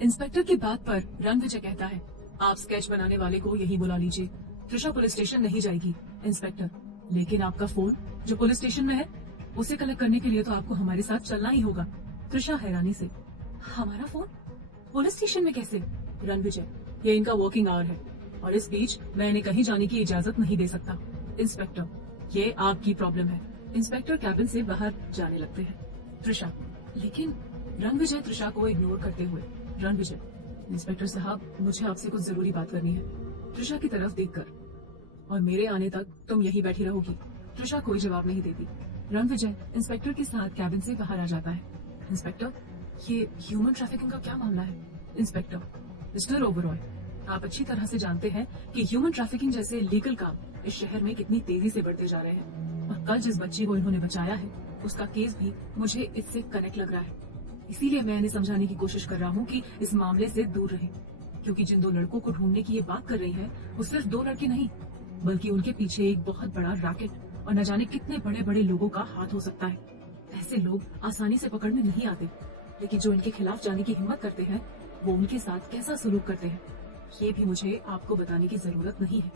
Inspector की बात पर रणविजय कहता है, आप स्केच बनाने वाले को यही बुला लीजिए। त्रिशा पुलिस स्टेशन नहीं जाएगी। इंस्पेक्टर, लेकिन आपका फोन जो पुलिस स्टेशन में है उसे कलेक्ट करने के लिए तो आपको हमारे साथ चलना ही होगा। त्रिशा हैरानी से, हमारा फोन पुलिस स्टेशन में कैसे? रणविजय, ये इनका वर्किंग आवर है और इस बीच मैं इन्हें कहीं जाने की इजाजत नहीं दे सकता। इंस्पेक्टर, ये आपकी प्रॉब्लम है। इंस्पेक्टर कैबिन से बाहर जाने लगते हैं। त्रिशा, लेकिन रणविजय त्रिशा को इग्नोर करते हुए, रणविजय, इंस्पेक्टर साहब मुझे आपसे कुछ जरूरी बात करनी है। त्रिशा की तरफ देखकर, और मेरे आने तक तुम यहीं बैठी रहोगी। त्रिशा कोई जवाब नहीं देती। रणविजय इंस्पेक्टर के साथ कैबिन से बाहर आ जाता है। इंस्पेक्टर, ये ह्यूमन ट्रैफिकिंग का क्या मामला है? इंस्पेक्टर, मिस्टर ओबरॉय, आप अच्छी तरह से जानते हैं कि ह्यूमन ट्रैफिकिंग जैसे लीगल काम इस शहर में कितनी तेजी से बढ़ते जा रहे हैं, और कल जिस बच्ची को इन्होंने बचाया है उसका केस भी मुझे इससे कनेक्ट लग रहा है। इसीलिए मैं इन्हें समझाने की कोशिश कर रहा हूँ कि इस मामले से दूर रहें, क्योंकि जिन दो लड़कों को ढूंढने की ये बात कर रही है वो सिर्फ दो लड़के नहीं, बल्कि उनके पीछे एक बहुत बड़ा रैकेट और न जाने कितने बड़े बड़े लोगों का हाथ हो सकता है। ऐसे लोग आसानी से पकड़ में नहीं आते, लेकिन जो इनके खिलाफ जाने की हिम्मत करते हैं वो उनके साथ कैसा सलूक करते हैं ये भी मुझे आपको बताने की जरूरत नहीं है।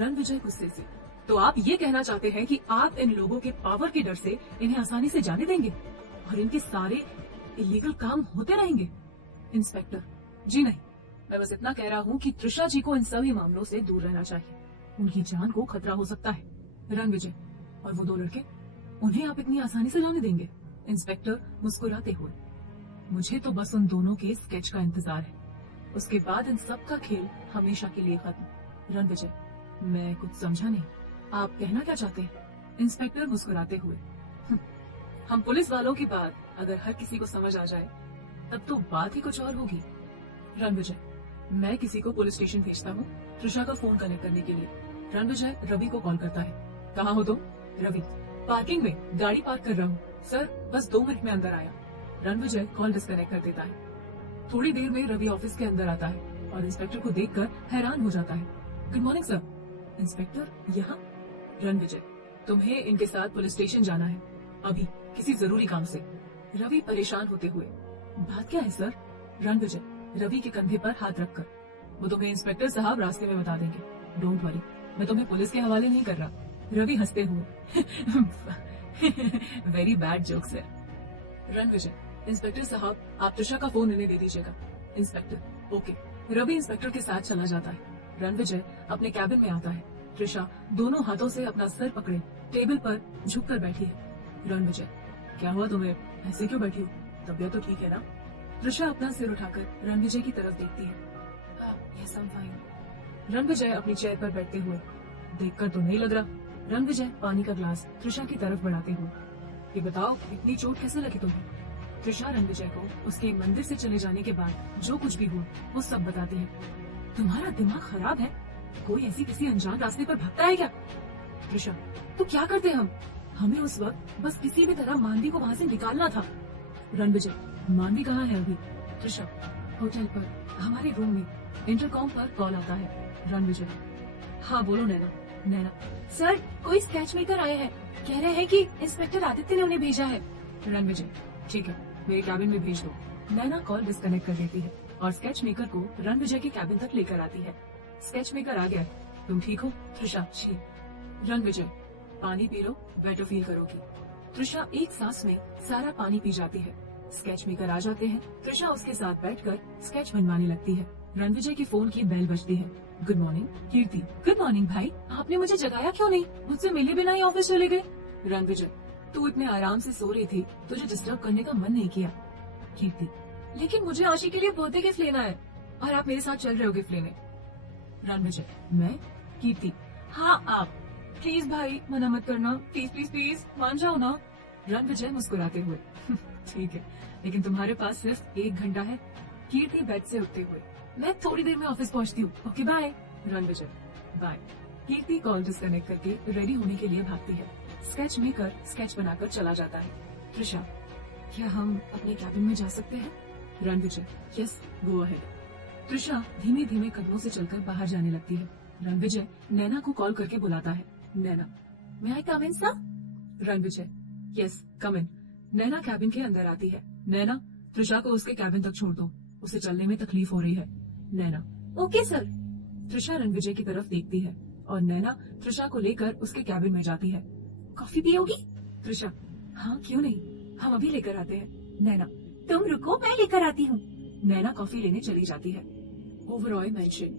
रणविजय गुस्से से, तो आप ये कहना चाहते हैं कि आप इन लोगों के पावर के डर से इन्हें आसानी से जाने देंगे और इनके सारे इलीगल काम होते रहेंगे? इंस्पेक्टर, जी नहीं, मैं बस इतना कह रहा हूँ कि त्रिशा जी को इन सभी मामलों से दूर रहना चाहिए। उनकी जान को खतरा हो सकता है। रणविजय, और वो दो लड़के, उन्हें आप इतनी आसानी से जाने देंगे? इंस्पेक्टर मुस्कुराते हुए, मुझे तो बस उन दोनों के स्केच का इंतजार है, उसके बाद इन सब का खेल हमेशा के लिए खत्म। रणविजय, मैं कुछ समझा नहीं, आप कहना क्या चाहते हैं? इंस्पेक्टर मुस्कुराते हुए, हम पुलिस वालों की बात अगर हर किसी को समझ आ जाए तब तो बात ही कुछ और होगी। रणविजय, मैं किसी को पुलिस स्टेशन भेजता हूँ त्रिशा का फोन कनेक्ट करने के लिए। रणविजय रवि को कॉल करता है। कहाँ हो तुम? रवि, पार्किंग में गाड़ी पार्क कर रहा हूँ सर, बस 2 मिनट में अंदर आया। रणविजय कॉल डिस्कनेक्ट कर देता है। थोड़ी देर में रवि ऑफिस के अंदर आता है और इंस्पेक्टर को देखकर हैरान हो जाता है। Good morning sir. इंस्पेक्टर, यहाँ? रणविजय, तुम्हें इनके साथ पुलिस स्टेशन जाना है अभी, किसी जरूरी काम से। रवि परेशान होते हुए, बात क्या है सर? रणविजय रवि के कंधे पर हाथ रखकर, वो तुम्हें इंस्पेक्टर साहब रास्ते में बता देंगे, डोंट वरी, मैं तुम्हें पुलिस के हवाले नहीं कर रहा। रवि हंसते हुए, very bad joke sir. Ranvijay, inspector साहब आप त्रिशा का फोन इन्हें दे दीजिएगा। Inspector, okay. रवि इंस्पेक्टर के साथ चला जाता है। रणविजय अपने कैबिन में आता है। त्रिशा दोनों हाथों से अपना सर पकड़े टेबल पर झुककर बैठी है। रणविजय, क्या हुआ तुम्हें, ऐसे क्यों बैठी हो? तबीयत तो ठीक है ना? त्रिशा अपना सिर उठाकर रणविजय की तरफ देखती है। Yes, I am fine. Ranvijay अपनी चेयर पर बैठते हुए, देखकर तो नहीं लग रहा। रणविजय पानी का ग्लास त्रिशा की तरफ बढ़ाते हुए, ये बताओ इतनी चोट कैसे लगी तुम्हें? त्रिशा रणविजय को उसके मंदिर से चले जाने के बाद जो कुछ भी हुआ वो सब बताती है। तुम्हारा दिमाग खराब है? कोई ऐसी किसी अनजान रास्ते पर भटकता है क्या? त्रिशा, तो क्या करते हम? हमें उस वक्त बस किसी भी तरह मानवी को वहाँ से निकालना था। रणविजय, मानवी कहाँ है अभी? त्रिशा, होटल पर हमारे रूम में। इंटरकॉम पर कॉल आता है। रणविजय, हाँ बोलो नैना। नैना, सर कोई स्केच मेकर आए हैं, कह रहे हैं कि इंस्पेक्टर आदित्य ने उन्हें भेजा है। रणविजय, ठीक है, मेरे कैबिन में भेज दो। नैना कॉल डिस्कनेक्ट कर देती है और स्केच मेकर को रणविजय के कैबिन तक लेकर आती है। स्केच मेकर आ गया। तुम ठीक हो? त्रिशा, छी। रणविजय, पानी पी लो, बेटर फील करोगी। त्रिशा एक सांस में सारा पानी पी जाती है। स्केच मेकर आ जाते हैं। त्रिशा उसके साथ बैठकर स्केच बनवाने लगती है। रणविजय की फोन की बेल बजती है। गुड मॉर्निंग कीर्ति। गुड मॉर्निंग भाई, आपने मुझे जगाया क्यों नहीं? मुझसे मिले बिना ही ऑफिस चले गए। रणविजय, तू इतने आराम से सो रही थी, तुझे डिस्टर्ब करने का मन नहीं किया। कीर्ति, लेकिन मुझे आशी के लिए बर्थडे गिफ्ट लेना है और आप मेरे साथ चल रहे हो गिफ्ट लेने। रणविजय, मैं? कीर्ति, हाँ आप। प्लीज भाई मना मत करना, प्लीज प्लीज प्लीज मान जाओ ना। रणविजय मुस्कुराते हुए, ठीक है, लेकिन तुम्हारे पास सिर्फ 1 घंटा है। कीर्ति बेड से उठते हुए, मैं थोड़ी देर में ऑफिस पहुंचती हूँ, ओके बाय। रणविजय, बाय। कीर्ति कॉल डिस्कनेक्ट करके रेडी होने के लिए भागती है। स्केच मेकर स्केच बनाकर चला जाता है। त्रिशा, क्या हम अपने कैबिन में जा सकते हैं? Ranvijay, yes go ahead. Trisha धीमे धीमे कदमों से चलकर बाहर जाने लगती है। रणविजय नैना को कॉल करके बुलाता है। नैना, मैं आई कम इन सर? रणविजय, यस कम इन। नैना कैबिन के अंदर आती है। नैना, त्रिशा को उसके कैबिन तक छोड़ दो। उसे चलने में तकलीफ हो रही है। नैना, ओके सर। त्रिशा रणविजय की तरफ देखती है और नैना त्रिशा को लेकर उसके कैबिन में जाती है। कॉफी पियोगी? त्रिशा, हाँ क्यों नहीं, हम अभी लेकर आते हैं। नैना, तुम रुको, मैं लेकर आती हूँ। नैना कॉफी लेने चली जाती है। ओवरऑय मेंशन।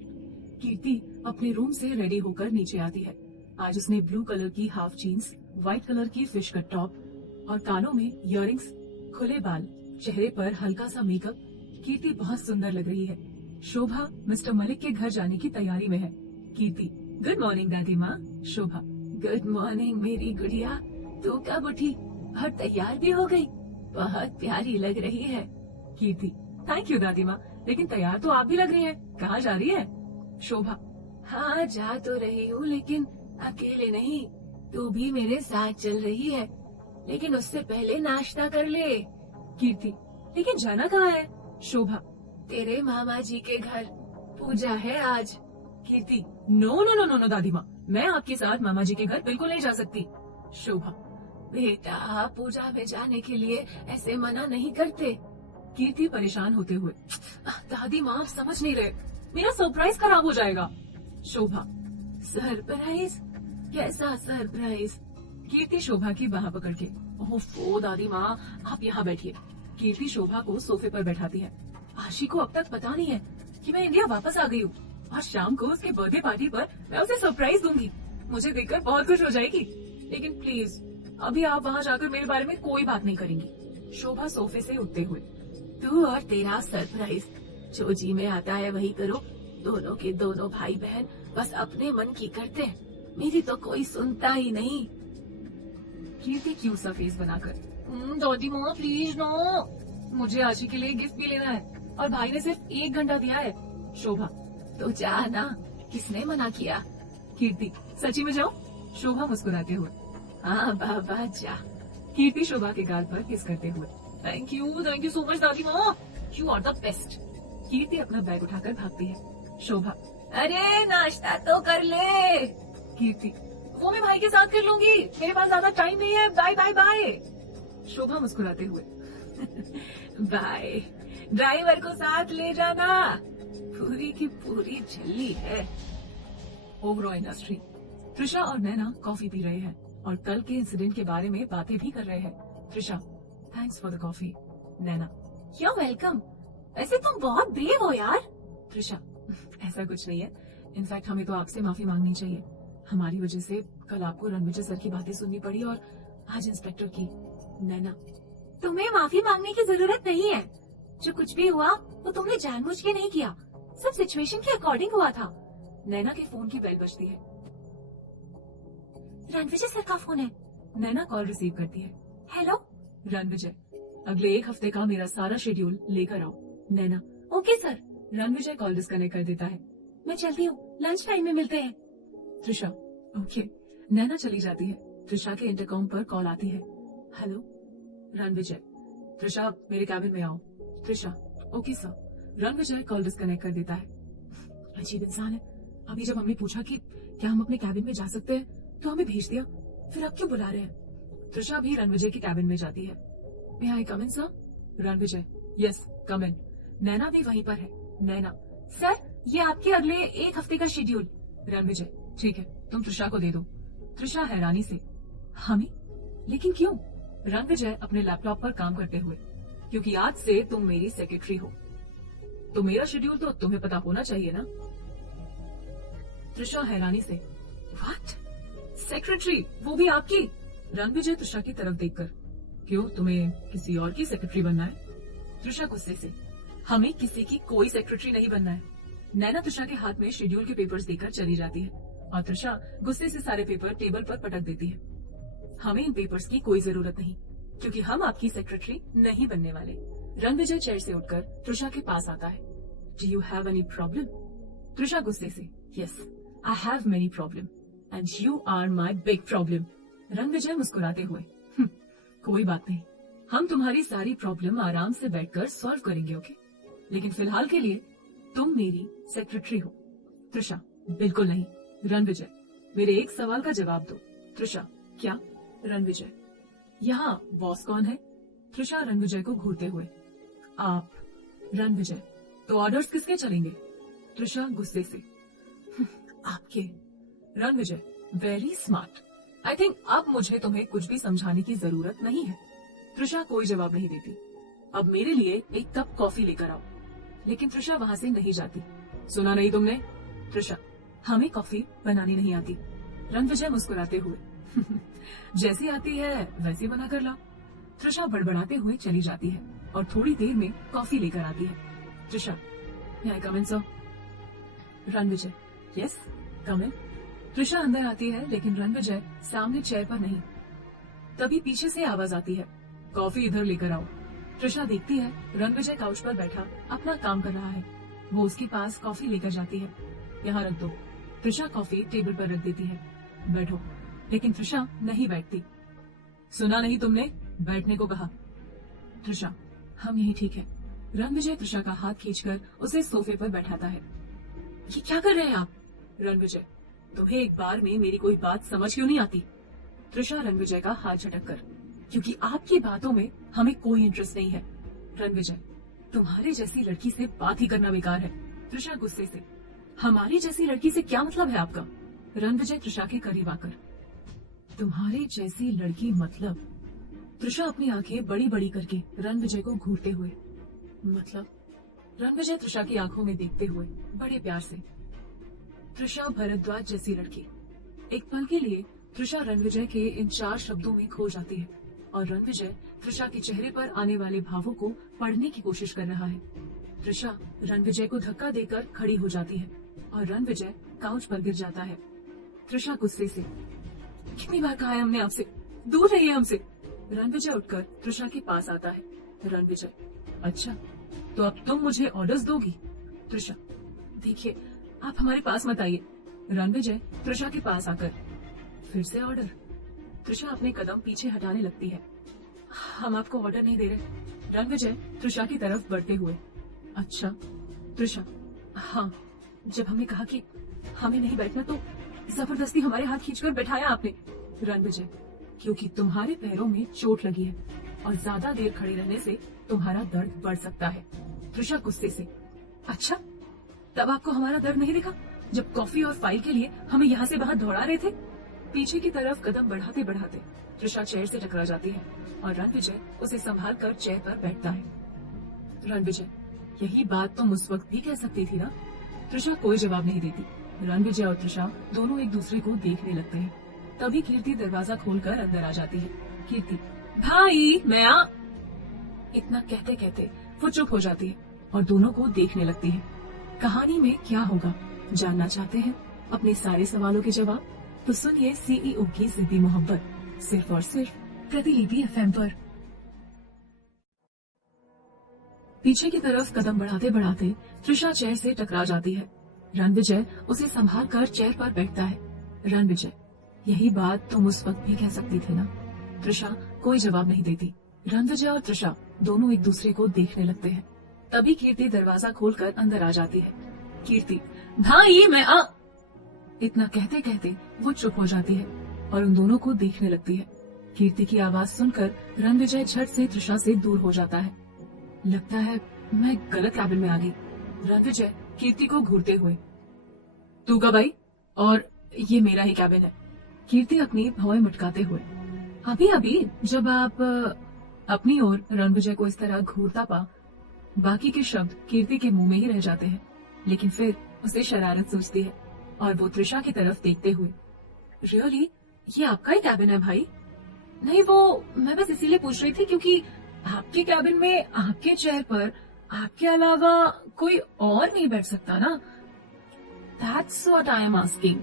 कीर्ति अपने रूम से रेडी होकर नीचे आती है। आज उसने ब्लू कलर की हाफ जीन्स, व्हाइट कलर की फिश कट टॉप और कानों में इयररिंग्स, खुले बाल, चेहरे पर हल्का सा मेकअप। कीर्ति बहुत सुंदर लग रही है। शोभा मिस्टर मलिक के घर जाने की तैयारी में है। कीर्ति, गुड मॉर्निंग दादी माँ। शोभा, गुड मॉर्निंग मेरी गुड़िया, तू कब उठी और तैयार भी हो गई? बहुत प्यारी लग रही है। कीर्ति, थैंक यू दादी माँ, लेकिन तैयार तो आप भी लग रही है, कहाँ जा रही है? शोभा, हाँ जा तो रही हूँ, लेकिन अकेले नहीं, तू भी मेरे साथ चल रही है, लेकिन उससे पहले नाश्ता कर ले। कीर्ति, लेकिन जाना कहाँ है? शोभा, तेरे मामा जी के घर पूजा है आज। Kirti, no no no no no दादी माँ, मैं आपके साथ मामा जी के घर बिल्कुल नहीं जा सकती। शोभा, बेटा पूजा में जाने के लिए ऐसे मना नहीं करते। कीर्ति परेशान होते हुए, दादी माँ आप समझ नहीं रहे, मेरा सरप्राइज खराब हो जाएगा। शोभा, सरप्राइज? कैसा सरप्राइज? कीर्ति शोभा की बाह पकड़ के, ओफो दादी माँ आप यहाँ बैठिए। कीर्ति शोभा को सोफे पर बैठाती है। आशी को अब तक पता नहीं है कि मैं इंडिया वापस आ गई हूँ और शाम को उसके बर्थडे पार्टी पर मैं उसे सरप्राइज दूंगी। मुझे देखकर बहुत खुश हो जाएगी, लेकिन प्लीज अभी आप वहाँ जाकर मेरे बारे में कोई बात नहीं करेंगी। शोभा सोफे से उठते हुए, तू और तेरा सरप्राइज, जो जी में आता है वही करो। दोनों के दोनों भाई बहन बस अपने मन की करते हैं, मेरी तो कोई सुनता ही नहीं। कीर्ति क्यों सा फेस बनाकर, दादी माँ प्लीज नो। मुझे आशी के लिए गिफ्ट भी लेना है और भाई ने सिर्फ 1 घंटा दिया है। शोभा, तो जा ना, किसने मना किया? कीर्ति, सच्ची में जाओ? शोभा मुस्कुराते हुए, हाँ बाबा जा। कीर्ति शोभा के गाल पर किस करते हुए, थैंक यू सो मच दादी माँ, यू आर द बेस्ट। कीर्ति अपना बैग उठाकर भागती है। शोभा, अरे नाश्ता तो कर ले। कीर्ति, वो मैं भाई के साथ कर लूंगी, मेरे पास ज्यादा टाइम नहीं है, बाय बाय बाय। शोभा मुस्कुराते हुए, बाय, ड्राइवर को साथ ले जाना, पूरी की पूरी झल्ली है। Overall industry. त्रिशा और नैना कॉफी पी रहे हैं और कल के इंसिडेंट के बारे में बातें भी कर रहे हैं। Trisha, thanks for the coffee. Naina, you welcome. वैसे तुम बहुत ब्रेव हो यार। त्रिशा, ऐसा कुछ नहीं है, इनफैक्ट हमें तो आपसे माफी मांगनी चाहिए। हमारी वजह से कल आपको रणविजय सर की बातें सुननी पड़ी और आज इंस्पेक्टर की। नैना, तुम्हें माफी मांगने की जरूरत नहीं है, जो कुछ भी हुआ वो तुमने जानबूझ के नहीं किया, सब सिचुएशन के अकॉर्डिंग हुआ था। नैना के फोन की बेल बजती है। रणविजय सर का फोन है। नैना कॉल रिसीव करती है। हेलो रणविजय, अगले 1 हफ्ते का मेरा सारा शेड्यूल लेकर आओ। Naina, okay sir. Ranvijay call disconnect कर देता है। मैं चलती हूँ, लंच टाइम में मिलते हैं। त्रिशा, ओके। नैना चली जाती है। त्रिशा के इंटरकॉम पर कॉल आती है। हेलो रणविजय, त्रिशा मेरे कैबिन में आओ। Trisha, okay sir. Ranvijay call disconnect कर देता है। अजीब इंसान है, अभी जब हमने पूछा कि क्या हम अपने कैबिन में जा सकते हैं तो हमें भेज दिया, फिर अब क्यों बुला रहे हैं? त्रिशा भी रणविजय के कैबिन में जाती है। मे आई कम इन सर? रणविजय, यस कम इन। नैना भी वहीं पर है। नैना, सर ये आपके अगले 1 हफ्ते का शेड्यूल। रणविजय, ठीक है, तुम त्रिशा को दे दो। त्रिशा हैरानी से, हमें? लेकिन क्यों? रणविजय अपने लैपटॉप पर काम करते हुए, क्योंकि आज से तुम मेरी सेक्रेटरी हो, तो मेरा शेड्यूल तो तुम्हें पता होना चाहिए ना। त्रिशा हैरानी से, व्हाट? सेक्रेटरी, वो भी आपकी? रणविजय त्रिशा की तरफ देखकर, क्यों तुम्हें किसी और की सेक्रेटरी बनना है? त्रिशा गुस्से से, हमें किसी की कोई सेक्रेटरी नहीं बनना है। नैना त्रिशा के हाथ में शेड्यूल के पेपर्स देकर चली जाती है और त्रिशा गुस्से से सारे पेपर टेबल पर पटक देती है। हमें इन पेपर्स की कोई जरूरत नहीं, क्योंकि हम आपकी सेक्रेटरी नहीं बनने वाले। रणविजय चेयर से उठकर त्रिशा के पास आता है। Do you have any problem? Trisha गुस्से से, yes I have many problem and you are my big problem. Ranvijay मुस्कुराते हुए, कोई बात नहीं, हम तुम्हारी सारी प्रॉब्लम आराम से बैठकर सॉल्व करेंगे, ओके? लेकिन फिलहाल के लिए तुम मेरी सेक्रेटरी हो। त्रिशा, बिल्कुल नहीं। रणविजय, मेरे एक सवाल का जवाब दो। त्रिशा, क्या? रणविजय, यहाँ बॉस कौन है? त्रिशा रणविजय को घूरते हुए, आप। रणविजय, तो ऑर्डर्स किसके चलेंगे? त्रिशा गुस्से से। आपके। Ranvijay, very smart. I think अब मुझे तुम्हें कुछ भी समझाने की जरूरत नहीं है। त्रिशा कोई जवाब नहीं देती। अब मेरे लिए एक कप कॉफी लेकर आओ। लेकिन त्रिशा वहां से नहीं जाती। सुना नहीं तुमने? त्रिशा, हमें कॉफी बनानी नहीं आती। रणविजय मुस्कुराते हुए। जैसी आती है वैसी बना कर लाओ। त्रिशा बड़बड़ाते हुए चली जाती है और थोड़ी देर में कॉफी लेकर आती है। Trisha, may I come in, sir? Ranvijay, yes come in. Trisha अंदर आती है लेकिन रणविजय सामने चेयर पर नहीं। तभी पीछे से आवाज आती है, कॉफी इधर लेकर आओ। त्रिशा देखती है रणविजय काउच पर बैठा अपना काम कर रहा है। वो उसके पास कॉफी लेकर जाती है। यहाँ रख दो। त्रिशा कॉफी टेबल पर रख देती है। बैठो। लेकिन त्रिशा नहीं बैठती। सुना नहीं तुमने? बैठने को कहा। त्रिशा, हम यही ठीक है। रणविजय त्रिशा का हाथ खींचकर उसे सोफे पर बैठाता है। ये क्या कर रहे हैं आप? रणविजय, तुम्हें एक बार में मेरी कोई बात समझ क्यों नहीं आती? त्रिशा रणविजय का हाथ झटक कर, क्योंकि आपकी बातों में हमें कोई इंटरेस्ट नहीं है। रणविजय, तुम्हारे जैसी लड़की से बात ही करना बेकार है। त्रिशा गुस्से से, हमारी जैसी लड़की से क्या मतलब है आपका? रणविजय त्रिशा के करीब आकर, तुम्हारे जैसी लड़की मतलब? त्रिशा अपनी आंखें बड़ी बड़ी करके रणविजय को घूरते हुए, मतलब? रणविजय त्रिशा की आंखों में देखते हुए बड़े प्यार से, त्रिशा भरद्वाज जैसी लड़की। एक पल के लिए त्रिशा रणविजय के इन 4 शब्दों में खो जाती है और रणविजय त्रिशा के चेहरे पर आने वाले भावों को पढ़ने की कोशिश कर रहा है। त्रिशा रणविजय को धक्का देकर खड़ी हो जाती है और रणविजय काउच पर गिर जाता है। त्रिशा गुस्से से, कितनी बार कहा है हमने आपसे, दूर रहिए हमसे। रणविजय उठकर त्रिशा के पास आता है। रणविजय, अच्छा तो अब तुम मुझे ऑर्डर्स दोगी? त्रिशा, देखिए आप हमारे पास मत आइए। रणविजय त्रिशा के पास आकर, फिर से ऑर्डर? त्रिशा अपने कदम पीछे हटाने लगती है। हम आपको ऑर्डर नहीं दे रहे। रणविजय त्रिशा की तरफ बढ़ते हुए, अच्छा? त्रिशा, हाँ, जब हमने कहा कि हमें नहीं बैठना तो जबरदस्ती हमारे हाथ खींचकर बैठाया आपने। रणविजय, क्योंकि तुम्हारे पैरों में चोट लगी है और ज्यादा देर खड़े रहने से तुम्हारा दर्द बढ़ सकता है। त्रिशा गुस्से से, अच्छा तब आपको हमारा दर्द नहीं दिखा जब कॉफी और फाइल के लिए हमें यहाँ से वहाँ दौड़ा रहे थे? पीछे की तरफ कदम बढ़ाते बढ़ाते त्रिशा चेयर से टकरा जाती है और रणविजय उसे संभाल कर चेयर पर बैठता है। रणविजय, यही बात तुम उस वक्त भी कह सकती थी ना? त्रिशा कोई जवाब नहीं देती। रणविजय और त्रिशा दोनों एक दूसरे को देखने लगते हैं। तभी कीर्ति दरवाजा खोलकर अंदर आ जाती है। कीर्ति, भाई मैं आ। इतना कहते कहते वो चुप हो जाती है और दोनों को देखने लगती है। कहानी में क्या होगा जानना चाहते हैं अपने सारे सवालों के जवाब? तो सुनिए सीईओ की जिद्दी मोहब्बत, सिर्फ और सिर्फ प्रतिलिपि एफएम पर। पीछे की तरफ कदम बढ़ाते बढ़ाते त्रिशा चेयर से टकरा जाती है। रणविजय उसे संभाल कर चेयर पर बैठता है। रणविजय, यही बात तुम उस वक्त भी कह सकती थी ना? त्रिशा कोई जवाब नहीं देती। रणविजय और त्रिशा दोनों एक दूसरे को देखने लगते हैं। तभी कीर्ति दरवाजा खोलकर अंदर आ जाती है। कीर्ति, भाई मैं आ। इतना कहते कहते वो चुप हो जाती है और उन दोनों को देखने लगती है। कीर्ति की आवाज सुनकर रणविजय झट से त्रिशा से दूर हो जाता है। लगता है मैं गलत कैबिन में आ गई। रणविजय कीर्ति को घूरते हुए, तू कब आई? और ये मेरा ही कैबिन है। कीर्ति अपनी भौएं मटकाते हुए, अभी अभी जब आप अपनी ओर रणविजय को इस तरह घूरता पा। बाकी के शब्द कीर्ति के मुंह में ही रह जाते हैं, लेकिन फिर उसे शरारत सूझती है और वो त्रिशा की तरफ देखते हुए, रियली ये आपका ही कैबिन है भाई? नहीं, वो मैं बस इसीलिए पूछ रही थी क्योंकि आपके कैबिन में आपके चेयर पर आपके अलावा कोई और नहीं बैठ सकता ना। That's what I am asking।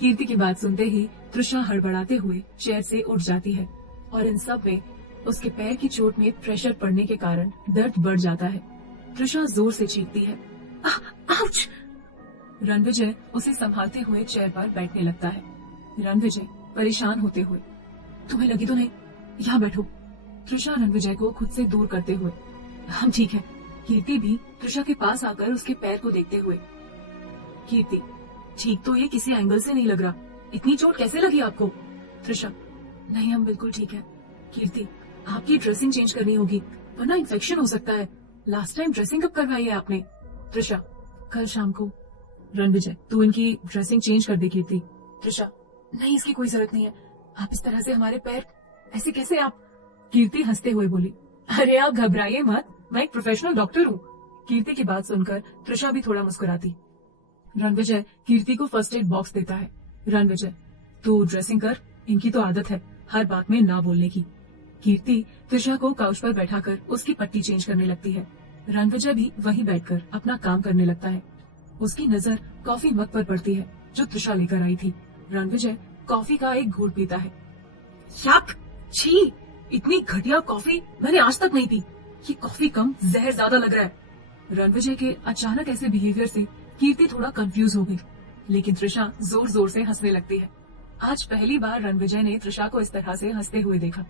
कीर्ति की बात सुनते ही त्रिशा हड़बड़ाते हुए चेयर से उठ जाती है और इन सब में उसके पैर की चोट में प्रेशर पड़ने के कारण दर्द बढ़ जाता है। त्रिशा जोर से चीखती है, आउच! रणविजय उसे संभालते हुए चेयर पर बैठने लगता है। रणविजय परेशान होते हुए, तुम्हें लगी तो नहीं? यहाँ बैठो। त्रिशा रणविजय को खुद से दूर करते हुए, हम ठीक है। कीर्ति भी त्रिशा के पास आकर उसके पैर को देखते हुए, कीर्ति, ठीक तो ये किसी एंगल से नहीं लग रहा, इतनी चोट कैसे लगी आपको? त्रिशा, नहीं हम बिल्कुल ठीक है। कीर्ति, आपकी ड्रेसिंग चेंज करनी होगी वरना इन्फेक्शन हो सकता है। लास्ट टाइम ड्रेसिंग कब करवाई है आपने? त्रिशा, कल शाम को। रणविजय, तू इनकी ड्रेसिंग चेंज कर दे कीर्ति। त्रिशा, नहीं इसकी कोई जरूरत नहीं है, आप इस तरह से हमारे पैर ऐसे कैसे आप। कीर्ति हंसते हुए बोली, अरे आप घबराइए मत, मैं एक प्रोफेशनल डॉक्टर हूँ। कीर्ति की बात सुनकर त्रिशा भी थोड़ा मुस्कुराती। रणविजय कीर्ति को फर्स्ट एड बॉक्स देता है। रणविजय, तू ड्रेसिंग कर, इनकी तो आदत है हर बात में ना बोलने की। कीर्ति त्रिशा को काउच पर बैठाकर उसकी पट्टी चेंज करने लगती है। रणविजय भी वहीं बैठकर अपना काम करने लगता है। उसकी नजर कॉफी मग पर पड़ती है जो त्रिशा लेकर आई थी। रणविजय कॉफी का एक घूंट पीता है। शक, छी, इतनी घटिया कॉफी मैंने आज तक नहीं पी। ये कॉफी कम, जहर ज्यादा लग रहा है। रणविजय के अचानक ऐसे बिहेवियर से कीर्ति थोड़ा कंफ्यूज हो गई, लेकिन त्रिशा जोर जोर से हंसने लगती है। आज पहली बार रणविजय ने त्रिशा को इस तरह से हंसते हुए देखा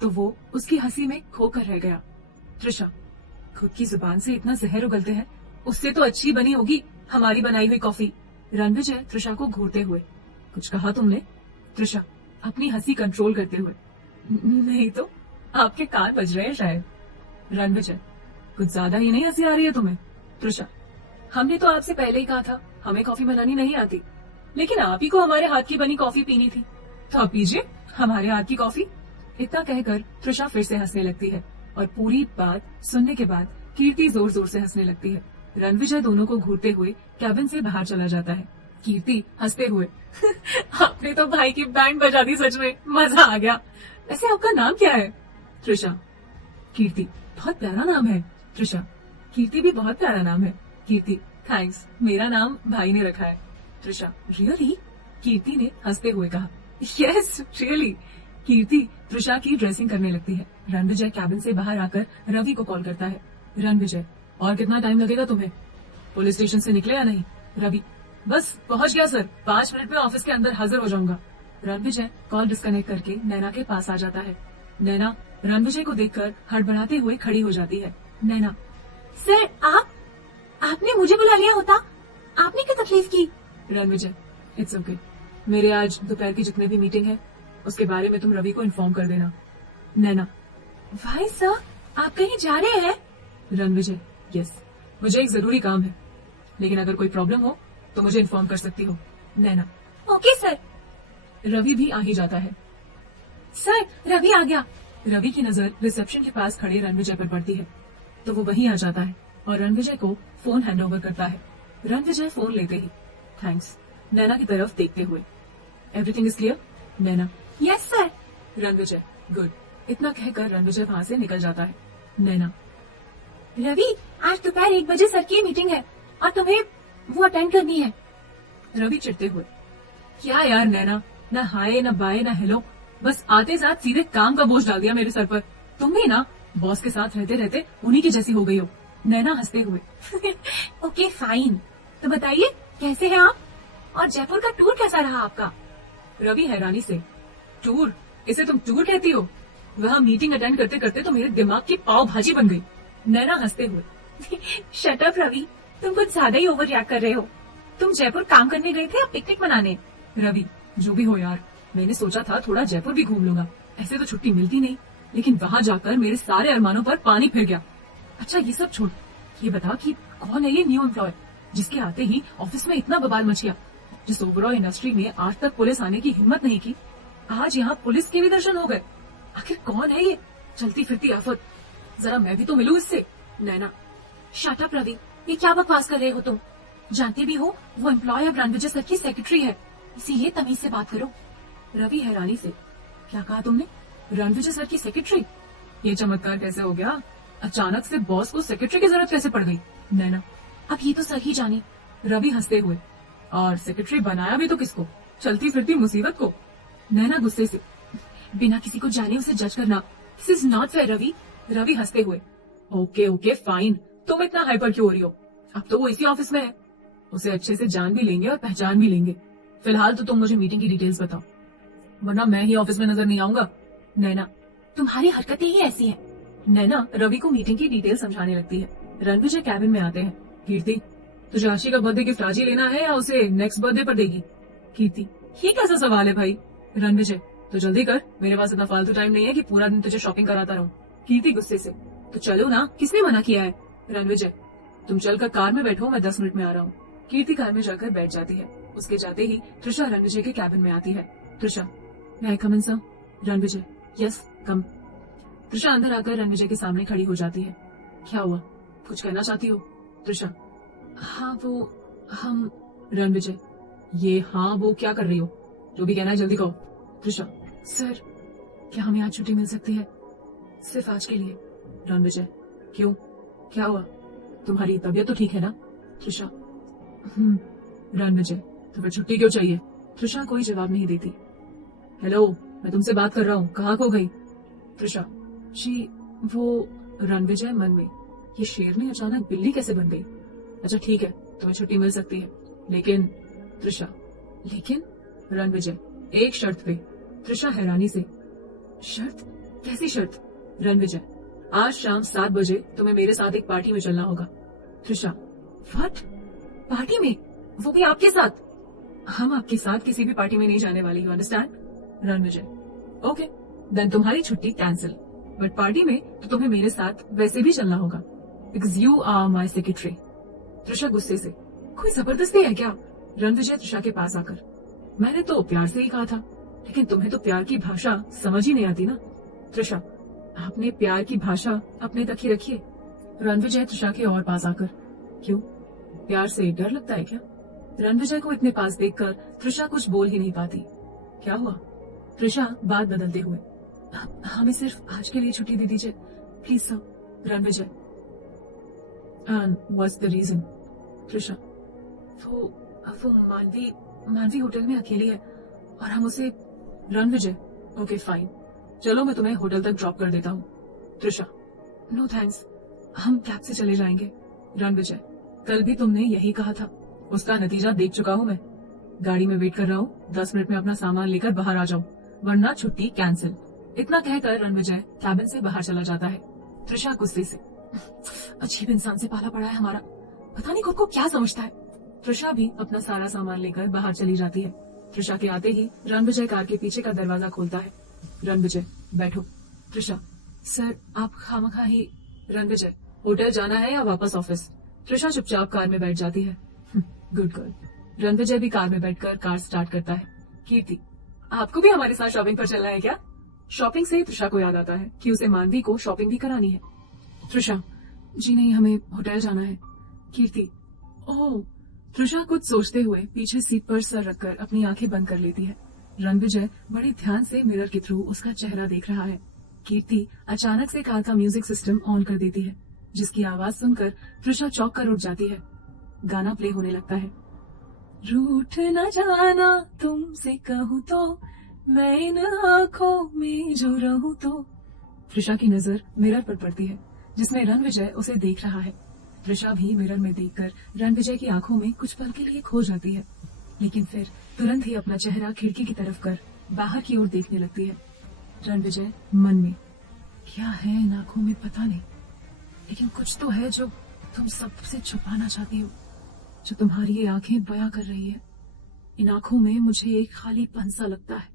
तो वो उसकी हंसी में खोकर रह गया। त्रिशा, खुद की जुबान से इतना जहर उगलते हैं, उससे तो अच्छी बनी होगी हमारी बनाई हुई कॉफी। रणविजय त्रिशा को घूरते हुए, कुछ कहा तुमने? त्रिशा अपनी हंसी कंट्रोल करते हुए, नहीं तो आपके कान बज रहे हैं शायद। रणविजय, कुछ ज्यादा ही नहीं हंसी आ रही है तुम्हें? त्रिशा, हमने तो आपसे पहले ही कहा था हमें कॉफी बनानी नहीं आती, लेकिन आप ही को हमारे हाथ की बनी कॉफी पीनी थी, तो आप पीजिए हमारे हाथ की कॉफी। इतना कहकर त्रिशा फिर से हंसने लगती है और पूरी बात सुनने के बाद कीर्ति जोर जोर से हंसने लगती है। रणविजय दोनों को घूरते हुए कैबिन से बाहर चला जाता है। कीर्ति हंसते हुए, आपने तो भाई की बैंड बजा दी, सच में मजा आ गया। वैसे आपका नाम क्या है? त्रिशा। कीर्ति, बहुत प्यारा नाम है। त्रिशा, कीर्ति भी बहुत प्यारा नाम है। कीर्ति, थैंक्स, मेरा नाम भाई ने रखा है। त्रिशा, रियली? कीर्ति ने हंसते हुए कहा, यस रियली। कीर्ति त्रिशा की ड्रेसिंग करने लगती है। रणविजय कैबिन से बाहर आकर रवि को कॉल करता है। रणविजय, और कितना टाइम लगेगा तुम्हें? पुलिस स्टेशन से निकले या नहीं? रवि, बस पहुंच गया सर, 5 मिनट में ऑफिस के अंदर हाजिर हो जाऊंगा। रणविजय कॉल डिस्कनेक्ट करके नैना के पास आ जाता है। नैना रणविजय को देखकर हड़बड़ाते हुए खड़ी हो जाती है। नैना, सर आपने मुझे बुला लिया होता, आपने क्या तकलीफ की? रणविजय, इट्स ओके, मेरे आज दोपहर की जितने भी मीटिंग है उसके बारे में तुम रवि को इन्फॉर्म कर देना। नैना, भाई सर आप कहीं जा रहे हैं? रणविजय, यस, मुझे एक जरूरी काम है, लेकिन अगर कोई प्रॉब्लम हो तो मुझे इन्फॉर्म कर सकती हो। नैना, ओके सर। रवि भी आ ही जाता है। सर रवि आ गया। रवि की नजर रिसेप्शन के पास खड़े रणविजय पर पड़ती है तो वो वहीं आ जाता है और रणविजय को फोन हैंडओवर करता है। रणविजय फोन लेते ही, थैंक्स, नैना की तरफ देखते हुए, everything is clear? Naina, yes sir. Ranvijay, good. इतना कहकर रणविजय वहां से निकल जाता है। नैना, रवि, आज दोपहर 1 बजे सर की मीटिंग है और तुम्हें वो अटेंड करनी है। रवि चिढ़ते हुए, क्या यार नैना, ना हाय ना बाय ना हेलो, बस आते साथ सीधे काम का बोझ डाल दिया मेरे सर पर। तुम भी ना बॉस के साथ रहते रहते उन्हीं की जैसी हो गई हो। नैना हंसते हुए, ओके फाइन, तो बताइए कैसे हैं आप और जयपुर का टूर कैसा रहा आपका? रवि हैरानी से, टूर? इसे तुम टूर कहती हो? वहाँ मीटिंग अटेंड करते करते तो मेरे दिमाग की पाव भाजी बन गई। नैना हंसते हुए, शट अप रवि, तुम कुछ ज्यादा ही ओवर रिएक्ट कर रहे हो। तुम जयपुर काम करने गए थे या पिकनिक मनाने? रवि, जो भी हो यार, मैंने सोचा था थोड़ा जयपुर भी घूम लूंगा, ऐसे तो छुट्टी मिलती नहीं, लेकिन वहाँ जाकर मेरे सारे अरमानों पर पानी फिर गया। अच्छा ये सब छोड़, ये बता कि कौन है ये न्यू एम्प्लॉय जिसके आते ही ऑफिस में इतना बवाल मच गया, जिस ओवरऑल इंडस्ट्री में आज तक पुलिस आने की हिम्मत नहीं की, आज यहाँ पुलिस के भी दर्शन हो गए। आखिर कौन है ये चलती फिरती आफत? जरा मैं भी तो मिलूं इससे। नैना, शट अप रवि, ये क्या बकवास कर रहे हो तुम? जानते भी हो वो एम्प्लॉय अब रणविजय सर की सेक्रेटरी है, इसीलिए तमीज से बात करो। रवि हैरानी से, क्या कहा तुमने? रणविजय सर की सेक्रेटरी? ये चमत्कार कैसे हो गया? अचानक से बॉस को सेक्रेटरी की जरूरत कैसे पड़ गई? नैना, अब ये तो सर ही जाने। रवि हंसते हुए, और सेक्रेटरी बनाया भी तो किसको? चलती फिरती मुसीबत को। नैना गुस्से से, बिना किसी को जाने उसे जज करना, this is not fair Ravi. Ravi हंसते हुए, ओके ओके फाइन, तुम इतना हाइपर क्यों हो रही हो? अब तो वो इसी ऑफिस में है, उसे अच्छे से जान भी लेंगे और पहचान भी लेंगे। फिलहाल तो तुम मुझे मीटिंग की डिटेल्स बताओ, वरना मैं ही ऑफिस में नजर नहीं आऊंगा। नैना, तुम्हारी हरकतें ही ऐसी हैं। नैना रवि को मीटिंग की डिटेल समझाने लगती है। रणविजय कैबिन में आते हैं। कीर्ति, तुझे आशी का बर्थडे गिफ्ट आज ही लेना है या उसे नेक्स्ट बर्थडे पर देगी? कीर्ति, ये कैसा सवाल है भाई? रणविजय, तो जल्दी कर, मेरे पास इतना फालतू टाइम नहीं है कि पूरा दिन तुझे शॉपिंग कराता रहूं। कीर्ति गुस्से से, तो चलो ना, किसने मना किया है? रणविजय, तुम चलकर कार में बैठो, मैं 10 मिनट में आ रहा हूँ। कीर्ति कार में जाकर बैठ जाती है। उसके जाते ही त्रिशा रणविजय के कैबिन में आती है। Trisha, may I come in, sir? Ranvijay, yes कम। त्रिशा अंदर आकर रणविजय के सामने खड़ी हो जाती है। क्या हुआ, कुछ कहना चाहती हो? त्रिशा, हाँ वो हम। रणविजय, ये हाँ वो क्या कर रही हो? जो भी कहना है जल्दी कहो। त्रिशा, सर क्या हमें आज छुट्टी मिल सकती है, सिर्फ आज के लिए? रणविजय, क्यों, क्या हुआ? तुम्हारी तबीयत तो ठीक है ना? त्रिशा, रणविजय, तुम्हें छुट्टी क्यों चाहिए? त्रिशा कोई जवाब नहीं देती। हेलो, मैं तुमसे बात कर रहा हूँ, कहाँ खो गई? त्रिशा, जी वो। रणविजय मन में, ये शेरनी अचानक बिल्ली कैसे बन गई? अच्छा ठीक है, तुम्हें छुट्टी मिल सकती है, लेकिन। त्रिशा, लेकिन? रणविजय, एक शर्त पे। त्रिशा हैरानी से, शर्त? कैसी शर्त? रणविजय, आज शाम 7 बजे तुम्हें मेरे साथ एक पार्टी में चलना होगा। त्रिशा, व्हाट? पार्टी में? वो भी आपके साथ? हम आपके साथ किसी भी पार्टी में नहीं जाने वाली, you understand? Ranvijay, okay then तुम्हारी छुट्टी कैंसिल, बट पार्टी में तो तुम्हें मेरे साथ वैसे भी चलना होगा, because you are my secretary. Trisha गुस्से से, कोई जबरदस्ती है क्या? रणविजय त्रिशा के पास आकर, मैंने तो प्यार से ही कहा था, लेकिन तुम्हें तो प्यार की भाषा समझ ही नहीं आती ना। त्रिशा, आपने प्यार की भाषा अपने तक ही रखिए। रणविजय त्रिशा के और पास आकर, क्यों, प्यार से डर लगता है क्या? रणविजय को इतने पास देखकर त्रिशा कुछ बोल ही नहीं पाती। क्या हुआ? त्रिशा बात बदलते हुए, हमें सिर्फ आज के लिए छुट्टी दे दीजिए please sir. Ranvijay, and what's the reason? Trisha, वो मानवी होटल में अकेली है और हम उसे। रणविजय, ओके फाइन, चलो मैं तुम्हें होटल तक ड्रॉप कर देता हूँ। त्रिशा, नो थैंक्स, हम कैब से चले जाएंगे। रणविजय, कल भी तुमने यही कहा था, उसका नतीजा देख चुका हूँ मैं। गाड़ी में वेट कर रहा हूँ, 10 मिनट में अपना सामान लेकर बाहर आ जाओ, वरना छुट्टी कैंसिल। इतना कहकर रणविजय कैबिन से बाहर चला जाता है। त्रिशा गुस्से से, अजीब इंसान से पाला पड़ा है हमारा, पता नहीं खुद को क्या समझता है। त्रिशा भी अपना सारा सामान लेकर बाहर चली जाती है। त्रिशा के आते ही रणविजय कार के पीछे का दरवाजा खोलता है। रणविजय, बैठो। त्रिशा, सर आप खामखा ही। रणविजय, होटल जाना है या वापस ऑफिस? त्रिशा चुपचाप कार में बैठ जाती है। Good girl. रणविजय भी कार में बैठकर कार स्टार्ट करता है। कीर्ति, आपको भी हमारे साथ शॉपिंग पर चलना है क्या? शॉपिंग से त्रिशा को याद आता है कि उसे मानवी को शॉपिंग भी करानी है। त्रिशा, जी नहीं, हमें होटल जाना है। कीर्ति, ओह। त्रिशा कुछ सोचते हुए पीछे सीट पर सर रखकर अपनी आंखें बंद कर लेती है। रणविजय बड़े ध्यान से मिरर के थ्रू उसका चेहरा देख रहा है। कीर्ति अचानक से कार का म्यूजिक सिस्टम ऑन कर देती है, जिसकी आवाज सुनकर त्रिशा चौंक कर उठ जाती है। गाना प्ले होने लगता है। रूठ न जाना तुमसे कहूँ तो, मैं इन आँखों में जो रहूं तो। त्रिशा की नजर मिरर पर पड़ती है, जिसमें रणविजय उसे देख रहा है। त्रिशा भी मिरर में देखकर रणविजय की आंखों में कुछ पल के लिए खो जाती है, लेकिन फिर तुरंत ही अपना चेहरा खिड़की की तरफ कर बाहर की ओर देखने लगती है। रणविजय मन में, क्या है इन आंखों में पता नहीं, लेकिन कुछ तो है जो तुम सबसे छुपाना चाहती हो, जो तुम्हारी ये आंखें बयां कर रही है। इन आंखों में मुझे एक खालीपन सा लगता है,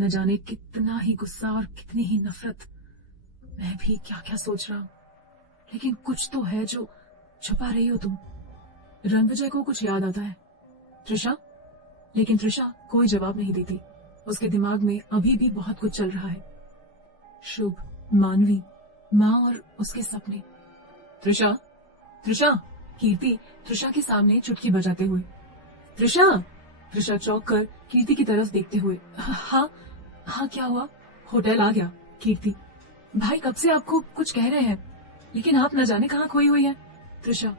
न जाने कितना ही गुस्सा और कितनी ही नफरत। मैं भी क्या क्या सोच रहा हूँ, लेकिन कुछ तो है जो छुपा रही हो तुम। रणविजय को कुछ याद आता है। त्रिशा, लेकिन त्रिशा कोई जवाब नहीं देती। उसके दिमाग में अभी भी बहुत कुछ चल रहा है। शुभ, मानवी, माँ और उसके सपने। त्रिशा, त्रिशा। कीर्ति त्रिशा के सामने चुटकी बजाते हुए, त्रिशा। त्रिशा चौंक कर कीर्ति की तरफ देखते हुए, हाँ हाँ क्या हुआ? होटल आ गया। कीर्ति, भाई कब से आपको कुछ कह रहे हैं, लेकिन आप न जाने कहाँ खोई हुई है। त्रिशा,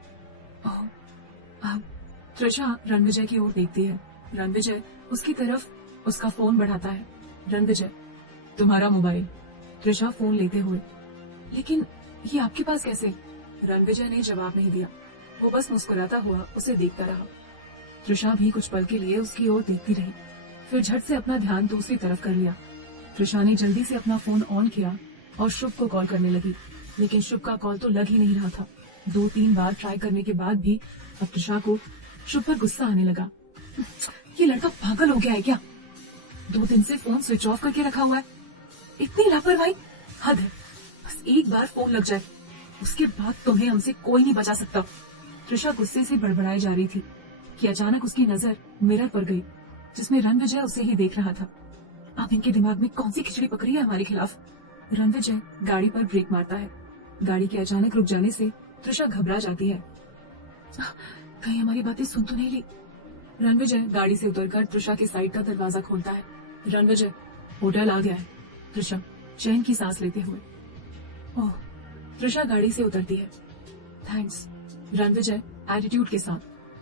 ओह। त्रिशा रणविजय की ओर देखती है। रणविजय उसकी तरफ उसका फोन बढ़ाता है। रणविजय, तुम्हारा मोबाइल। त्रिशा फोन लेते हुए, लेकिन ये आपके पास कैसे? रणविजय ने जवाब नहीं दिया, वो बस मुस्कुराता हुआ उसे देखता रहा। त्रिशा भी कुछ पल के लिए उसकी ओर देखती रही, फिर झट से अपना ध्यान दूसरी तरफ कर लिया। त्रिशा ने जल्दी से अपना फोन ऑन किया और शुभ को कॉल करने लगी, लेकिन शुभ का कॉल तो लग ही नहीं रहा था। 2-3 बार ट्राई करने के बाद भी अब त्रिशा को शुभ पर गुस्सा आने लगा। ये लड़का पागल हो गया है क्या? 2 दिन से फोन स्विच ऑफ करके रखा हुआ है। इतनी लापरवाही, हद है। बस एक बार फोन लग जाए, उसके बाद तुम्हें हमसे कोई नहीं बचा सकता। त्रिशा गुस्से से बड़बड़ाई जा रही थी कि अचानक उसकी नजर मिरर पर गई जिसमें रणविजय उसे ही देख रहा था। अब इनके दिमाग में कौन सी खिचड़ी पकड़ी है हमारे खिलाफ। रणविजय गाड़ी पर ब्रेक मारता है। गाड़ी के अचानक रुक जाने से त्रिशा घबरा जाती है। कहीं हमारी बातें सुन तो नहीं ली। रणविजय गाड़ी से उतरकर त्रिशा के साइड का दरवाजा खोलता है। रणविजय, होटल आ गया है। त्रिशा चैन की सांस लेते हुए। ओह। त्रिशा गाड़ी से उतरती है। थैंक्स। रणविजय एटीट्यूड के साथ,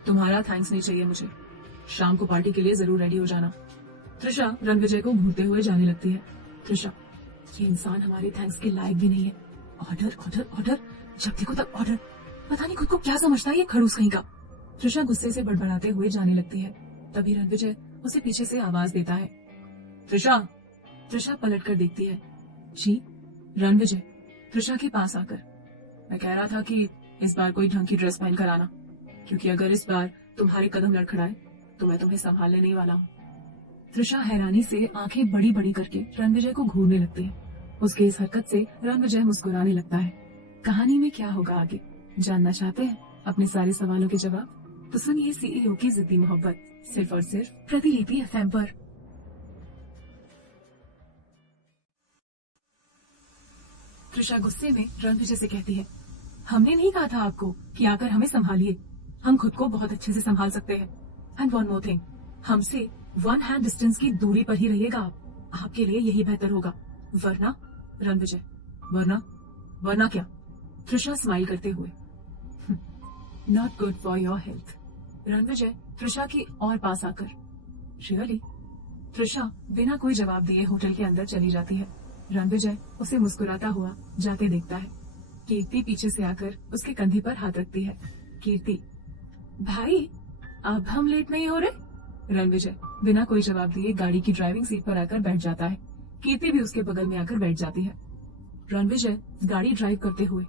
तुम्हारा थैंक्स नहीं चाहिए मुझे, शाम को पार्टी के लिए जरूर रेडी हो जाना। त्रिशा रणविजय को घूरते हुए जाने लगती है। त्रिशा, ये इंसान हमारे थैंक्स के लायक भी नहीं है। ऑर्डर ऑर्डर ऑर्डर, जब देखो तब ऑर्डर। पता नहीं खुद को क्या समझता है ये खड़ूस कहीं का। त्रिशा गुस्से से बड़बड़ाते हुए जाने लगती है। तभी रणविजय उसे पीछे से आवाज देता है, त्रिशा। त्रिशा पलट कर देखती है। जी। रणविजय त्रिशा के पास आकर, मैं कह रहा था कि इस बार कोई ढंग की ड्रेस पहन कर आना, क्योंकि अगर इस बार तुम्हारे कदम लड़खड़ाए तो मैं तुम्हें संभालने नहीं वाला हूँ। त्रिशा हैरानी से आंखें बड़ी बड़ी करके रणविजय को घूरने लगती है। उसके इस हरकत से रणविजय मुस्कुराने लगता है। कहानी में क्या होगा आगे जानना चाहते हैं अपने सारे सवालों के जवाब? तो सुनिए सीईओ की जिद्दी मोहब्बत, सिर्फ और सिर्फ प्रतिलिपि एफएम पर। त्रिशा गुस्से में रणविजय से कहती है, हमने नहीं कहा था आपको कि आकर हमें संभालिए, हम खुद को बहुत अच्छे से संभाल सकते हैं। एंड वन मोर थिंग, हमसे 1 हैंड डिस्टेंस की दूरी पर ही रहिएगा आप, आपके लिए यही बेहतर होगा। वरना? रणविजय, वरना क्या? त्रिशा स्माइल करते हुए, not good for your health. Ranvijay Trisha की और पास आकर, रियली? त्रिशा बिना कोई जवाब दिए होटल के अंदर चली जाती है। रणविजय उसे मुस्कुराता हुआ जाते देखता है। कीर्ति पीछे से आकर उसके कंधे पर हाथ रखती है। कीर्ति, भाई अब हम लेट नहीं हो रहे? रणविजय बिना कोई जवाब दिए गाड़ी की ड्राइविंग सीट पर आकर बैठ जाता है। कीर्ति भी उसके बगल में आकर बैठ जाती है। रणविजय गाड़ी ड्राइव करते हुए,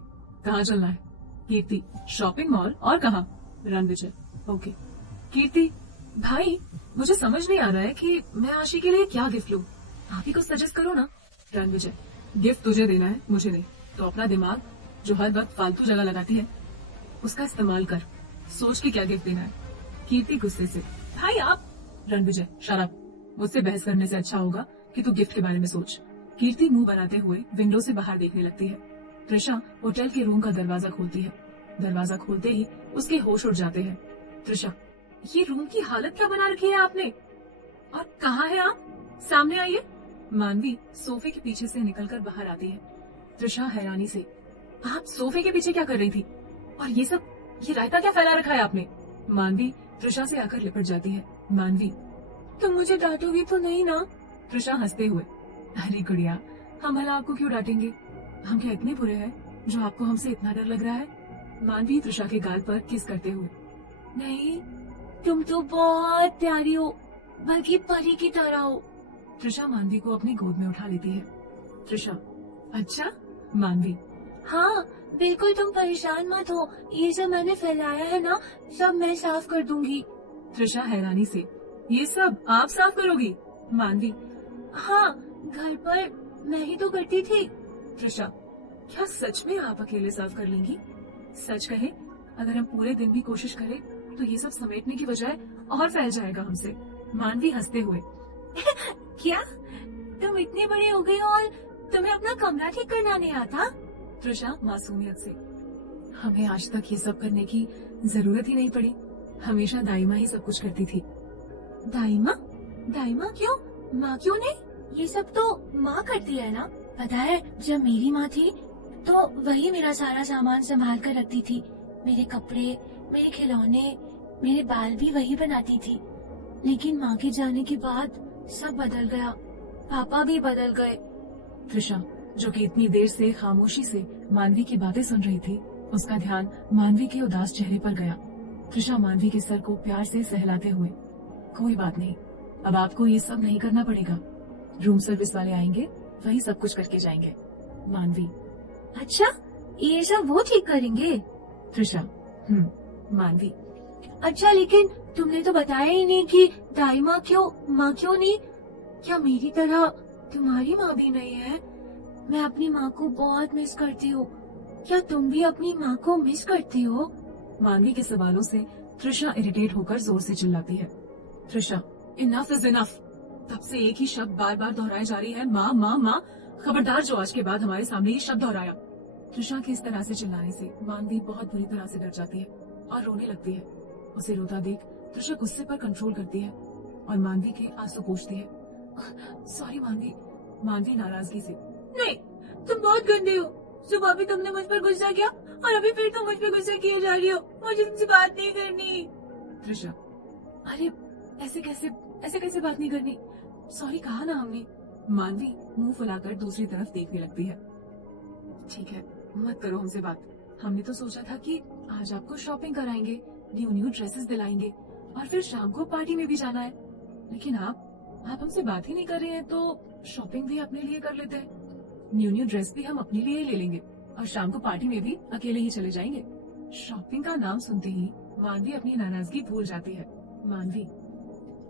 कहाँ चलना है? कीर्ति, शॉपिंग मॉल। और कहाँ? रणविजय, ओके। कीर्ति, भाई मुझे समझ नहीं आ रहा है कि मैं आशी के लिए क्या गिफ्ट लूं, आप ही कुछ सजेस्ट करो ना। रणविजय, गिफ्ट तुझे देना है, मुझे नहीं, तो अपना दिमाग जो हर वक्त फालतू जगह लगाती है उसका इस्तेमाल कर, सोच के क्या गिफ्ट देना है। कीर्ति गुस्से से, भाई आप। रणविजय, शराब, मुझसे बहस करने से अच्छा होगा कि तू गिफ्ट के बारे में सोच। कीर्ति मुंह बनाते हुए विंडो से बाहर देखने लगती है। त्रिशा होटल के रूम का दरवाजा खोलती है। दरवाजा खोलते ही उसके होश उड़ जाते हैं। त्रिशा, ये रूम की हालत क्या बना रखी है आपने, और कहाँ है आप? सामने आइए। मानवी सोफे के पीछे से निकलकर बाहर आती है। त्रिशा हैरानी से, आप सोफे के पीछे क्या कर रही थी, और ये सब, ये रायता क्या फैला रखा है आपने? मानवी त्रिशा से आकर लिपट जाती है। मानवी, तुम मुझे डांटोगी तो नहीं ना? त्रिशा हंसते हुए, अरे गुड़िया, हम भला आपको क्यों डांटेंगे, हम क्या इतने बुरे हैं जो आपको हमसे इतना डर लग रहा है? मानवी त्रिशा के गाल पर किस करते हुए, नहीं, तुम तो बहुत प्यारी हो, बल्कि परी की तरह हो। त्रिशा मानवी को अपनी गोद में उठा लेती है। त्रिशा, अच्छा? मानवी, हाँ बिल्कुल, तुम परेशान मत हो, ये सब मैंने फैलाया है ना, सब मैं साफ कर दूंगी। त्रिशा हैरानी से, ये सब आप साफ करोगी? मानवी, हाँ, घर पर मैं ही तो करती थी। त्रिशा, क्या सच में आप अकेले साफ कर लेंगी? सच कहे, अगर हम पूरे दिन भी कोशिश करें तो ये सब समेटने की बजाय और फैल जाएगा हमसे। मानवी हंसते हुए, क्या तुम इतनी बड़ी हो गई और तुम्हें अपना कमरा ठीक करना नहीं आता? त्रिशा मासूमियत से, हमें आज तक ये सब करने की जरूरत ही नहीं पड़ी, हमेशा दाइमा ही सब कुछ करती थी। दाइमा? दाइमा क्यों? माँ क्यों नहीं? ये सब तो माँ करती है ना। पता है, जब मेरी माँ थी तो वही मेरा सारा सामान संभाल कर रखती थी, मेरे कपड़े, मेरे खिलौने, मेरे बाल भी वही बनाती थी। लेकिन माँ के जाने के बाद सब बदल गया, पापा भी बदल गए। त्रिशा, जो कि इतनी देर से खामोशी से मानवी की बातें सुन रही थी, उसका ध्यान मानवी के उदास चेहरे पर गया। त्रिशा मानवी के सर को प्यार से सहलाते हुए, कोई बात नहीं, अब आपको ये सब नहीं करना पड़ेगा, रूम सर्विस वाले आएंगे, वही सब कुछ करके जाएंगे। मानवी, अच्छा, ये सब वो ठीक करेंगे? त्रिशा, मानवी, अच्छा, लेकिन तुमने तो बताया ही नहीं कि दाई क्यों, माँ क्यों नहीं? क्या मेरी तरह तुम्हारी माँ भी नहीं है? मैं अपनी माँ को बहुत मिस करती हूँ, क्या तुम भी अपनी माँ को मिस करती हो? मानवी के सवालों से तृषा इरिटेट होकर जोर से चिल्लाती है। तृषा, इनफ इज इनफ। तब से एक ही शब्द बार बार दोहराई जा रही है, माँ माँ माँ। खबरदार जो आज के बाद हमारे सामने ये शब्द दोहराया। तृषा के इस तरह से चिल्लाने से मानवी बहुत बुरी तरह से डर जाती है और रोने लगती है। उसे रोता देख तृषा गुस्से पर कंट्रोल करती है और मानवी के आंसू पोंछती है। सॉरी मानवी। मानवी नाराजगी से, नहीं, तुम बहुत गंदे हो। सुबह भी तुमने मुझ पर गुस्सा किया और अभी फिर तुम मुझ पर गुस्सा किए जा रही हो। मुझे तुमसे बात नहीं करनी। तृषा, अरे ऐसे कैसे बात नहीं करनी? सॉरी कहा ना हमने। मानवी मुंह फुलाकर दूसरी तरफ देखने लगती है। ठीक है, मत करो हमसे बात। हमने तो सोचा था कि आज आपको शॉपिंग कराएंगे, न्यू ड्रेसेस दिलाएंगे और फिर शाम को पार्टी में भी जाना है। लेकिन आप हमसे बात ही नहीं कर रहे हैं, तो शॉपिंग भी अपने लिए कर लेते हैं। न्यू ड्रेस भी हम अपने लिए ही ले लेंगे और शाम को पार्टी में भी अकेले ही चले जाएंगे। शॉपिंग का नाम सुनते ही मानवी अपनी नाराजगी भूल जाती है। मानवी,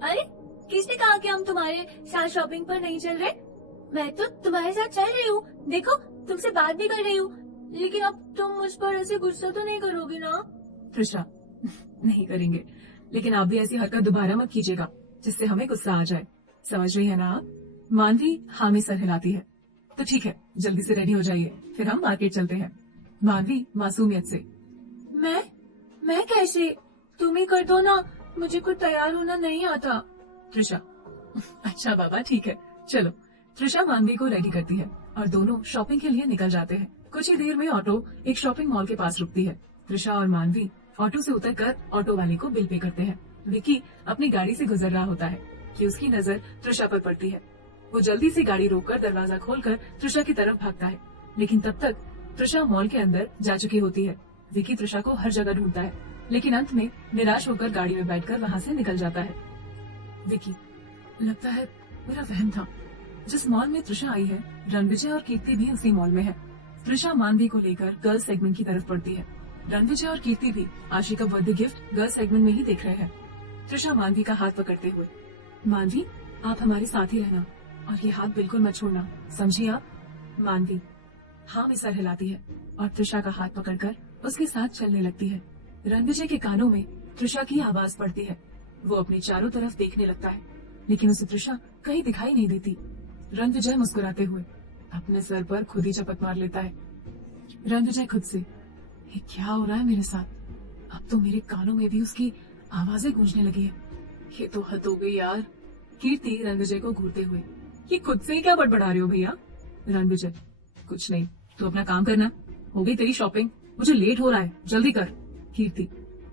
अरे किसने कहा कि हम तुम्हारे साथ शॉपिंग पर नहीं चल रहे? मैं तो तुम्हारे साथ चल रही हूँ। देखो, तुमसे बात भी कर रही हूँ। लेकिन अब तुम मुझ पर ऐसे गुस्सा तो नहीं करोगे ना? तृषा, नहीं करेंगे, लेकिन आप भी ऐसी हरकत दोबारा मत कीजिएगा जिससे हमें गुस्सा आ जाए। समझ रही है ना आप? मानवी हाँ में सर हिलाती है। तो ठीक है, जल्दी से रेडी हो जाइए, फिर हम मार्केट चलते हैं। मानवी मासूमियत से, मैं कैसे? तुम ही कर दो ना, मुझे कुछ तैयार होना नहीं आता। तृषा, अच्छा बाबा ठीक है, चलो। तृषा मानवी को रेडी करती है और दोनों शॉपिंग के लिए निकल जाते हैं। कुछ ही देर में ऑटो एक शॉपिंग मॉल के पास रुकती है। तृषा और मानवी ऑटो से उतरकर ऑटो वाले को बिल पे करते हैं। विकी अपनी गाड़ी से गुजर रहा होता है कि उसकी नजर तृषा पर पड़ती है। वो जल्दी से गाड़ी रोककर दरवाजा खोलकर तृषा की तरफ भागता है, लेकिन तब तक तृषा मॉल के अंदर जा चुकी होती है। विकी तृषा को हर जगह ढूंढता है, लेकिन अंत में निराश होकर गाड़ी में बैठकर वहाँ से निकल जाता है। विकी, लगता है मेरा वहम था। जिस मॉल में तृषा आई है, रणविजय और कीर्ति भी उसी मॉल में है। तृषा मानवी को लेकर गर्ल्स सेगमेंट की तरफ बढ़ती है। रणविजय और कीर्ति भी आशी का बर्थडे गिफ्ट गर्ल्स सेगमेंट में ही देख रहे हैं। तृषा मानवी का हाथ पकड़ते हुए, मानवी आप हमारे साथ ही रहना और ये हाथ बिल्कुल मत छोड़ना, समझी आप? मानवी हाँ में सर हिलाती है और तृषा का हाथ पकड़कर उसके साथ चलने लगती है। रणविजय के कानों में तृषा की आवाज पड़ती है। वो अपने चारों तरफ देखने लगता है, लेकिन उसे तृषा कहीं दिखाई नहीं देती। रणविजय मुस्कुराते हुए अपने सर पर खुद ही चपत मार लेता है। रणविजय खुद से, ये क्या हो रहा है मेरे साथ? अब तो मेरे कानों में भी उसकी आवाजें गूंजने लगी है। ये तो हद हो गई यार। कीर्ति रणविजय को घूरते हुए, ये खुद से ही क्या बड़बड़ा रहे हो भैया? रणविजय, कुछ नहीं, तू अपना काम करना। हो गई तेरी शॉपिंग, मुझे लेट हो रहा है, जल्दी कर। कीर्ति,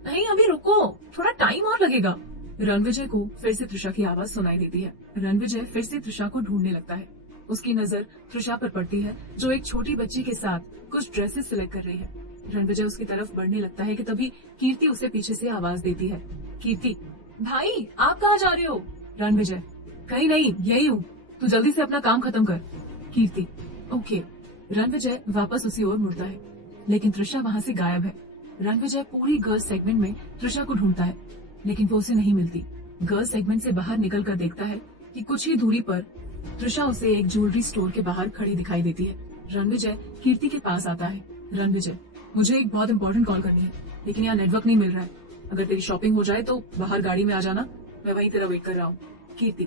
नहीं अभी रुको, थोड़ा टाइम और लगेगा। रणविजय को फिर से तृषा की आवाज सुनाई देती है। रणविजय फिर से तृषा को ढूंढने लगता है। उसकी नजर तृषा पर पड़ती है, जो एक छोटी बच्ची के साथ कुछ ड्रेसेस सिलेक्ट कर रही है। रणविजय उसकी तरफ बढ़ने लगता है कि तभी कीर्ति उसे पीछे से आवाज देती है। कीर्ति, भाई आप कहाँ जा रहे हो? रणविजय, कहीं नहीं, यही हूँ, तू जल्दी से अपना काम खत्म कर। कीर्ति, ओके। रणविजय वापस उसी ओर मुड़ता है, लेकिन तृषा वहाँ से गायब है। रणविजय पूरी गर्ल्स सेगमेंट में तृषा को ढूंढता है, लेकिन वो उसे नहीं मिलती। गर्ल्स सेगमेंट से बाहर निकलकर देखता है कि कुछ ही दूरी पर तृषा उसे एक ज्वेलरी स्टोर के बाहर खड़ी दिखाई देती है। रणविजय कीर्ति के पास आता है। रणविजय, मुझे एक बहुत इंपॉर्टेंट कॉल करनी है, लेकिन यहाँ नेटवर्क नहीं मिल रहा है। अगर तेरी शॉपिंग हो जाए तो बाहर गाड़ी में आ जाना, मैं वहीं तेरा वेट कर रहा हूँ। कीर्ति,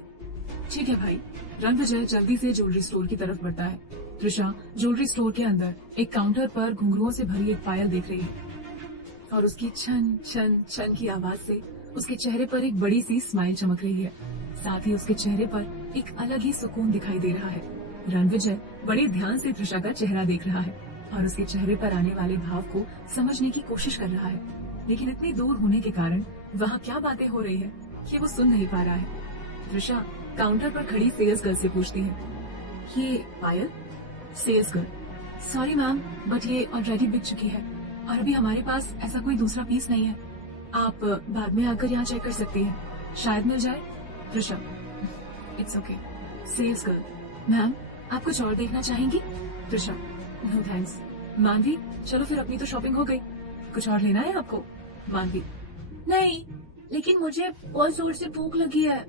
ठीक है भाई। रणविजय जल्दी से ज्वेलरी स्टोर की तरफ बढ़ता है। तृषा ज्वेलरी स्टोर के अंदर एक काउंटर पर घुंघरुओं से भरी एक पायल देख रही है और उसकी छन छन छन की आवाज से उसके चेहरे पर एक बड़ी सी स्माइल चमक रही है। साथ ही उसके चेहरे पर एक अलग ही सुकून दिखाई दे रहा है। रणविजय बड़े ध्यान से तृषा का चेहरा देख रहा है और उसके चेहरे पर आने वाले भाव को समझने की कोशिश कर रहा है, लेकिन इतनी दूर होने के कारण वहाँ क्या बातें हो रही है कि वो सुन नहीं पा रहा है। तृषा काउंटर पर खड़ी सेल्स गर्ल से पूछती है, ये पायल? Sales girl, sorry ma'am, but ये ऑलरेडी बिक चुकी है और अभी हमारे पास ऐसा कोई दूसरा पीस नहीं है। आप बाद में आकर यहाँ चेक कर सकती हैं, शायद मिल जाए। Trisha, it's okay. Sales girl, ma'am आप कुछ और देखना चाहेंगी? Trisha, no thanks. मानवी, चलो फिर अपनी तो शॉपिंग हो गई, कुछ और लेना है आपको? मानवी, नहीं, लेकिन मुझे बहुत जोर से भूख लगी है।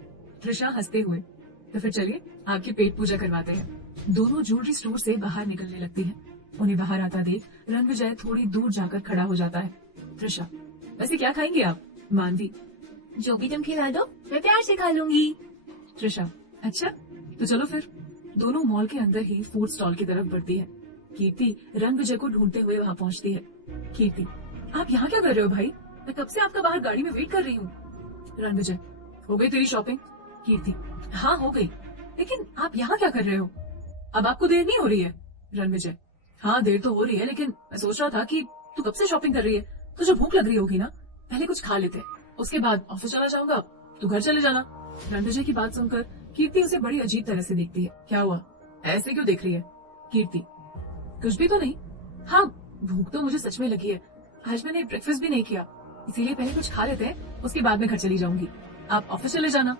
तृषा हंसते हुए, तो फिर चलिए आपकी पेट पूजा करवाते हैं। दोनों ज्वेलरी स्टोर से बाहर निकलने लगती हैं। उन्हें बाहर आता देख रणविजय थोड़ी दूर जाकर खड़ा हो जाता है। त्रिशा, वैसे क्या खाएंगे आप? मानवी, जो भी तुम खिला दो मैं प्यार से खा लूंगी। त्रिशा, अच्छा तो चलो फिर। दोनों मॉल के अंदर ही फूड स्टॉल की तरफ बढ़ती है। कीर्ति रणविजय को ढूंढते हुए वहाँ पहुँचती है। कीर्ति, आप यहाँ क्या कर रहे हो भाई? मैं कब से आपका बाहर गाड़ी में वेट कर रही हूँ। रणविजय, हो गई तेरी शॉपिंग? कीर्ति, हाँ हो गई, लेकिन आप यहाँ क्या कर रहे हो? अब आपको देर नहीं हो रही है? रणविजय, हाँ देर तो हो रही है, लेकिन मैं सोच रहा था कि तू कब से शॉपिंग कर रही है, तुझे भूख लग रही होगी ना, पहले कुछ खा लेते हैं, उसके बाद ऑफिस चला जाऊंगा, तू घर चले जाना। रणविजय की बात सुनकर कीर्ति उसे बड़ी अजीब तरह से देखती है। क्या हुआ, ऐसे क्यों देख रही है? कीर्ति, कुछ भी तो नहीं। हाँ, भूख तो मुझे सच में लगी है, आज मैंने ब्रेकफास्ट भी नहीं किया, इसीलिए पहले कुछ खा लेते हैं, उसके बाद में घर चली जाऊंगी, आप ऑफिस चले जाना।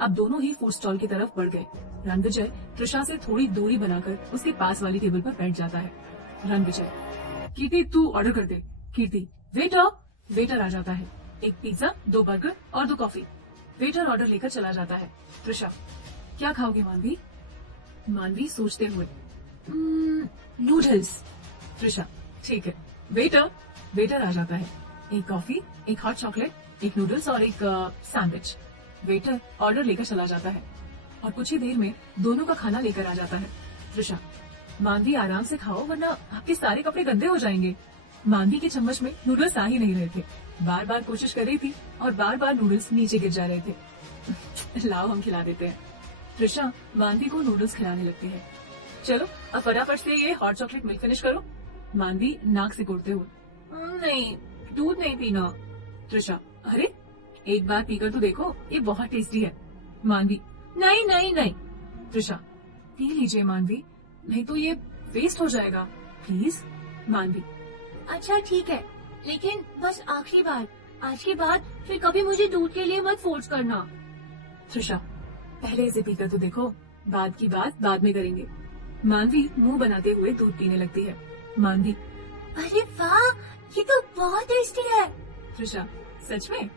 अब दोनों ही फूड स्टॉल की तरफ बढ़ गए। रणविजय त्रिशा से थोड़ी दूरी बनाकर उसके पास वाली टेबल पर बैठ जाता है। रणविजय, कीर्ति तू ऑर्डर कर दे। कीर्ति, वेटर। वेटर आ जाता है, एक पिज्जा, 2 बर्गर और 2 कॉफी। वेटर ऑर्डर लेकर चला जाता है। त्रिशा, क्या खाओगे मानवी? मानवी सोचते हुए, नूडल्स। त्रिशा, ठीक है। वेटर। वेटर आ जाता है, एक कॉफी, एक हॉट चॉकलेट, एक नूडल्स और एक सैंडविच। वेटर ऑर्डर लेकर चला जाता है और कुछ ही देर में दोनों का खाना लेकर आ जाता है। त्रिशा, मानवी आराम से खाओ वरना आपके सारे कपड़े गंदे हो जाएंगे। मानवी के चम्मच में नूडल्स आ ही नहीं रहे थे, बार बार कोशिश कर रही थी और बार बार नूडल्स नीचे गिर जा रहे थे। लाओ हम खिला देते हैं। त्रिशा मानवी को नूडल्स खिलाने लगती है। चलो अब फटाफट से ये हॉट चॉकलेट मिल्क फिनिश करो। मानवी नाक से कुड़ते हुए, नहीं दूध नहीं पीना। त्रिशा, अरे एक बार पीकर तो देखो, ये बहुत टेस्टी है। मानवी, नहीं नहीं नहीं। त्रिशा, पी लीजिए मानवी, नहीं तो ये वेस्ट हो जाएगा, प्लीज। मानवी, अच्छा ठीक है, लेकिन बस आखिरी बार, आज के बाद फिर कभी मुझे दूध के लिए मत फोर्स करना। त्रिशा, पहले इसे पीकर तो देखो, बाद की बात बाद में करेंगे। मानवी मुंह बनाते हुए दूध पीने लगती है। मानवी, अरे वाह, ये तो बहुत टेस्टी है। त्रिशा, सच में?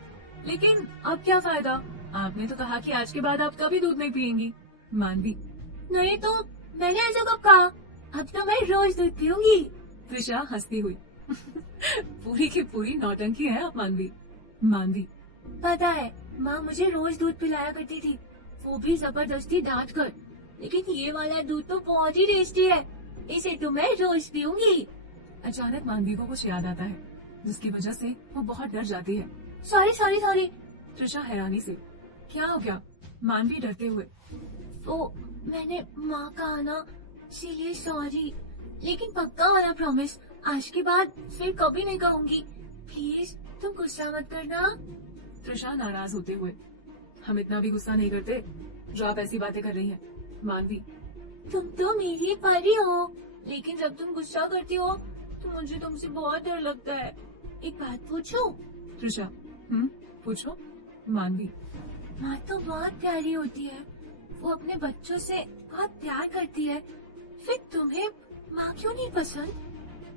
लेकिन अब क्या फायदा, आपने तो कहा कि आज के बाद आप कभी दूध नहीं पिएंगी। मानवी, नहीं तो मैंने ऐसा कब कहा, अब तो मैं रोज दूध पीऊंगी। त्रिशा हंसती हुई, पूरी की पूरी नौटंकी है आप मानवी। मानवी, पता है माँ मुझे रोज दूध पिलाया करती थी, वो भी जबरदस्ती डांट कर, लेकिन ये वाला दूध तो बहुत ही टेस्टी है, इसे तो मैं रोज पीऊंगी। अचानक मानवी को कुछ याद आता है, जिसकी वजह से वो बहुत डर जाती है। Sorry sorry sorry. त्रिशा हैरानी से, क्या हो गया? मानवी डरते हुए, वो मैंने माँ का आना, इसीलिए सॉरी, लेकिन पक्का वाला प्रॉमिस, आज के बाद फिर कभी नहीं कहूंगी, प्लीज तुम गुस्सा मत करना। त्रिशा नाराज होते हुए, हम इतना भी गुस्सा नहीं करते जो आप ऐसी बातें कर रही हैं। मानवी, तुम तो मेरी परी हो, लेकिन जब तुम गुस्सा करती हो तो मुझे तुमसे बहुत डर लगता है। एक बात पूछूं? त्रिशा, पूछो। मानवी, माँ तो बहुत प्यारी होती है, वो अपने बच्चों से बहुत प्यार करती है, फिर तुम्हें माँ क्यों नहीं पसंद?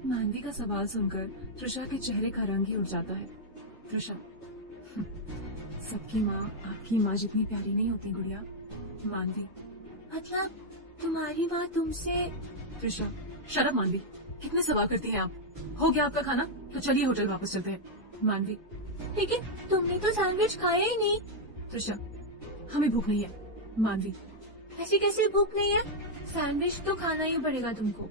मानवी का सवाल सुनकर त्रिशा के चेहरे का रंग ही उठ जाता है। त्रिशा, सबकी माँ आपकी माँ जितनी प्यारी नहीं होती गुड़िया। मानवी, मतलब तुम्हारी माँ तुमसे? त्रिशा, शर्म मानवी, कितने सवाल करती हैं आप। हो गया आपका खाना, तो चलिए होटल वापस चलते हैं। मानवी, लेकिन तुमने तो सैंडविच खाया ही नहीं। त्रिशा, हमें भूख नहीं है। मानवी, ऐसी कैसी भूख नहीं है, सैंडविच तो खाना ही पड़ेगा तुमको।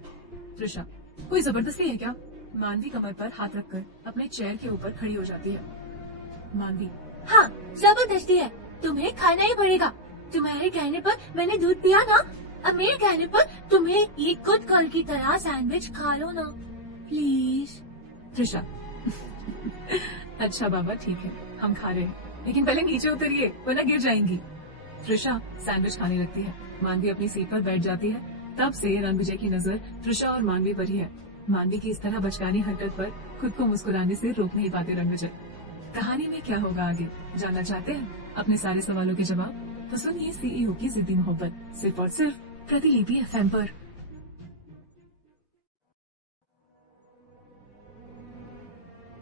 त्रिशा, कोई जबरदस्ती है क्या? मानवी कमर पर हाथ रखकर अपने चेयर के ऊपर खड़ी हो जाती है। मानवी, हाँ जबरदस्ती है, तुम्हें खाना ही पड़ेगा, तुम्हारे कहने पर मैंने दूध पिया ना, अब मेरे कहने पर तुम्हें ये खुद कल की तरह सैंडविच खा लो ना, प्लीज। त्रिशा, अच्छा बाबा ठीक है, हम खा रहे हैं, लेकिन पहले नीचे उतरिए वरना गिर जाएंगी। त्रिशा सैंडविच खाने लगती है। मानवी अपनी सीट पर बैठ जाती है। तब से रणविजय की नजर त्रिशा और मानवी पर ही है। मानवी की इस तरह बचकानी हरकत पर खुद को मुस्कुराने से रोक नहीं पाते रणविजय। कहानी में क्या होगा आगे जानना चाहते हैं अपने सारे सवालों के जवाब? तो सुनिए सीईओ की जिद्दी मोहब्बत, सिर्फ और सिर्फ प्रतिलिपि एफएम पर।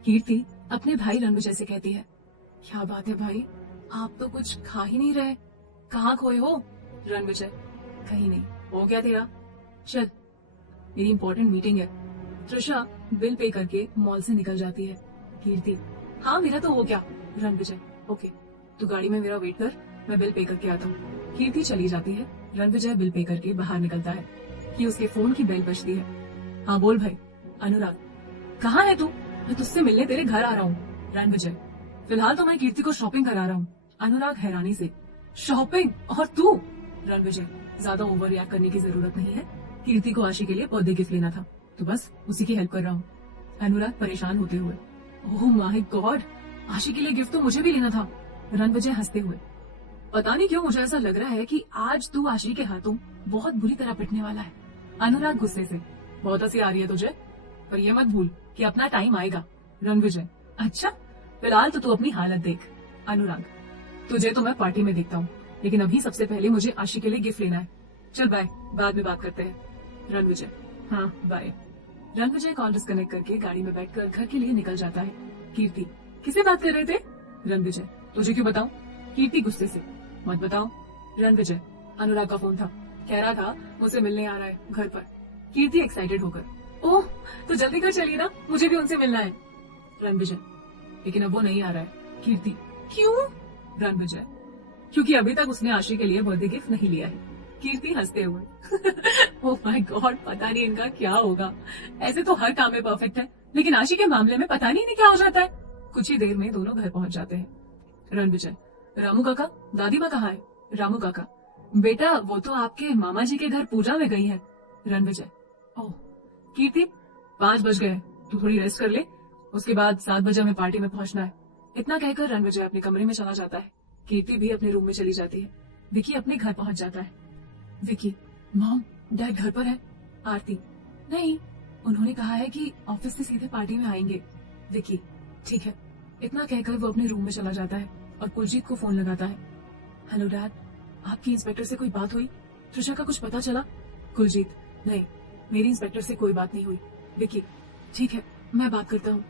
कीर्ति अपने भाई रणविजय से कहती है, क्या बात है भाई, आप तो कुछ खा ही नहीं रहे, कहाँ खोए हो? रणविजय, कहीं नहीं, हो गया तेरा, चल मेरी इंपॉर्टेंट मीटिंग है। त्रिशा बिल पे करके मॉल से निकल जाती है। कीर्ति, हाँ मेरा तो हो गया। रणविजय, ओके तू गाड़ी में मेरा वेट कर, मैं बिल पे करके आता हूँ। कीर्ति चली जाती है। रणविजय बिल पे करके बाहर निकलता है कि उसके फोन की बेल बजती है। हाँ बोल भाई। अनुराग, कहाँ है तू? मैं तुझसे मिलने तेरे घर आ रहा हूँ। रणविजय, फिलहाल तो मैं कीर्ति को शॉपिंग करा रहा हूँ। अनुराग हैरानी से, शॉपिंग और तू? रणविजय, ज्यादा ओवर रिएक्ट करने की जरूरत नहीं है। कीर्ति को आशी के लिए बर्थडे गिफ्ट लेना था, तो बस उसी की हेल्प कर रहा हूँ। अनुराग परेशान होते हुए, ओह माय गॉड, आशी के लिए गिफ्ट तो मुझे भी लेना था। रणविजय हंसते हुए, पता नहीं क्यों मुझे ऐसा लग रहा है कि आज तू आशी के हाथों बहुत बुरी तरह पिटने वाला है। अनुराग गुस्से से, बहुत हंसी आ रही है तुझे, पर ये मत भूल कि अपना टाइम आएगा। रणविजय, अच्छा फिलहाल तो तू अपनी हालत देख। अनुराग, तुझे तो मैं पार्टी में देखता हूँ, लेकिन अभी सबसे पहले मुझे आशी के लिए गिफ्ट लेना है। चल बाय, बाद में बात करते हैं। रणविजय, हाँ बाय। रणविजय कॉल डिस्कनेक्ट करके गाड़ी में बैठकर घर के लिए निकल जाता है। कीर्ति, किससे बात कर रहे थे? रणविजय, तुझे क्यों बताऊं? कीर्ति गुस्से से, मत बताओ। रणविजय, अनुराग का फोन था, कह रहा था मुझसे मिलने आ रहा है घर पर। कीर्ति एक्साइटेड होकर, ओह तो जल्दी कर चलिए ना, मुझे भी उनसे मिलना है। रणविजय, लेकिन अब वो नहीं आ रहा है। कीर्ति, क्यों? रणविजय, क्योंकि अभी तक उसने आशी के लिए बर्थडे गिफ्ट नहीं लिया है। कीर्ति हंसते हुए, ओह माय गॉड, पता नहीं इनका क्या होगा। ऐसे तो हर काम में परफेक्ट है, लेकिन आशी के मामले में पता नहीं इन्हें क्या हो जाता है। कुछ ही देर में दोनों घर पहुंच जाते हैं। रणविजय, रामू काका, दादी माँ कहाँ है? रामू काका, बेटा वो तो आपके मामा जी के घर पूजा में गई है। रणविजय, ओह। कीर्ति, 5 बज गए, तू थोड़ी रेस्ट कर ले, उसके बाद 7 बजे हमें पार्टी में पहुंचना है। इतना कहकर रणविजय अपने कमरे में चला जाता है। कीर्ति भी अपने रूम में चली जाती है। विकी अपने घर पहुंच जाता है। विकी, मॉम डैड घर पर है। आरती, नहीं, उन्होंने कहा है कि ऑफिस से सीधे पार्टी में आएंगे। विकी, ठीक है। इतना कहकर वो अपने रूम में चला जाता है और कुलजीत को फोन लगाता है। हेलो डैड, आपकी इंस्पेक्टर से कोई बात हुई? त्रिशा का कुछ पता चला? कुलजीत, नहीं, मेरी इंस्पेक्टर से कोई बात नहीं हुई। विकी, ठीक है, मैं बात करता हूँ।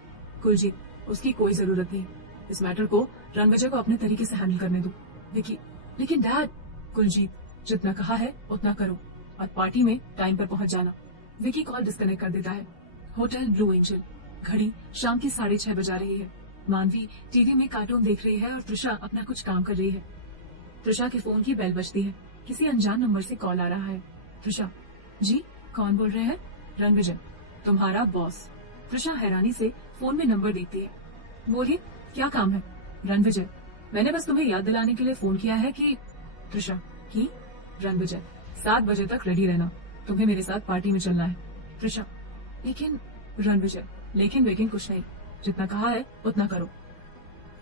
कुलजीत, उसकी कोई जरूरत नहीं, इस मैटर को रणविजय को अपने तरीके से हैंडल करने दो। विकी, लेकिन डैड। कुलजीत, जितना कहा है उतना करो और पार्टी में टाइम पर पहुंच जाना। विकी कॉल डिस्कनेक्ट कर देता है। होटल ब्लू एंजल, घड़ी शाम की 6:30 बजा रही है। मानवी टीवी में कार्टून देख रही है और त्रिशा अपना कुछ काम कर रही है। त्रिशा के फोन की बेल बजती है। किसी अनजान नंबर से कॉल आ रहा है। त्रिशा, जी कौन बोल रहे हैं? रणविजय, तुम्हारा बॉस। त्रिशा हैरानी से फोन में नंबर देखती है। बोलिए, क्या काम है? रणविजय, मैंने बस तुम्हें याद दिलाने के लिए फोन किया है कि। त्रिशा, की? रणविजय, 7 बजे तक रेडी रहना, तुम्हें मेरे साथ पार्टी में चलना है। त्रिशा, लेकिन। रणविजय, लेकिन कुछ नहीं, जितना कहा है उतना करो।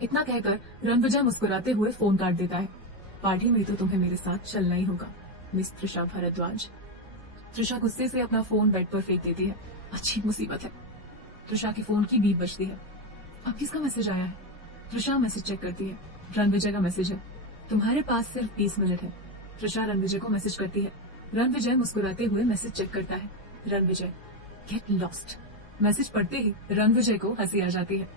इतना कहकर रणविजय मुस्कुराते हुए फोन काट देता है। पार्टी में तो तुम्हें मेरे साथ चलना ही होगा, मिस त्रिशा भारद्वाज। त्रिशा गुस्से से अपना फोन बेड पर फेंक देती है। अच्छी मुसीबत है। त्रिशा के फोन की बीप बजती है। अब किसका मैसेज आया है? त्रिशा मैसेज चेक करती है। रणविजय का मैसेज है। तुम्हारे पास सिर्फ 20 मिनट है। त्रिशा रणविजय को मैसेज करती है। रणविजय मुस्कुराते हुए मैसेज चेक करता है। Ranvijay, get lost. मैसेज पढ़ते ही रणविजय को हंसी आ जाती है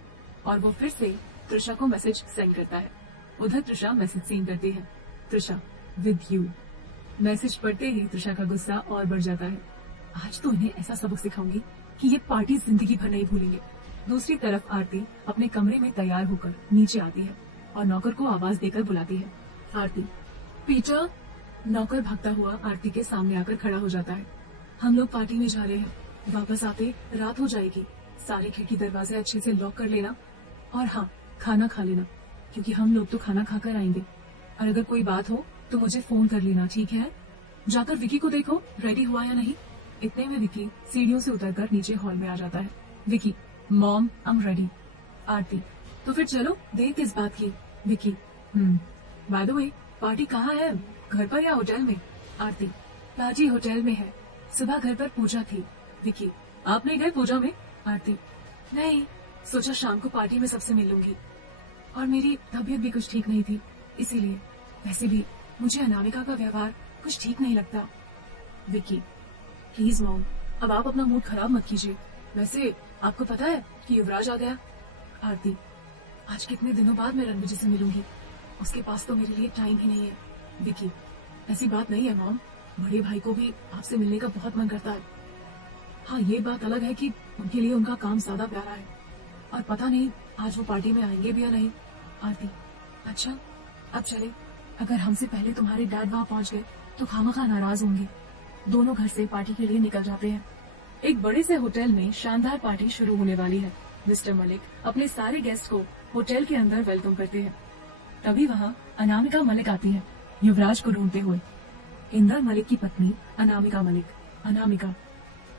और वो फिर से त्रिशा को मैसेज सेंड करता है। उधर त्रिशा मैसेज सीन करती है। Trisha, with you. मैसेज पढ़ते ही त्रिशा का गुस्सा और बढ़ जाता है। आज तो इन्हें ऐसा सबक सिखाऊंगी कि ये पार्टी जिंदगी भर नहीं भूलेंगे। दूसरी तरफ आरती अपने कमरे में तैयार होकर नीचे आती है और नौकर को आवाज देकर बुलाती है। आरती, पीटर। नौकर भागता हुआ आरती के सामने आकर खड़ा हो जाता है। हम लोग पार्टी में जा रहे हैं, वापस आते रात हो जाएगी। सारे खिड़की दरवाजे अच्छे से लॉक कर लेना और हाँ, खाना खा लेना, क्योंकि हम लोग तो खाना खाकर आएंगे। और अगर कोई बात हो तो मुझे फोन कर लेना, ठीक है? जाकर विकी को देखो रेडी हुआ या नहीं। इतने में विकी सीढ़ियों से उतरकर नीचे हॉल में आ जाता है। Vicky, mom I am ready. Aarti, तो फिर चलो, देर किस बात की? Vicky, by the way, party कहाँ है, घर पर या होटल में? आरती, पार्टी होटल में है, सुबह घर पर पूजा थी। विकी, आप नहीं गए पूजा में? आरती, नहीं, सोचा शाम को पार्टी में सबसे मिल लूंगी, और मेरी तबीयत भी कुछ ठीक नहीं थी, इसीलिए। वैसे भी मुझे अनामिका का व्यवहार कुछ ठीक नहीं लगता। विकी, प्लीज मॉम, अब आप अपना मूड खराब मत कीजिए। वैसे आपको पता है कि युवराज आ गया? आरती, आज कितने दिनों बाद मैं रणविजय से मिलूंगी, उसके पास तो मेरे लिए टाइम ही नहीं है। विकी, ऐसी बात नहीं है मॉम, बड़े भाई को भी आपसे मिलने का बहुत मन करता है। हाँ, ये बात अलग है कि उनके लिए उनका काम ज्यादा प्यारा है और पता नहीं आज वो पार्टी में आएंगे भी या नहीं। आरती, अच्छा अब चले। अगर हमसे पहले तुम्हारे डैड वहाँ पहुँच गए तो खामखा नाराज होंगे। दोनों घर से पार्टी के लिए निकल जाते हैं। एक बड़े से होटल में शानदार पार्टी शुरू होने वाली है। मिस्टर मलिक अपने सारे गेस्ट को होटल के अंदर वेलकम करते हैं। तभी वहाँ अनामिका मलिक आती है, युवराज को ढूंढते हुए। इंदर मलिक की पत्नी अनामिका मलिक। अनामिका,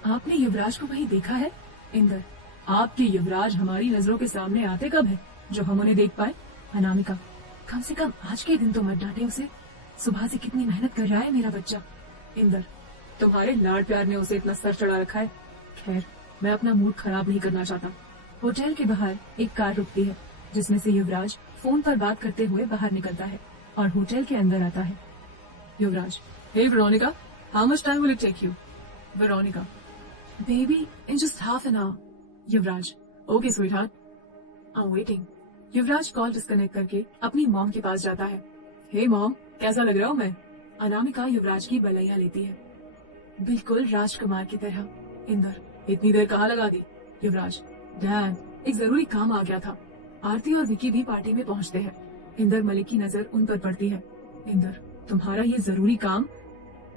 आपने युवराज को कहीं देखा है? इंदर, आपके युवराज हमारी नजरों के सामने आते कब है जो हम उन्हें देख पाए? अनामिका, कम से कम आज के दिन तो मत डांटे उसे। सुबह से कितनी मेहनत कर रहा है मेरा बच्चा। इंदर, तुम्हारे लाड प्यार ने उसे इतना सर चढ़ा रखा है। खैर, मैं अपना मूड खराब नहीं करना चाहता। होटल के बाहर एक कार रुकती है जिसमें से युवराज फोन पर बात करते हुए बाहर निकलता है और होटल के अंदर आता है। Yuvraj, hey Veronica, how much time will it take you? Veronica, baby, in just half an hour. Yuvraj, okay sweetheart, I am waiting. Yuvraj call disconnect करके अपनी मॉम के पास जाता है। हे मॉम, कैसा लग रहा हूँ मैं? अनामिका युवराज की बलैया लेती है। बिल्कुल राजकुमार की तरह। इंदर, इतनी देर कहाँ लगा दी? युवराज, डैड, एक जरूरी काम आ गया था। आरती और विकी भी पार्टी में पहुंचते हैं। इंदर मलिक की नजर उन पर पड़ती है। इंदर, तुम्हारा ये जरूरी काम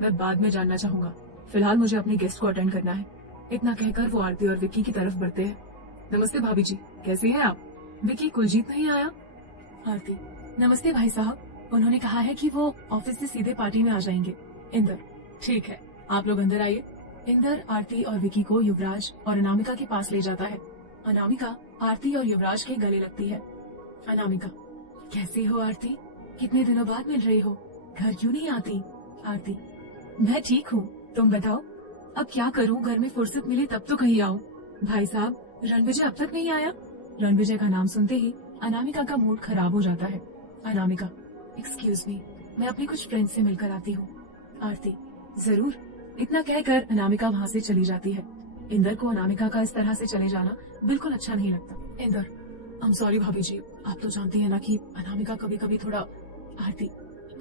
मैं बाद में जानना चाहूंगा। फिलहाल मुझे अपने गेस्ट को अटेंड करना है। इतना कहकर वो आरती और विक्की की तरफ बढ़ते हैं। नमस्ते भाभी जी, कैसी हैं आप? विक्की, कुलजीत नहीं आया? आरती, नमस्ते भाई साहब, उन्होंने कहा है कि वो ऑफिस से सीधे पार्टी में आ जाएंगे। इंदर, ठीक है, आप लोग अंदर आइए। इंदर आरती और विकी को युवराज और अनामिका के पास ले जाता है। अनामिका आरती और युवराज के गले लगती है। अनामिका, कैसी हो आरती? कितने दिनों बाद मिल रही हो, घर क्यों नहीं आती? आरती, मैं ठीक हूँ, तुम बताओ। अब क्या करूँ, घर में फुर्सत मिले तब तो कहीं आऊँ। भाई साहब, रणविजय अब तक नहीं आया? रणविजय का नाम सुनते ही अनामिका का मूड खराब हो जाता है। अनामिका, एक्सक्यूज मी, मैं अपने कुछ फ्रेंड से मिलकर आती हूँ। आरती, जरूर। इतना कहकर अनामिका वहाँ से चली जाती है। इंदर को अनामिका का इस तरह से चले जाना बिल्कुल अच्छा नहीं लगता। इंदर, आई एम सॉरी भाभी जी, आप तो जानती है ना कि अनामिका कभी कभी थोड़ा। आरती,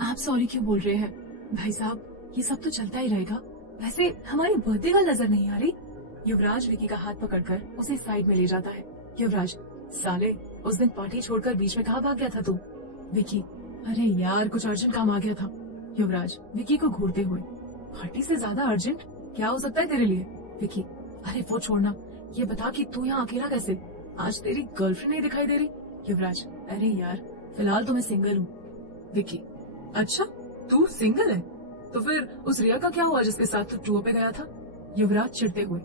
आप सॉरी क्यों बोल रहे हैं? भाई साहब, ये सब तो चलता ही रहेगा। वैसे हमारी बर्थडे का नजर नहीं आ रही। युवराज विकी का हाथ पकड़कर उसे साइड में ले जाता है। युवराज, साले, उस दिन पार्टी छोड़कर बीच में कहाँ भाग गया था तू? विकी, अरे यार, कुछ अर्जेंट काम आ गया था। युवराज विकी को घूरते हुए, पार्टी से ज्यादा अर्जेंट क्या हो सकता है तेरे लिए? विकी, अरे वो छोड़ना, ये बता कि तू यहाँ अकेला कैसे? आज तेरी गर्लफ्रेंड नहीं दिखाई दे रही? युवराज, अरे यार, फिलहाल तो मैं सिंगल हूँ। विकी, अच्छा, तू सिंगल है? तो फिर उस रिया का क्या हुआ जिसके साथ तू टूर पे गया था? युवराज चिढ़ते हुए,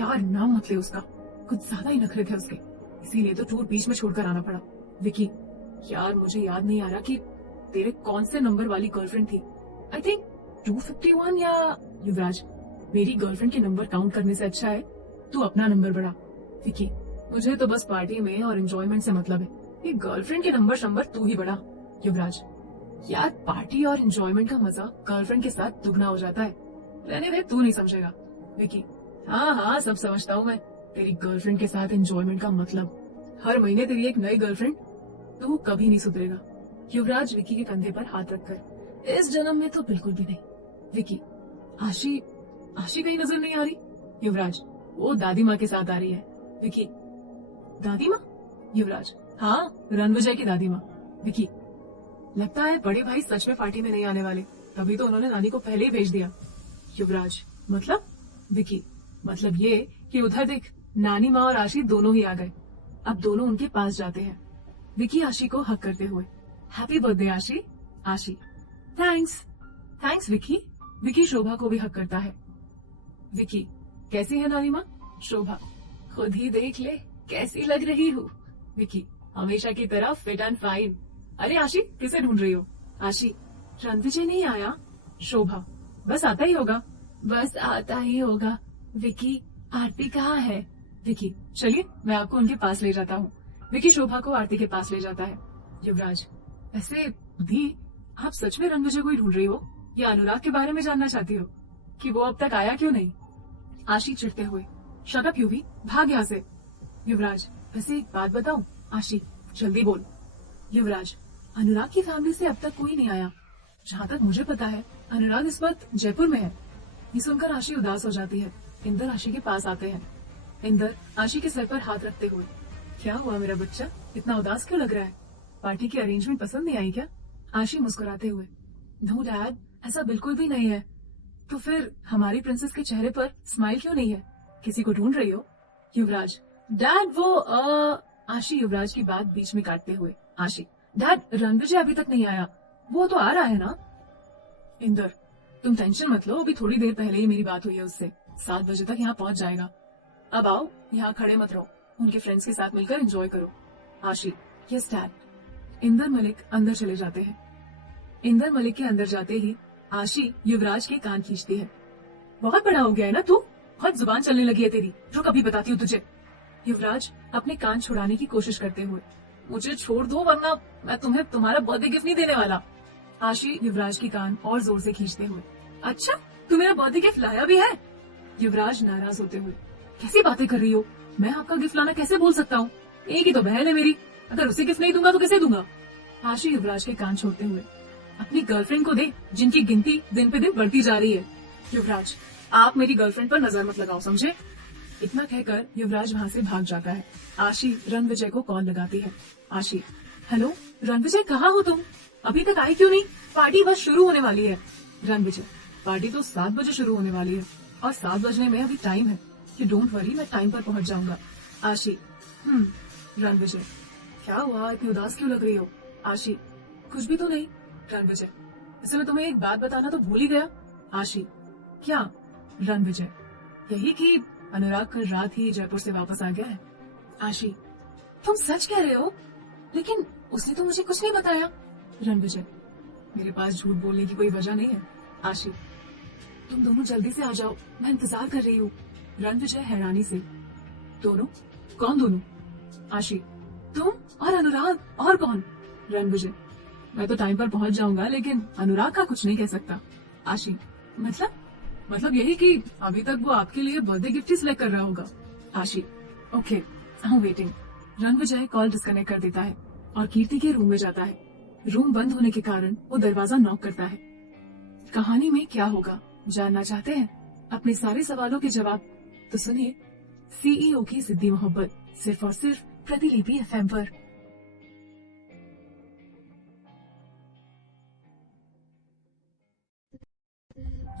यार नाम मत ले उसका, कुछ ज्यादा ही नखरे थे उसके, इसीलिए तो टूर बीच में छोड़कर आना पड़ा। विकी, यार मुझे याद नहीं आ रहा कि तेरे कौन से नंबर वाली गर्लफ्रेंड थी। आई थिंक 251 या। युवराज, मेरी गर्लफ्रेंड के नंबर काउंट करने से अच्छा है तू अपना नंबर बढ़ा। विकी, मुझे तो बस पार्टी में और एंजॉयमेंट से मतलब है, ये गर्लफ्रेंड के नंबर तू ही बढ़ा। युवराज, यार पार्टी और एंजॉयमेंट का मजा गर्लफ्रेंड के साथ दुगना हो जाता है। रहने दे, तू नहीं समझेगा। विकी, हाँ हाँ, सब समझता हूँ मैं, तेरी गर्लफ्रेंड के साथ एंजॉयमेंट का मतलब हर महीने तेरी एक नई गर्लफ्रेंड, तू कभी नहीं सुधरेगा। युवराज विकी के कंधे पर हाथ रखकर, इस जन्म में तो बिल्कुल भी नहीं। विकी, आशी कहीं नजर नहीं आ रही? युवराज, वो दादी माँ के साथ आ रही है। विकी, दादी माँ? युवराज, हाँ, रणविजय की दादी माँ। विकी, लगता है बड़े भाई सच में पार्टी में नहीं आने वाले, तभी तो उन्होंने नानी को पहले ही भेज दिया। युवराज, मतलब? विकी, मतलब ये कि उधर देख, नानी माँ और आशी दोनों ही आ गए। अब दोनों उनके पास जाते हैं। विकी आशी को हक करते हुए, हैप्पी बर्थडे आशी। आशी, थैंक्स विकी। विकी शोभा को भी हक करता है। विकी, कैसी है नानी माँ? शोभा, खुद ही देख ले कैसी लग रही हूँ। विकी, हमेशा की तरह फिट एंड फाइन। अरे आशी, किसे ढूंढ रही हो? आशी, रणविजय नहीं आया? शोभा, बस आता ही होगा। विकी, आरती कहाँ है? विकी, चलिए मैं आपको उनके पास ले जाता हूँ। विकी शोभा को आरती के पास ले जाता है। युवराज, ऐसे दी, आप सच में रणविजय को ही ढूंढ रही हो या अनुराग के बारे में जानना चाहती हो कि वो अब तक आया क्यों नहीं? आशी चिढ़ते हुए, शट अप यूवी, भाग यहाँ से। युवराज, वैसे एक बात बताऊं? आशी, जल्दी बोल। युवराज, अनुराग की फैमिली से अब तक कोई नहीं आया। जहाँ तक मुझे पता है अनुराग इस वक्त जयपुर में है। ये सुनकर आशी उदास हो जाती है। इंदर आशी के पास आते हैं। इंदर आशी के सर पर हाथ रखते हुए, क्या हुआ मेरा बच्चा, इतना उदास क्यों लग रहा है? पार्टी की अरेंजमेंट पसंद नहीं आई क्या? आशी मुस्कुराते हुए, नो डैड, ऐसा बिल्कुल भी नहीं है। तो फिर हमारी प्रिंसेस के चेहरे पर स्माइल क्यों नहीं है? किसी को ढूंढ रही हो? युवराज, डैड वो आशी युवराज की बात बीच में काटते हुए, आशी, डैड रणविजय अभी तक नहीं आया, वो तो आ रहा है ना? इंदर, तुम टेंशन मत लो, अभी थोड़ी देर पहले ही मेरी बात हुई है उससे, 7 बजे तक यहाँ पहुंच जाएगा। अब आओ, यहाँ खड़े मत रहो, उनके फ्रेंड्स के साथ मिलकर एंजॉय करो। आशी, यस डैड। इंदर मलिक अंदर चले जाते हैं। इंदर मलिक के अंदर जाते ही आशी युवराज के कान खींचती है। बहुत बड़ा हो गया है ना तू, बहुत जुबान चलने लगी है तेरी, जो कभी बताती हूँ तुझे। युवराज अपने कान छुड़ाने की कोशिश करते हुए, मुझे छोड़ दो वरना मैं तुम्हें तुम्हारा बर्थडे गिफ्ट नहीं देने वाला। आशी युवराज की कान और जोर से खींचते हुए, अच्छा तू मेरा बर्थडे गिफ्ट लाया भी है? युवराज नाराज होते हुए, कैसी बातें कर रही हो, मैं आपका गिफ्ट लाना कैसे भूल सकता हूँ? एक ही तो बहन है मेरी, अगर उसे गिफ्ट नहीं दूंगा तो कैसे दूंगा? आशी युवराज के कान छोड़ते हुए, अपनी गर्लफ्रेंड को दे जिनकी गिनती दिन पे दिन बढ़ती जा रही है। युवराज, आप मेरी गर्लफ्रेंड पर नजर मत लगाओ, समझे? इतना कहकर युवराज वहाँ से भाग जाता है। आशी रणविजय को कॉल लगाती है। आशी, हेलो रणविजय, कहाँ हो तुम? अभी तक आई क्यों नहीं? पार्टी बस शुरू होने वाली है। रणविजय, पार्टी तो 7 बजे शुरू होने वाली है और 7 बजने में अभी टाइम है। यू डोंट वरी, मैं टाइम पर पहुंच जाऊंगा। आशी, रणविजय, क्या हुआ, इतनी उदास क्यों लग रही हो? आशी, कुछ भी तो नहीं। रणविजय, वैसे मैं तुम्हें एक बात बताना तो भूल ही गया। आशी, क्या? रणविजय, यही कि अनुराग कल रात ही जयपुर से वापस आ गया है। आशी, तुम सच कह रहे हो? लेकिन उसने तो मुझे कुछ नहीं बताया। रणविजय, मेरे पास झूठ बोलने की कोई वजह नहीं है। आशी, तुम दोनों जल्दी से आ जाओ, मैं इंतजार कर रही हूँ। रणविजय हैरानी से, दोनों? कौन दोनों? आशी, तुम और अनुराग, और कौन? रणविजय, मैं तो टाइम पर पहुंच जाऊंगा लेकिन अनुराग का कुछ नहीं कह सकता। आशी, मतलब यही कि अभी तक वो आपके लिए बर्थडे गिफ्ट ही सिलेक्ट कर रहा होगा। आशी, okay, I am waiting. Ranvijay call disconnect कर देता है और कीर्ति के रूम में जाता है। रूम बंद होने के कारण वो दरवाजा नॉक करता है। कहानी में क्या होगा जानना चाहते हैं? अपने सारे सवालों के जवाब तो सुनिए सीईओ की जिद्दी मोहब्बत, सिर्फ और सिर्फ प्रतिलिपि एफएम पर।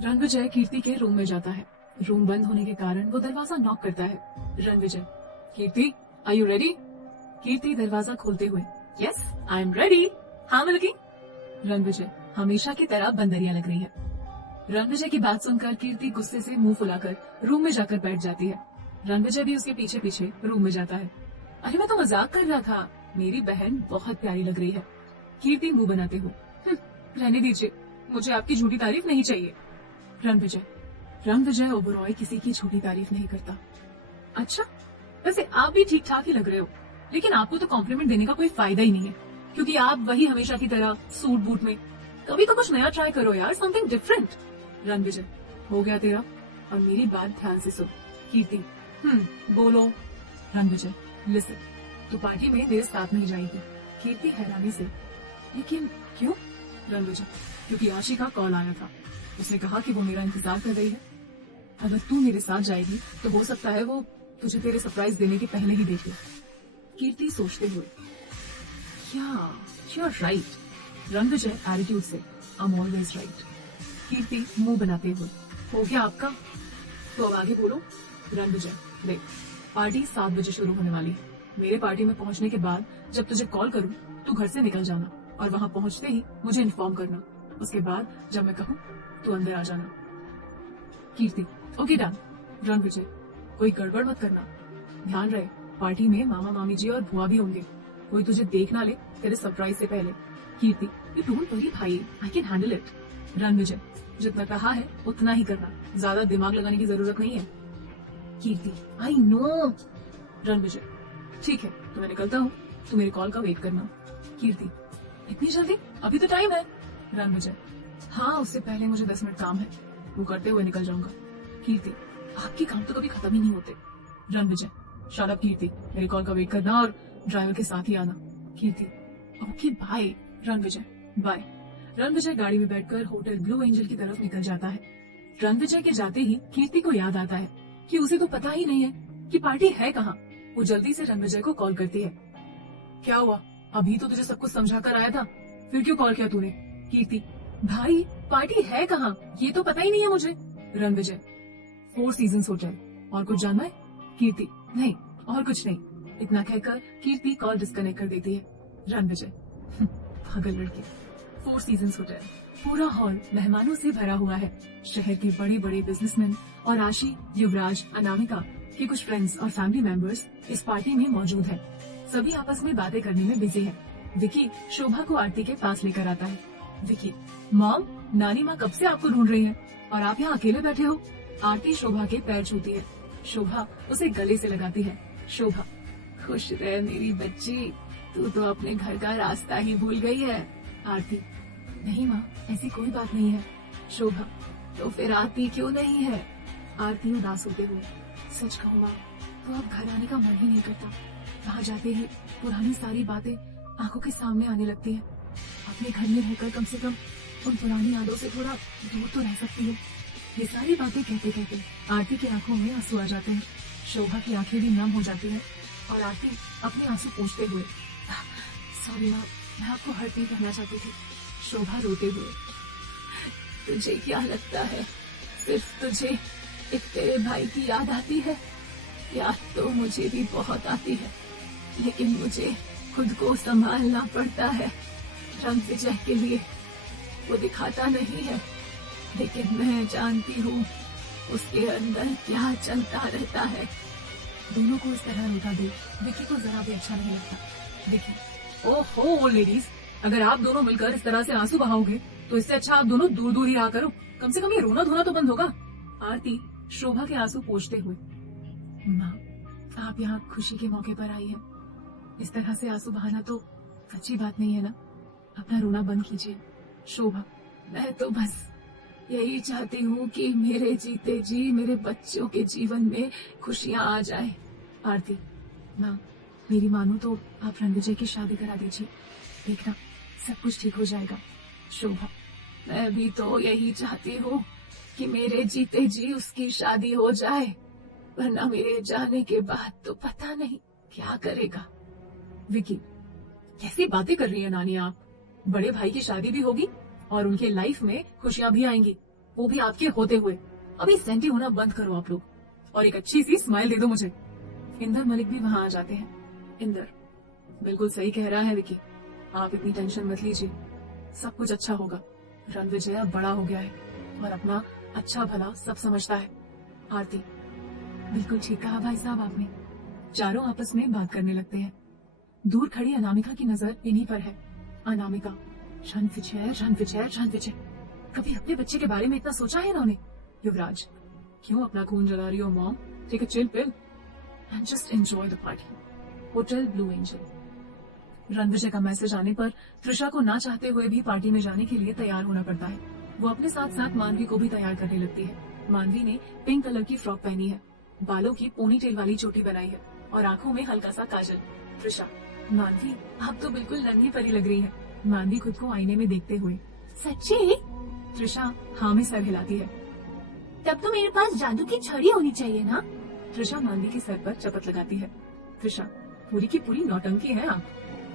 रणविजय कीर्ति के रूम में जाता है। रूम बंद होने के कारण वो दरवाजा नॉक करता है। रणविजय, कीर्ति, आर यू रेडी? कीर्ति दरवाजा खोलते हुए, yes I am ready, how am looking? Ranvijay, हमेशा की तरह बंदरिया लग रही है। रणविजय की बात सुनकर कीर्ति गुस्से से मुंह फुलाकर रूम में जाकर बैठ जाती है। रणविजय भी उसके पीछे पीछे रूम में जाता है। अरे मैं तो मजाक कर रहा था, मेरी बहन बहुत प्यारी लग रही है। कीर्ति मुंह बनाते हुए, रहने दीजिए, मुझे आपकी झूठी तारीफ नहीं चाहिए। रणविजय ओबरॉय किसी की झूठी तारीफ नहीं करता। अच्छा, वैसे आप भी ठीक ठाक ही लग रहे हो, लेकिन आपको तो कॉम्प्लीमेंट देने का कोई फायदा ही नहीं है, क्योंकि आप वही हमेशा की तरह सूट बूट में। कभी तो कुछ नया ट्राई करो यार, समथिंग डिफरेंट। रणविजय, हो गया तेरा, और मेरी बात ध्यान से सुन। कीर्ति, बोलो। रणविजय, लिसन, तो पार्टी में मेरे साथ नहीं जाएगी। कीर्ति हैरानी से, लेकिन क्यों? रणविजय, क्योंकि आशी का कॉल आया था, उसने कहा कि वो मेरा इंतजार कर रही है। अगर तू मेरे साथ जाएगी तो हो सकता है वो तुझे तेरे सरप्राइज देने के पहले ही देख ले। कीर्ति सोचते हुए, you are right. Ranvijay attitude से, I am always right. Kirti मुंह बनाते हुए, हो गया आपका? तो अब आगे बोलो। रणविजय, देख, पार्टी 7 बजे शुरू होने वाली है। मेरे पार्टी में पहुंचने के बाद जब तुझे कॉल करूं तो घर से निकल जाना और वहां पहुंचते ही मुझे इन्फॉर्म करना। उसके बाद जब मैं कहूं तो अंदर आ जाना। कीर्ति, ओके डन। रणविजय, कोई गड़बड़ मत करना, ध्यान रहे पार्टी में मामा मामी जी और बुआ भी होंगे, कोई तुझे देख ना ले तेरे सरप्राइज से पहले। कीर्ति, यू डोंट वरी भाई, I can handle it. Ranvijay, जितना कहा है उतना ही करना, ज्यादा दिमाग लगाने की जरूरत नहीं है। कीर्ति, आई नो। रणविजय, ठीक है, तो मैं निकलता हूँ, तू मेरे कॉल का वेट करना। कीर्ति, इतनी जल्दी? अभी तो टाइम है। रणविजय, हाँ, उससे पहले मुझे 10 मिनट काम है, वो करते हुए निकल जाऊंगा। कीर्ति, आपके काम तो कभी खत्म ही नहीं होते। रणविजय, शट अप कीर्ति, मेरे कॉल का वेट करना और ड्राइवर के साथ ही आना। Kirti, okay bye. Ranvijay, bye. Ranvijay गाड़ी में बैठकर होटल ब्लू एंजल की तरफ निकल जाता है। रणविजय के जाते ही कीर्ति को याद आता है कि उसे तो पता ही नहीं है कि पार्टी है कहाँ। वो जल्दी से रणविजय को कॉल करती है। क्या हुआ? अभी तो तुझे सब कुछ समझा कर आया था, फिर क्यों कॉल किया तूने? कीर्ति, भाई पार्टी है कहाँ, ये तो पता ही नहीं है मुझे। Ranvijay, 4 seasons hotel. और कुछ जानना है? कीर्ति, नहीं और कुछ नहीं। इतना कहकर कीर्ति कॉल डिस्कनेक्ट कर देती है। रणविजय, पागल लड़की। 4 सीजन्स होटल। पूरा हॉल मेहमानों से भरा हुआ है। शहर के बड़े बड़े बिजनेसमैन और आशी, युवराज, अनामिका के कुछ फ्रेंड्स और फैमिली मेंबर्स इस पार्टी में मौजूद है। सभी आपस में बातें करने में बिजी है। विकी शोभा को आरती के पास लेकर आता है। विकी, मॉम, नानी माँ कब से आपको ढूंढ रही है और आप यहाँ अकेले बैठे हो। आरती शोभा के पैर छूती है। शोभा उसे गले से लगाती है। शोभा, खुश रह मेरी बच्ची, तू तो अपने घर का रास्ता ही भूल गई है। आरती, नहीं माँ, ऐसी कोई बात नहीं है। शोभा, तो फिर आती क्यों नहीं है? आरती उदास होते हुए, सच कहूँ माँ, तो अब घर आने का मन ही नहीं करता। वहाँ जाते ही पुरानी सारी बातें आंखों के सामने आने लगती हैं। अपने घर में रहकर कम से कम उन पुरानी यादों से थोड़ा दूर तो रह सकती हूँ। ये सारी बातें कहते कहते आरती की आंखों में आंसू आ जाते हैं। शोभा की आंखें भी नम हो जाती हैं और आरती अपने आंसू पोंछते हुए, सॉरी माँ, मैं आपको हर्ट नहीं करना चाहती थी। शोभा रोते हुए, तुझे क्या लगता है सिर्फ तुझे एक तेरे भाई की याद आती है? याद तो मुझे भी बहुत आती है, लेकिन मुझे खुद को संभालना पड़ता है। रणविजय के लिए वो दिखाता नहीं है, लेकिन मैं जानती हूँ उसके अंदर क्या चलता रहता है। दोनों को इस तरह रोता देख विकी को जरा भी अच्छा नहीं लगता। विकी, ओहो लेडीज, अगर आप दोनों मिलकर इस तरह से आंसू बहाओगे तो इससे अच्छा आप दोनों दूर दूर ही रहा करो। कम से कम ये रोना धोना तो बंद होगा। आरती शोभा के आंसू पोंछते हुए, माँ, आप यहाँ खुशी के मौके पर आई हैं। इस तरह से आंसू बहाना तो अच्छी बात नहीं है ना। अपना रोना बंद कीजिए। शोभा, मैं तो बस यही चाहती हूँ कि मेरे जीते जी मेरे बच्चों के जीवन में खुशियाँ आ जाए। आरती, माँ, मेरी मानो तो आप रणविजय की शादी करा दीजिए, देखना सब कुछ ठीक हो जाएगा। शोभा, मैं भी तो यही चाहती हूँ कि मेरे जीते जी उसकी शादी हो जाए, वरना मेरे जाने के बाद तो पता नहीं क्या करेगा। विकी, कैसी बातें कर रही है नानी आप? बड़े भाई की शादी भी होगी और उनके लाइफ में खुशियां भी आएंगी, वो भी आपके होते हुए। अभी सेंटी होना बंद करो आप लोग और एक अच्छी सी स्माइल दे दो मुझे। इंदर मलिक भी वहाँ आ जाते हैं। इंदर, बिल्कुल सही कह रहा है विकी, आप इतनी टेंशन मत लीजिए, सब कुछ अच्छा होगा। रणविजय अब बड़ा हो गया है और अपना अच्छा भला सब समझता है। आरती, बिल्कुल ठीक कहा भाई साहब आपने। चारों आपस में बात करने लगते हैं। दूर खड़ी अनामिका की नजर इन्हीं पर है। अनामिका, रणविजय रणविजय रणविजय, कभी अपने बच्चे के बारे में इतना सोचा है इन्होंने? युवराज, क्यों अपना खून जला रही हो mom? Take a chill pill and just enjoy the party. Hotel blue angel. Ranvijay का मैसेज आने पर त्रिशा को ना चाहते हुए भी पार्टी में जाने के लिए तैयार होना पड़ता है। वो अपने साथ साथ मानवी को भी तैयार करने लगती है। मानवी ने पिंक कलर की फ्रॉक पहनी है, बालों की पोनी टेल वाली चोटी बनाई है और आंखों में हल्का सा काजल। त्रिशा, मानवी आप तो बिल्कुल नन्ही परी लग रही है। मानवी खुद को आईने में देखते हुए, सच्ची? त्रिशा हाँ में सर हिलाती है। तब तो मेरे पास जादू की छड़ी होनी चाहिए ना? त्रिशा मानवी के सर पर चपत लगाती है। त्रिशा, पूरी की पूरी नौटंकी है आप।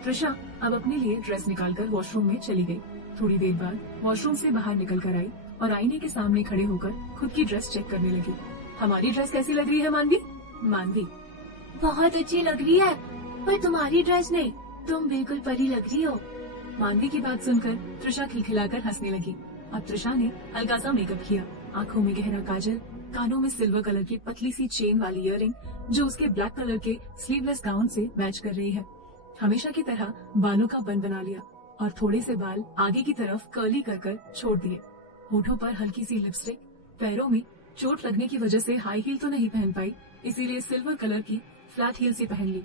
त्रिशा अब अपने लिए ड्रेस निकालकर वॉशरूम में चली गई। थोड़ी देर बाद वॉशरूम से बाहर निकल कर आई और आईने के सामने खड़े होकर खुद की ड्रेस चेक करने लगी। हमारी ड्रेस कैसी लग रही है मानवी? मानवी, बहुत अच्छी लग रही है, पर तुम्हारी ड्रेस नहीं, तुम बिल्कुल परी लग रही हो। मानवी की बात सुनकर त्रिशा खिलखिलाकर हंसने लगी। अब त्रिशा ने हल्का सा मेकअप किया, आंखों में गहरा काजल, कानों में सिल्वर कलर की पतली सी चेन वाली इयररिंग जो उसके ब्लैक कलर के स्लीवलेस गाउन से मैच कर रही है। हमेशा की तरह बालों का बन बना लिया और थोड़े से बाल आगे की तरफ कर्ली कर छोड़ दिए। होठों पर हल्की सी लिपस्टिक, पैरों में चोट लगने की वजह से हाई हील तो नहीं पहन पाई, इसीलिए सिल्वर कलर की फ्लैट हील से पहन ली।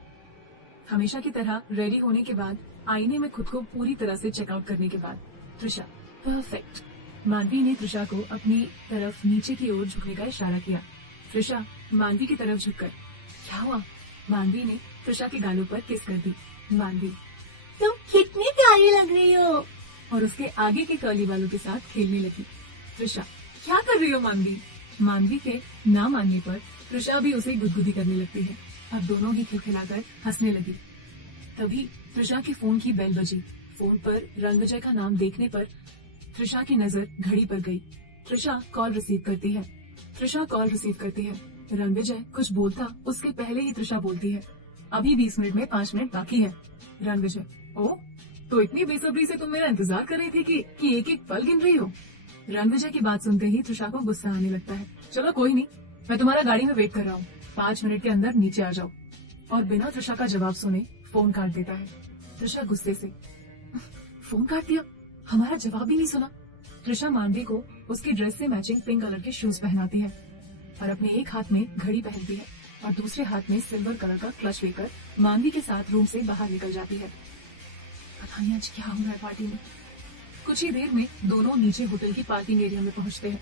हमेशा की तरह रेडी होने के बाद आईने में खुद को पूरी तरह से चेकआउट करने के बाद त्रिशा, परफेक्ट। मानवी ने त्रिशा को अपनी तरफ नीचे की ओर झुकने का इशारा किया। त्रिशा मानवी की तरफ झुककर, क्या हुआ? मानवी ने त्रिशा के गालों पर किस कर दी। मानवी, तुम कितनी प्यारी लग रही हो। और उसके आगे के कर्ली बालों के साथ खेलने लगी। त्रिशा, क्या कर रही हो मानवी? मानवी के ना मानने पर त्रिशा भी उसे गुदगुदी करने लगती है। अब दोनों ही खिलखिलाकर हंसने लगी। तभी त्रिशा के फोन की बेल बजी। फोन पर रणविजय का नाम देखने पर त्रिशा की नजर घड़ी पर गई। त्रिशा कॉल रिसीव करती है। रणविजय कुछ बोलता उसके पहले ही त्रिशा बोलती है, अभी 20 मिनट में 5 मिनट बाकी है। रणविजय, ओ, तो इतनी बेसब्री से तुम मेरा इंतजार कर रही थी कि एक एक पल गिन रही हो। रणविजय की बात सुनते ही त्रिशा को गुस्सा आने लगता है। चलो कोई नहीं, मैं तुम्हारा गाड़ी में वेट कर रहा हूँ, 5 मिनट के अंदर नीचे आ जाओ। और बिना त्रिशा का जवाब सुने फोन काट देता है। त्रिशा गुस्से से, फोन काट दिया, हमारा जवाब भी नहीं सुना। त्रिशा मानवी को उसकी ड्रेस से मैचिंग पिंक कलर के शूज पहनाती है और अपने एक हाथ में घड़ी पहनती है और दूसरे हाथ में सिल्वर कलर का क्लच लेकर मानवी के साथ रूम से बाहर निकल जाती है। पता नहीं आज क्या हो रहा है पार्टी में। कुछ ही देर में दोनों नीचे होटल की पार्किंग एरिया में पहुंचते हैं।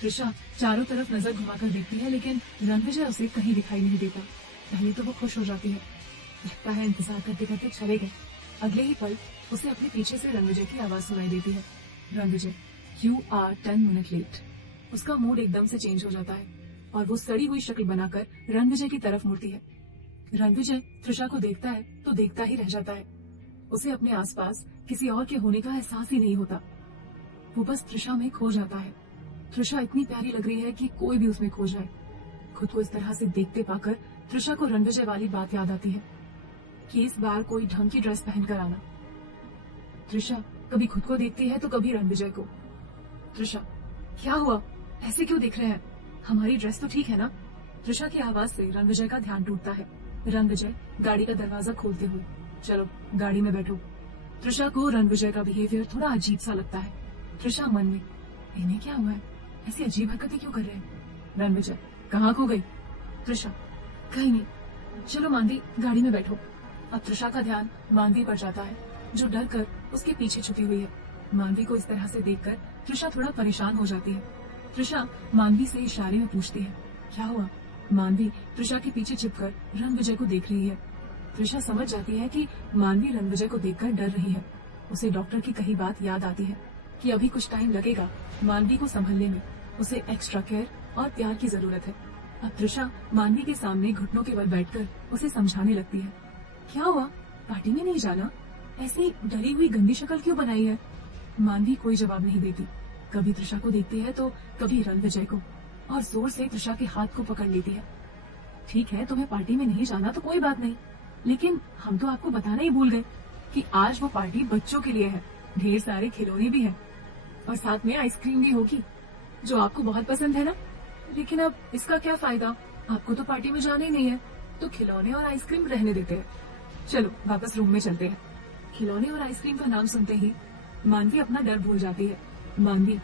त्रिशा चारों तरफ नजर घुमाकर देखती है, लेकिन रणविजय उसे कहीं दिखाई नहीं देता। पहले तो वो खुश हो जाती है, लगता है इंतजार करते करते चले गए। अगले ही पल उसे अपने पीछे से रणविजय की आवाज सुनाई देती है, Ranvijay, you are 10 minute late. उसका मूड एकदम से चेंज हो जाता है और वो सड़ी हुई शक्ल बनाकर रणविजय की तरफ मुड़ती है। रणविजय त्रिशा को देखता है तो देखता ही रह जाता है। उसे अपने आसपास किसी और के होने का एहसास ही नहीं होता। वो बस त्रिशा में खो जाता है। त्रिशा इतनी प्यारी लग रही है कि कोई भी उसमें खो जाए। खुद को इस तरह से देखते पाकर त्रिशा को रणविजय वाली बात याद आती है कि इस बार कोई ढंग की ड्रेस पहनकर आना। त्रिशा कभी खुद को देखती है तो कभी रणविजय को। त्रिशा, क्या हुआ, ऐसे क्यों दिख रहे हैं? हमारी ड्रेस तो ठीक है ना? त्रिशा की आवाज से रणविजय का ध्यान टूटता है। रणविजय गाड़ी का दरवाजा खोलते हुए, चलो गाड़ी में बैठो। त्रिशा को रणविजय का बिहेवियर थोड़ा अजीब सा लगता है। त्रिशा मन में, इन्हें क्या हुआ है, ऐसी अजीब हरकतें क्यों कर रहे हैं? रणविजय, कहाँ खो गई? त्रिशा, कहीं नहीं, चलो मानवी गाड़ी में बैठो। अब त्रिशा का ध्यान मानवी पर जाता है, जो डर कर उसके पीछे छुपी हुई है। मानवी को इस तरह से देखकर त्रिशा थोड़ा परेशान हो जाती है। त्रिशा मानवी से इशारे में पूछती है, क्या हुआ? मानवी त्रिशा के पीछे छिपकर रणविजय को देख रही है। त्रिशा समझ जाती है कि मानवी रणविजय को देखकर डर रही है। उसे डॉक्टर की कही बात याद आती है कि अभी कुछ टाइम लगेगा मानवी को संभलने में, उसे एक्स्ट्रा केयर और प्यार की जरूरत है। अब त्रिशा मानवी के सामने घुटनों के बल बैठकर उसे समझाने लगती है, क्या हुआ, पार्टी में नहीं जाना? ऐसी डरी हुई गंदी शक्ल क्यों बनाई है? मानवी कोई जवाब नहीं देती, कभी त्रिशा को देखती है तो कभी रणविजय को, और जोर से त्रिशा के हाथ को पकड़ लेती है। ठीक है, तुम्हें पार्टी में नहीं जाना तो कोई बात नहीं, लेकिन हम तो आपको बताना ही भूल गए कि आज वो पार्टी बच्चों के लिए है। ढेर सारे खिलौने भी हैं और साथ में आइसक्रीम भी होगी, जो आपको बहुत पसंद है ना। लेकिन अब इसका क्या फायदा, आपको तो पार्टी में जाना ही नहीं है, तो खिलौने और आइसक्रीम रहने देते हैं। चलो वापस रूम में चलते हैं। खिलौने और आइसक्रीम का नाम सुनते ही मानवी अपना डर भूल जाती है। मानवी,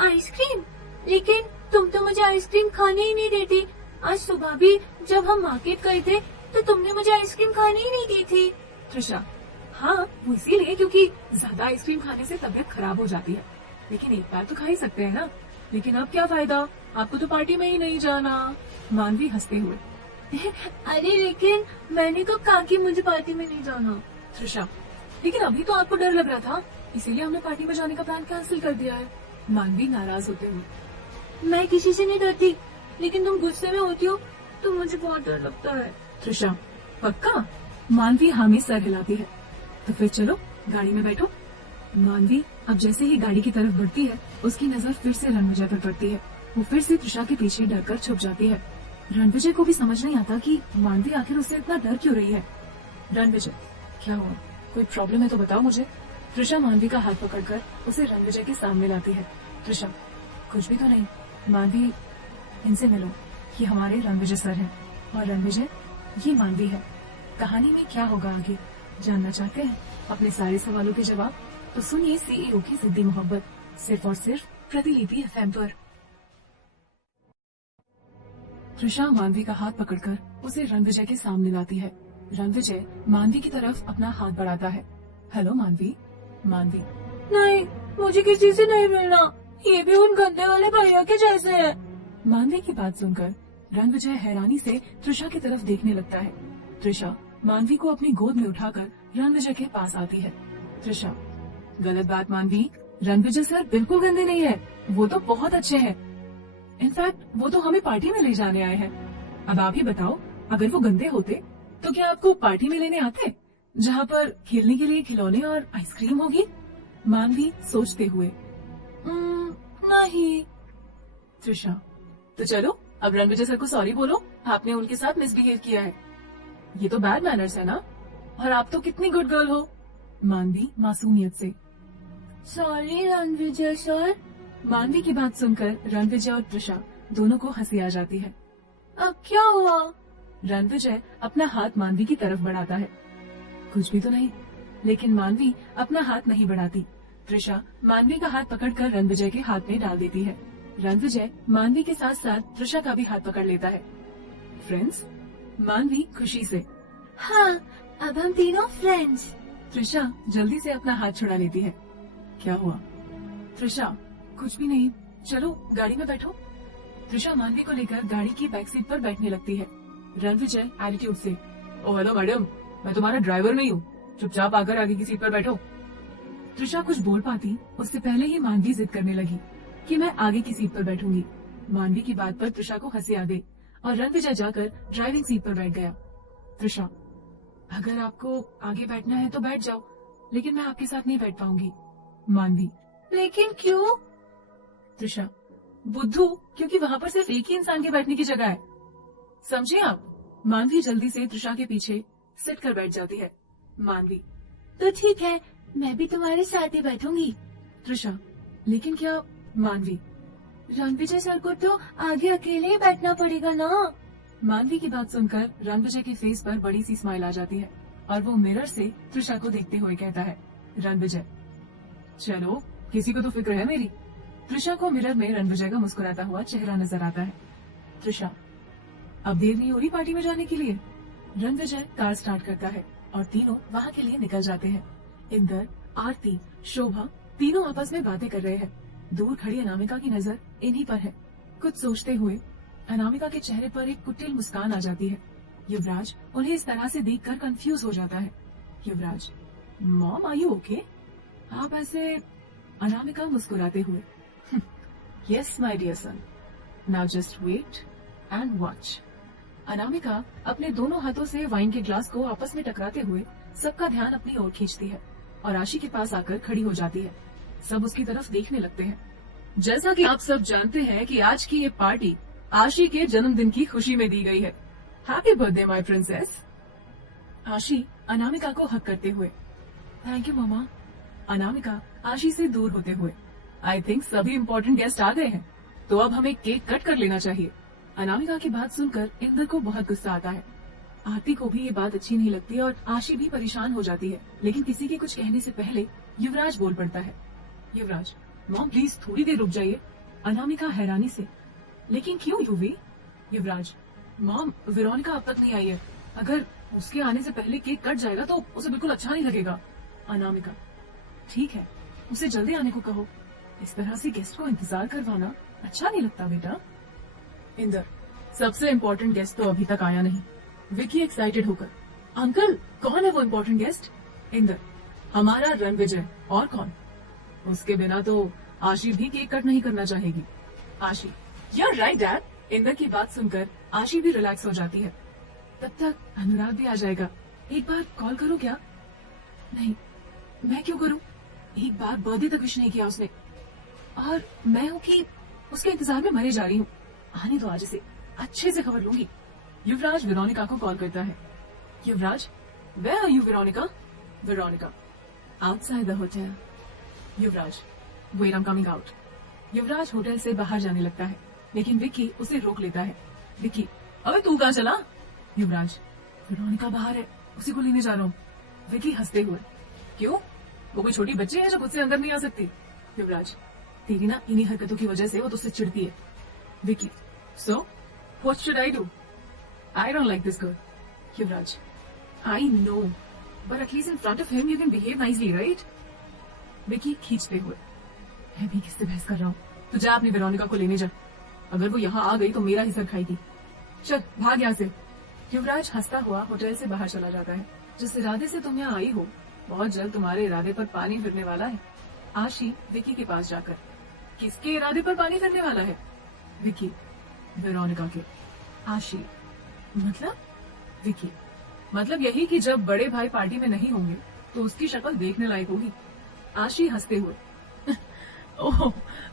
आइसक्रीम? लेकिन तुम तो मुझे आइसक्रीम खाने ही नहीं देती। आज सुबह भी जब हम मार्केट गए थे तो तुमने मुझे आइसक्रीम खाने ही नहीं दी थी। त्रिशा, हाँ वो इसीलिए क्योंकि ज्यादा आइसक्रीम खाने से तबीयत खराब हो जाती है, लेकिन एक बार तो खा ही सकते हैं ना। लेकिन अब क्या फायदा, आपको तो पार्टी में ही नहीं जाना। मानवी हंसते हुए, अरे लेकिन मैंने कब कहा कि मुझे पार्टी में नहीं जाना? त्रिशा, लेकिन अभी तो आपको डर लग रहा था, इसीलिए हमने पार्टी में जाने का प्लान कैंसिल कर दिया है। मानवी नाराज होते हुए, मैं किसी से नहीं डरती, लेकिन तुम गुस्से में होती हो तो मुझे बहुत डर लगता है। त्रिशा, पक्का? मानवी हामी सर हिलाती है, तो फिर चलो गाड़ी में बैठो। मानवी अब जैसे ही गाड़ी की तरफ बढ़ती है, उसकी नजर फिर से रणविजय पर पड़ती है। वो फिर से त्रिशा के पीछे डरकर छुप जाती है। रणविजय को भी समझ नहीं आता कि मानवी आखिर उससे इतना डर क्यों रही है। रणविजय, क्या हुआ, कोई प्रॉब्लम है तो बताओ मुझे। त्रिशा मानवी का हाथ पकड़कर उसे रणविजय के सामने लाती है। त्रिशा, कुछ भी तो नहीं। मानवी, इनसे मिलो, ये हमारे रणविजय सर हैं, और रणविजय ये मानवी है। कहानी में क्या होगा आगे जानना चाहते हैं अपने सारे सवालों के जवाब? तो सुनिए सीईओ की जिद्दी मोहब्बत, सिर्फ और सिर्फ प्रतिलिपि एफएम पर। त्रिशा मानवी का हाथ पकड़कर उसे रणविजय के सामने लाती है। रणविजय मानवी की तरफ अपना हाथ बढ़ाता है। हेलो मानवी। मानवी, नहीं, मुझे किसी से नहीं मिलना, ये भी उन गंदे वाले भैया के जैसे है। मानवी की बात सुनकर रणविजय हैरानी से त्रिशा की तरफ देखने लगता है। त्रिशा मानवी को अपनी गोद में उठाकर रणविजय के पास आती है। त्रिशा, गलत बात मानवी, रणविजय सर बिल्कुल गंदे नहीं है, वो तो बहुत अच्छे हैं। इनफैक्ट वो तो हमें पार्टी में ले जाने आए हैं। अब आप ही बताओ, अगर वो गंदे होते तो क्या आपको पार्टी में लेने आते, जहाँ पर खेलने के लिए खिलौने और आइसक्रीम होगी? मानवी सोचते हुए। नहीं। त्रिशा, तो चलो अब रणविजय सर को सॉरी बोलो, आपने उनके साथ मिसबिहेव किया है। ये तो बैड मैनर्स है ना, और आप तो कितनी गुड गर्ल हो। मानवी मासूमियत से। Sorry Ranvijay sir. मानवी की बात सुनकर रणविजय और त्रिशा दोनों को हंसी आ जाती है। अब क्या हुआ? रणविजय अपना हाथ मानवी की तरफ बढ़ाता है। कुछ भी तो नहीं, लेकिन मानवी अपना हाथ नहीं बढ़ाती। त्रिशा मानवी का हाथ पकड़कर रणविजय के हाथ में डाल देती है। रणविजय मानवी के साथ साथ त्रिशा का भी हाथ पकड़ लेता है। फ्रेंड्स? मानवी खुशी से। हाँ, अब हम तीनों फ्रेंड्स। त्रिशा जल्दी से अपना हाथ छुड़ा लेती है। क्या हुआ? त्रिशा, कुछ भी नहीं, चलो गाड़ी में बैठो। त्रिशा मानवी को लेकर गाड़ी की बैक सीट पर बैठने लगती है। रणविजय एटीट्यूड से, ओ हेलो मैडम, मैं तुम्हारा ड्राइवर नहीं हूँ, चुपचाप आकर आगे की सीट पर बैठो। त्रिशा कुछ बोल पाती उससे पहले ही मानवी जिद करने लगी कि मैं आगे की सीट पर बैठूंगी। मानवी की बात पर त्रिशा को हंसी आ गई और रणविजय जाकर ड्राइविंग सीट पर बैठ गया। त्रिशा, अगर आपको आगे बैठना है तो बैठ जाओ, लेकिन मैं आपके साथ नहीं बैठ पाऊंगी। मानवी, लेकिन क्यों? त्रिशा, बुद्धू, क्योंकि वहाँ पर सिर्फ एक ही इंसान के बैठने की जगह है, समझे आप? मानवी जल्दी से त्रिशा के पीछे सिट कर बैठ जाती है। मानवी, तो ठीक है, मैं भी तुम्हारे साथ ही बैठूंगी। त्रिशा, लेकिन क्या? मानवी, रणविजय सर को तो आगे अकेले ही बैठना पड़ेगा ना। मानवी की बात सुनकर रणविजय के फेस पर बड़ी सी स्माइल आ जाती है और वो मिरर से त्रिशा को देखते हुए कहता है, रणविजय, चलो किसी को तो फिक्र है मेरी। त्रिशा को मिरर में रणविजय का मुस्कुराता हुआ चेहरा नजर आता है। त्रिशा, अब देर नहीं हो रही पार्टी में जाने के लिए? रणविजय कार स्टार्ट करता है और तीनों वहाँ के लिए निकल जाते हैं। इंदर, आरती, शोभा तीनों आपस में बातें कर रहे हैं। दूर खड़ी अनामिका की नजर इन्हीं पर है। कुछ सोचते हुए अनामिका के चेहरे पर एक कुटिल मुस्कान आ जाती है। युवराज उन्हें इस तरह से देखकर कंफ्यूज हो जाता है। Yuvraj, mom are you okay? आप ऐसे? अनामिका मुस्कुराते हुए, yes my dear son, now just wait and watch. Anamika अपने दोनों हाथों से वाइन के ग्लास को आपस में टकराते हुए सबका ध्यान अपनी ओर खींचती है और आशी के पास आकर खड़ी हो जाती है। सब उसकी तरफ देखने लगते हैं। जैसा कि आप सब जानते हैं कि आज की ये पार्टी आशी के जन्मदिन की खुशी में दी गई है। Happy birthday my princess. आशी अनामिका को हक करते हुए, थैंक यू मामा। अनामिका आशी से दूर होते हुए, आई थिंक सभी इम्पोर्टेंट गेस्ट आ गए हैं, तो अब हमें केक कट कर लेना चाहिए। अनामिका की बात सुनकर इंदर को बहुत गुस्सा आता है। आरती को भी ये बात अच्छी नहीं लगती और आशी भी परेशान हो जाती है, लेकिन किसी के कुछ कहने से पहले युवराज बोल पड़ता है, युवराज, मॉम प्लीज थोड़ी देर रुक जाइए। अनामिका हैरानी से, लेकिन क्यों युवी? युवराज, मॉम वेरोनिका अब तक नहीं आई है, अगर उसके आने से पहले केक कट जाएगा तो उसे बिल्कुल अच्छा नहीं लगेगा। अनामिका, ठीक है, उसे जल्दी आने को कहो, इस तरह से गेस्ट को इंतजार करवाना अच्छा नहीं लगता बेटा। इंदर, सबसे इम्पोर्टेंट गेस्ट तो अभी तक आया नहीं। विकी एक्साइटेड होकर, अंकल कौन है वो इम्पोर्टेंट गेस्ट? इंदर, हमारा रणविजय, और कौन? उसके बिना तो आशी भी केक कट नहीं करना चाहेगी। Aashi, you are right dad. Inder की बात सुनकर आशी भी रिलैक्स हो जाती है। तब तक अनुराग भी आ जाएगा, एक बार कॉल करो क्या? नहीं, मैं क्यों करूं? एक बार बर्थडे तक विश नहीं किया उसने, और मैं हूं कि उसके इंतजार में मरे जा रही हूँ। आने दो, आज से अच्छे से खबर लूंगी। युवराज वेरोनिका को कॉल करता है। Yuvraj, where are you Veronica? Veronica, outside the hotel. Yuvraj, wait I am coming out. Yuvraj hotel से बाहर जाने लगता है, लेकिन विक्की उसे रोक लेता है। विक्की, अबे तू कहाँ चला? युवराज, वेरोनिका बाहर है, उसी को लेने जा रहा हूँ। विक्की हंसते हुए, क्यों? वो कोई छोटी बच्ची है जो खुद से अंदर नहीं आ सकती? युवराज, तेरी ना इन्हीं हरकतों की वजह से वो तुझसे चिढ़ती है। Vicky, so what should I do? I don't like this girl. Yuvraj, I know, but at least in front of him you can behave nicely, right? Vicky खींचते हुए, मैं भी किससे बहस कर रहा हूँ? तू जा अपनी वेरोनिका को लेने जा, अगर वो यहाँ आ गई तो मेरा ही सर खाएगी। चल भाग यहाँ से। युवराज हंसता हुआ होटल से बाहर चला जाता है। जिस इरादे से तुम यहाँ आई हो, बहुत जल्द तुम्हारे इरादे पर पानी फिरने वाला है। आशी विकी के पास जाकर, किसके इरादे पर पानी फिरने वाला है? विकी, वेरोनिका के। आशी, मतलब? विकी, मतलब यही कि जब बड़े भाई पार्टी में नहीं होंगे तो उसकी शक्ल देखने लायक होगी। आशी हंसते हुए ओह,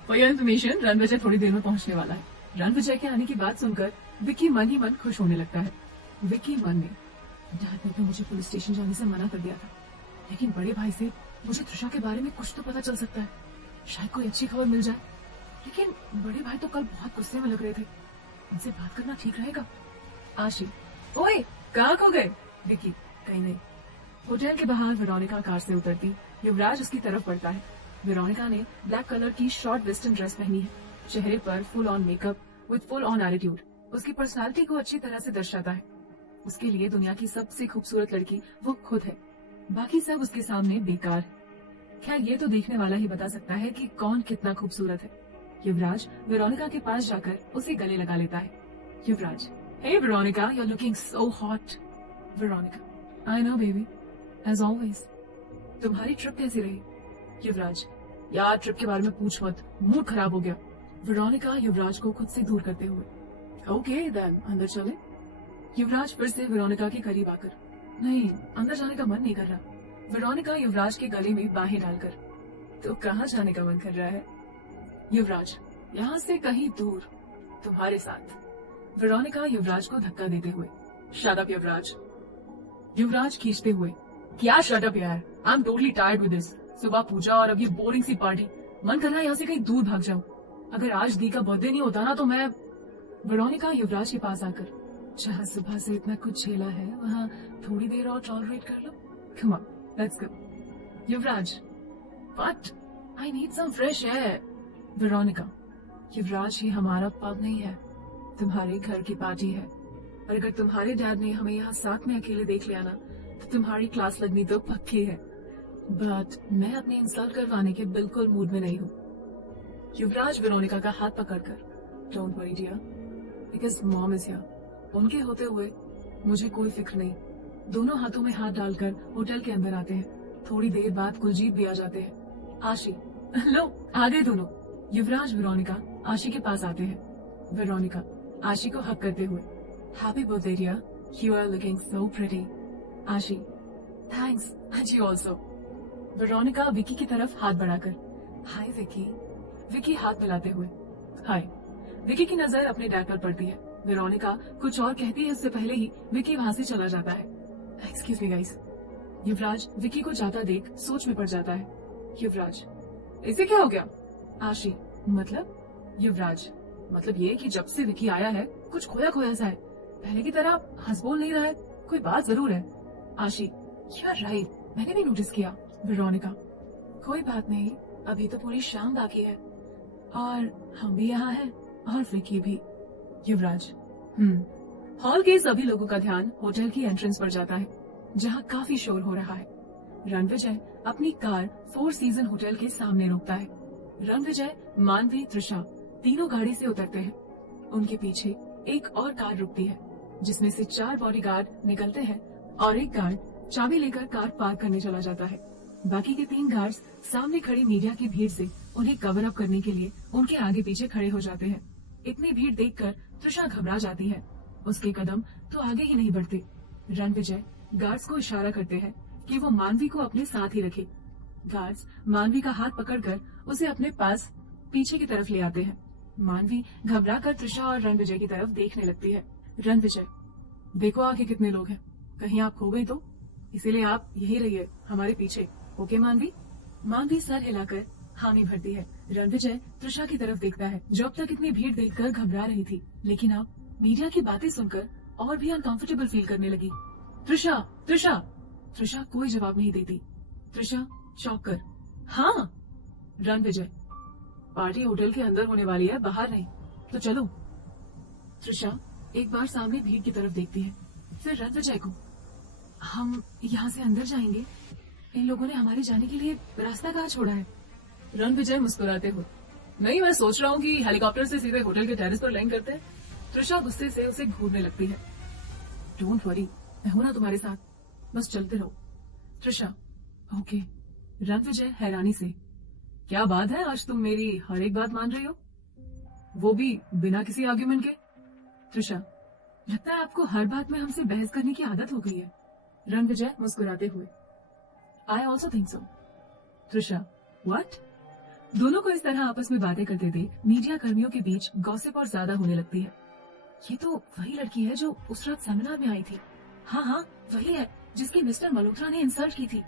फॉर योर इन्फॉर्मेशन रणविजय थोड़ी देर में पहुंचने वाला है। रणविजय के आने की बात सुनकर विकी मन ही मन खुश होने लगता है। विकी मन में, डैड ने तो मुझे पुलिस स्टेशन जाने से मना कर दिया था, लेकिन बड़े भाई से मुझे त्रिशा के बारे में कुछ तो पता चल सकता है, शायद कोई अच्छी खबर मिल जाए। लेकिन बड़े भाई तो कल बहुत गुस्से में लग रहे थे, इनसे बात करना ठीक रहेगा। आशी, ओए कहाँ खो गए? विकी, कहीं नहीं। होटल के बाहर वेरोनिका कार से उतरती युवराज उसकी तरफ बढ़ता है। वेरोनिका ने ब्लैक कलर की शॉर्ट वेस्टर्न ड्रेस पहनी है, चेहरे पर full on makeup with full on attitude उसकी पर्सनालिटी को अच्छी तरह से दर्शाता है। उसके लिए दुनिया की सबसे खूबसूरत लड़की वो खुद है, बाकी सब उसके सामने बेकार है। खैर ये तो देखने वाला ही बता सकता है कि कौन कितना खूबसूरत है। युवराज वेरोनिका के पास जाकर उसे गले लगा लेता है। Yuvraj, hey Veronica, you are looking so hot. Veronica, I know baby, as always. तुम्हारी ट्रिप कैसी रही? युवराज, यार ट्रिप के बारे में पूछ मत, मूड खराब हो गया। वेरोनिका युवराज को खुद से दूर करते हुए, ओके देन अंदर चले। युवराज फिर से वेरोनिका के करीब आकर, नहीं अंदर जाने का मन नहीं कर रहा। वेरोनिका युवराज के गले में बाहें डालकर, तो कहाँ जाने का मन कर रहा है? युवराज, यहाँ से कहीं दूर, तुम्हारे साथ। वेरोनिका युवराज को धक्का देते हुए, शट अप युवराज। युवराज खींचते हुए, क्या शट अप यार, I am totally tired with this. सुबह पूजा और अब ये बोरिंग सी पार्टी, मन कर रहा है यहाँ से कहीं दूर भाग जाऊं। अगर आज दी का बर्थडे नहीं होता ना तो मैं। वेरोनिका युवराज के पास आकर, जहाँ सुबह से इतना कुछ झेला है वहाँ थोड़ी देर और टॉलरेट कर लो। Come on, let's go. Yuvraj, but I need some fresh air. Veronica, Yuvraj ये हमारा पब नहीं है, तुम्हारे घर की पार्टी है, और अगर तुम्हारे डैड ने हमें यहाँ साथ में अकेले देख लिया ना तो तुम्हारी क्लास लगनी तो पक्की है। बट मैं अपनी इंसल्ट करवाने के बिल्कुल मूड में नहीं हूँ। युवराज वेरोनिका का हाथ पकड़कर, don't worry dear, because mom is here. उनके होते हुए मुझे कोई फिक्र नहीं। दोनों हाथों में हाथ डालकर होटल के अंदर आते हैं। थोड़ी देर बाद कुलजीत भी आ जाते हैं। आशी, लो आ गए दोनों। युवराज वेरोनिका आशी के पास आते हैं। वेरोनिका आशी को हक करते हुए, happy birthday dear, you are looking so pretty. Aashi, thanks, and you also. Veronica Vicky की तरफ हाथ बढ़ाकर, हाय विकी। विकी हाथ मिलाते हुए, हाय। विकी की नजर अपने डैड पर पड़ती है। वेरोनिका कुछ और कहती है उससे पहले ही विकी वहां से चला जाता है। Excuse me guys. Yuvraj Vicky को जाता देख सोच में पड़ जाता है। युवराज, इसे क्या हो गया? आशी, मतलब? युवराज, मतलब ये कि जब से विकी आया है कुछ खोया खोया सा है, पहले की तरह हंस बोल नहीं रहा है, कोई बात जरूर है। आशी, यू आर राइट, मैंने भी नोटिस किया। वेरोनिका, कोई बात नहीं, अभी तो पूरी शाम बाकी है और हम भी यहाँ हैं और विकी भी। युवराज, हॉल के सभी लोगों का ध्यान होटल की एंट्रेंस पर जाता है, जहाँ काफी शोर हो रहा है। रणविजय अपनी कार फोर सीजन होटल के सामने रोकता है। रणविजय, मानवी, त्रिशा तीनों गाड़ी से उतरते हैं। उनके पीछे एक और कार रुकती है, जिसमें से 4 बॉडीगार्ड निकलते हैं और एक गार्ड चाबी लेकर कार पार्क करने चला जाता है। बाकी के 3 गार्ड्स सामने खड़ी मीडिया की भीड़ से उन्हें कवर अप करने के लिए उनके आगे पीछे खड़े हो जाते हैं। इतनी भीड़ देखकर त्रिशा घबरा जाती है, उसके कदम तो आगे ही नहीं बढ़ते। रणविजय गार्ड्स को इशारा करते हैं कि वो मानवी को अपने साथ ही रखे। गार्ड्स मानवी का हाथ पकड़कर उसे अपने पास पीछे की तरफ ले आते हैं। मानवी घबराकर त्रिशा और रणविजय की तरफ देखने लगती है। रणविजय, देखो आगे कितने लोग हैं, कहीं आप खो गई तो, इसीलिए आप यही रहिए हमारे पीछे, ओके मानवी? मानवी सर हिलाकर हामी भरती है। रणविजय त्रिशा की तरफ देखता है, जो अब तक इतनी भीड़ देखकर घबरा रही थी, लेकिन अब मीडिया की बातें सुनकर और भी अनकंफर्टेबल फील करने लगी। त्रिशा, त्रिशा। त्रिशा कोई जवाब नहीं देती। त्रिशा चौंक कर, हाँ। रणविजय, पार्टी होटल के अंदर होने वाली है, बाहर नहीं, तो चलो। त्रिशा एक बार सामने भीड़ की तरफ देखती है, फिर रणविजय को, हम यहाँ से अंदर जाएंगे, इन लोगों ने हमारे जाने के लिए रास्ता कहाँ छोड़ा है? रणविजय मुस्कुराते हुए, नहीं मैं सोच रहा हूँ कि हेलीकॉप्टर से सीधे होटल के टेरेस पर लैंड करते हैं। त्रिशा गुस्से से उसे घूरने लगती है। डोंट वरी, मैं हूं ना तुम्हारे साथ, बस चलते रहो। त्रिशा, ओके। रणविजय हैरानी से, क्या बात है, आज तुम मेरी हर एक बात मान रही हो, वो भी बिना किसी आर्ग्यूमेंट के? त्रिशा, लगता है आपको हर बात में हमसे बहस करने की आदत हो गई है। रणविजय मुस्कुराते हुए, I also think so. Trisha, what? दोनों को इस तरह आपस में बातें करते देख मीडिया कर्मियों के बीच गॉसिप और ज्यादा होने लगती है। ये तो वही लड़की है जो उस रात सेमिनार में आई थी। हाँ हाँ, वही है जिसकी मिस्टर मल्होत्रा ने इंसल्ट की थी।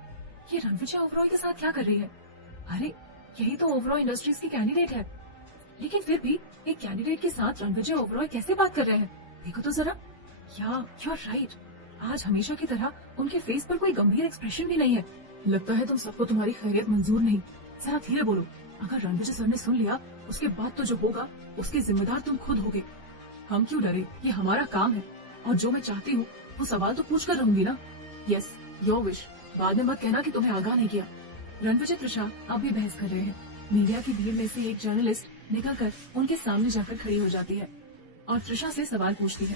ये रणविजय ओबरॉय के साथ क्या कर रही है? अरे, यही तो ओबरॉय इंडस्ट्रीज की कैंडिडेट है। लेकिन फिर भी एक कैंडिडेट के साथ रणविजय ओबरॉय कैसे बात कर रहे हैं? देखो तो जरा। या यू आर राइट, आज हमेशा की तरह उनके फेस पर कोई गंभीर एक्सप्रेशन भी नहीं है। लगता है तुम सबको तुम्हारी खैरियत मंजूर नहीं। जरा धीरे बोलो। अगर रणविजय सर ने सुन लिया, उसके बाद तो जो होगा उसके जिम्मेदार तुम खुद होगे। हम क्यों डरे? ये हमारा काम है, और जो मैं चाहती हूँ वो सवाल तो पूछ कर रहूंगी ना। Yes, your wish. बाद में मत कहना कि तुम्हें आगाह नहीं किया। रणविजय त्रिशा अब भी बहस कर रहे हैं। मीडिया की भीड़ में से एक जर्नलिस्ट निकलकर उनके सामने जाकर खड़ी हो जाती है और त्रिशा से सवाल पूछती है।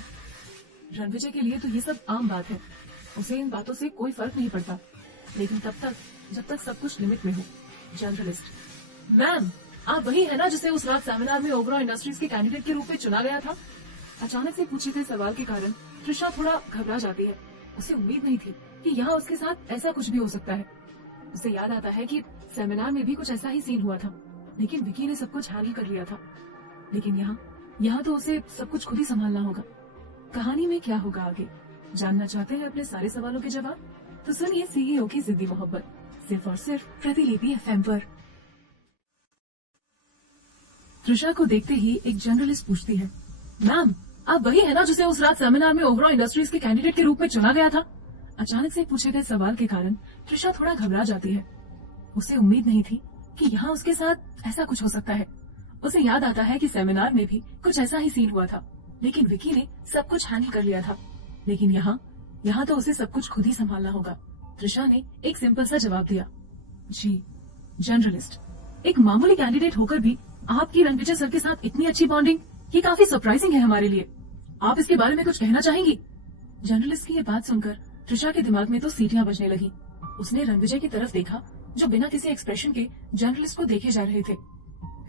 रणविजय के लिए तो ये सब आम बात है, उसे इन बातों से कोई फर्क नहीं पड़ता, लेकिन तब तक जब तक सब कुछ लिमिट में हो। जर्नलिस्ट, मैम, आप वही है ना जिसे उस रात सेमिनार में ओबरॉय इंडस्ट्रीज के कैंडिडेट के रूप में चुना गया था? अचानक से पूछे गए सवाल के कारण त्रिशा थोड़ा घबरा जाती है। उसे उम्मीद नहीं थी कि यहाँ उसके साथ ऐसा कुछ भी हो सकता है। उसे याद आता है कि सेमिनार में भी कुछ ऐसा ही सीन हुआ था, लेकिन विकी ने सब कुछ हैंडल कर लिया था। लेकिन यहाँ तो उसे सब कुछ खुद ही संभालना होगा। कहानी में क्या होगा आगे? जानना चाहते हैं अपने सारे सवालों के जवाब? तो सुनिए सीईओ की जिद्दी मोहब्बत, सिर्फ और सिर्फ प्रतिलिपि एफएम पर। त्रिशा को देखते ही एक जर्नलिस्ट पूछती है, मैम, आप वही है ना जिसे उस रात सेमिनार में ओबरॉय इंडस्ट्रीज के कैंडिडेट के रूप में चुना गया था? अचानक से पूछे गए सवाल के कारण त्रिशा थोड़ा घबरा जाती है। उसे उम्मीद नहीं थी कि यहाँ उसके साथ ऐसा कुछ हो सकता है। उसे याद आता है कि सेमिनार में भी कुछ ऐसा ही सीन हुआ था, लेकिन विकी ने सब कुछ हैंडल कर लिया था। लेकिन यहाँ तो उसे सब कुछ खुद ही संभालना होगा। त्रिशा ने एक सिंपल सा जवाब दिया, जी। जर्नलिस्ट, एक मामूली कैंडिडेट होकर भी आपकी रणविजय सर के साथ इतनी अच्छी बॉन्डिंग, ये काफी सरप्राइजिंग है हमारे लिए। आप इसके बारे में कुछ कहना चाहेंगी? जर्नलिस्ट की ये बात सुनकर त्रिशा के दिमाग में तो सीटियां बजने लगी। उसने रणविजय की तरफ देखा, जो बिना किसी एक्सप्रेशन के जर्नलिस्ट को देखे जा रहे थे।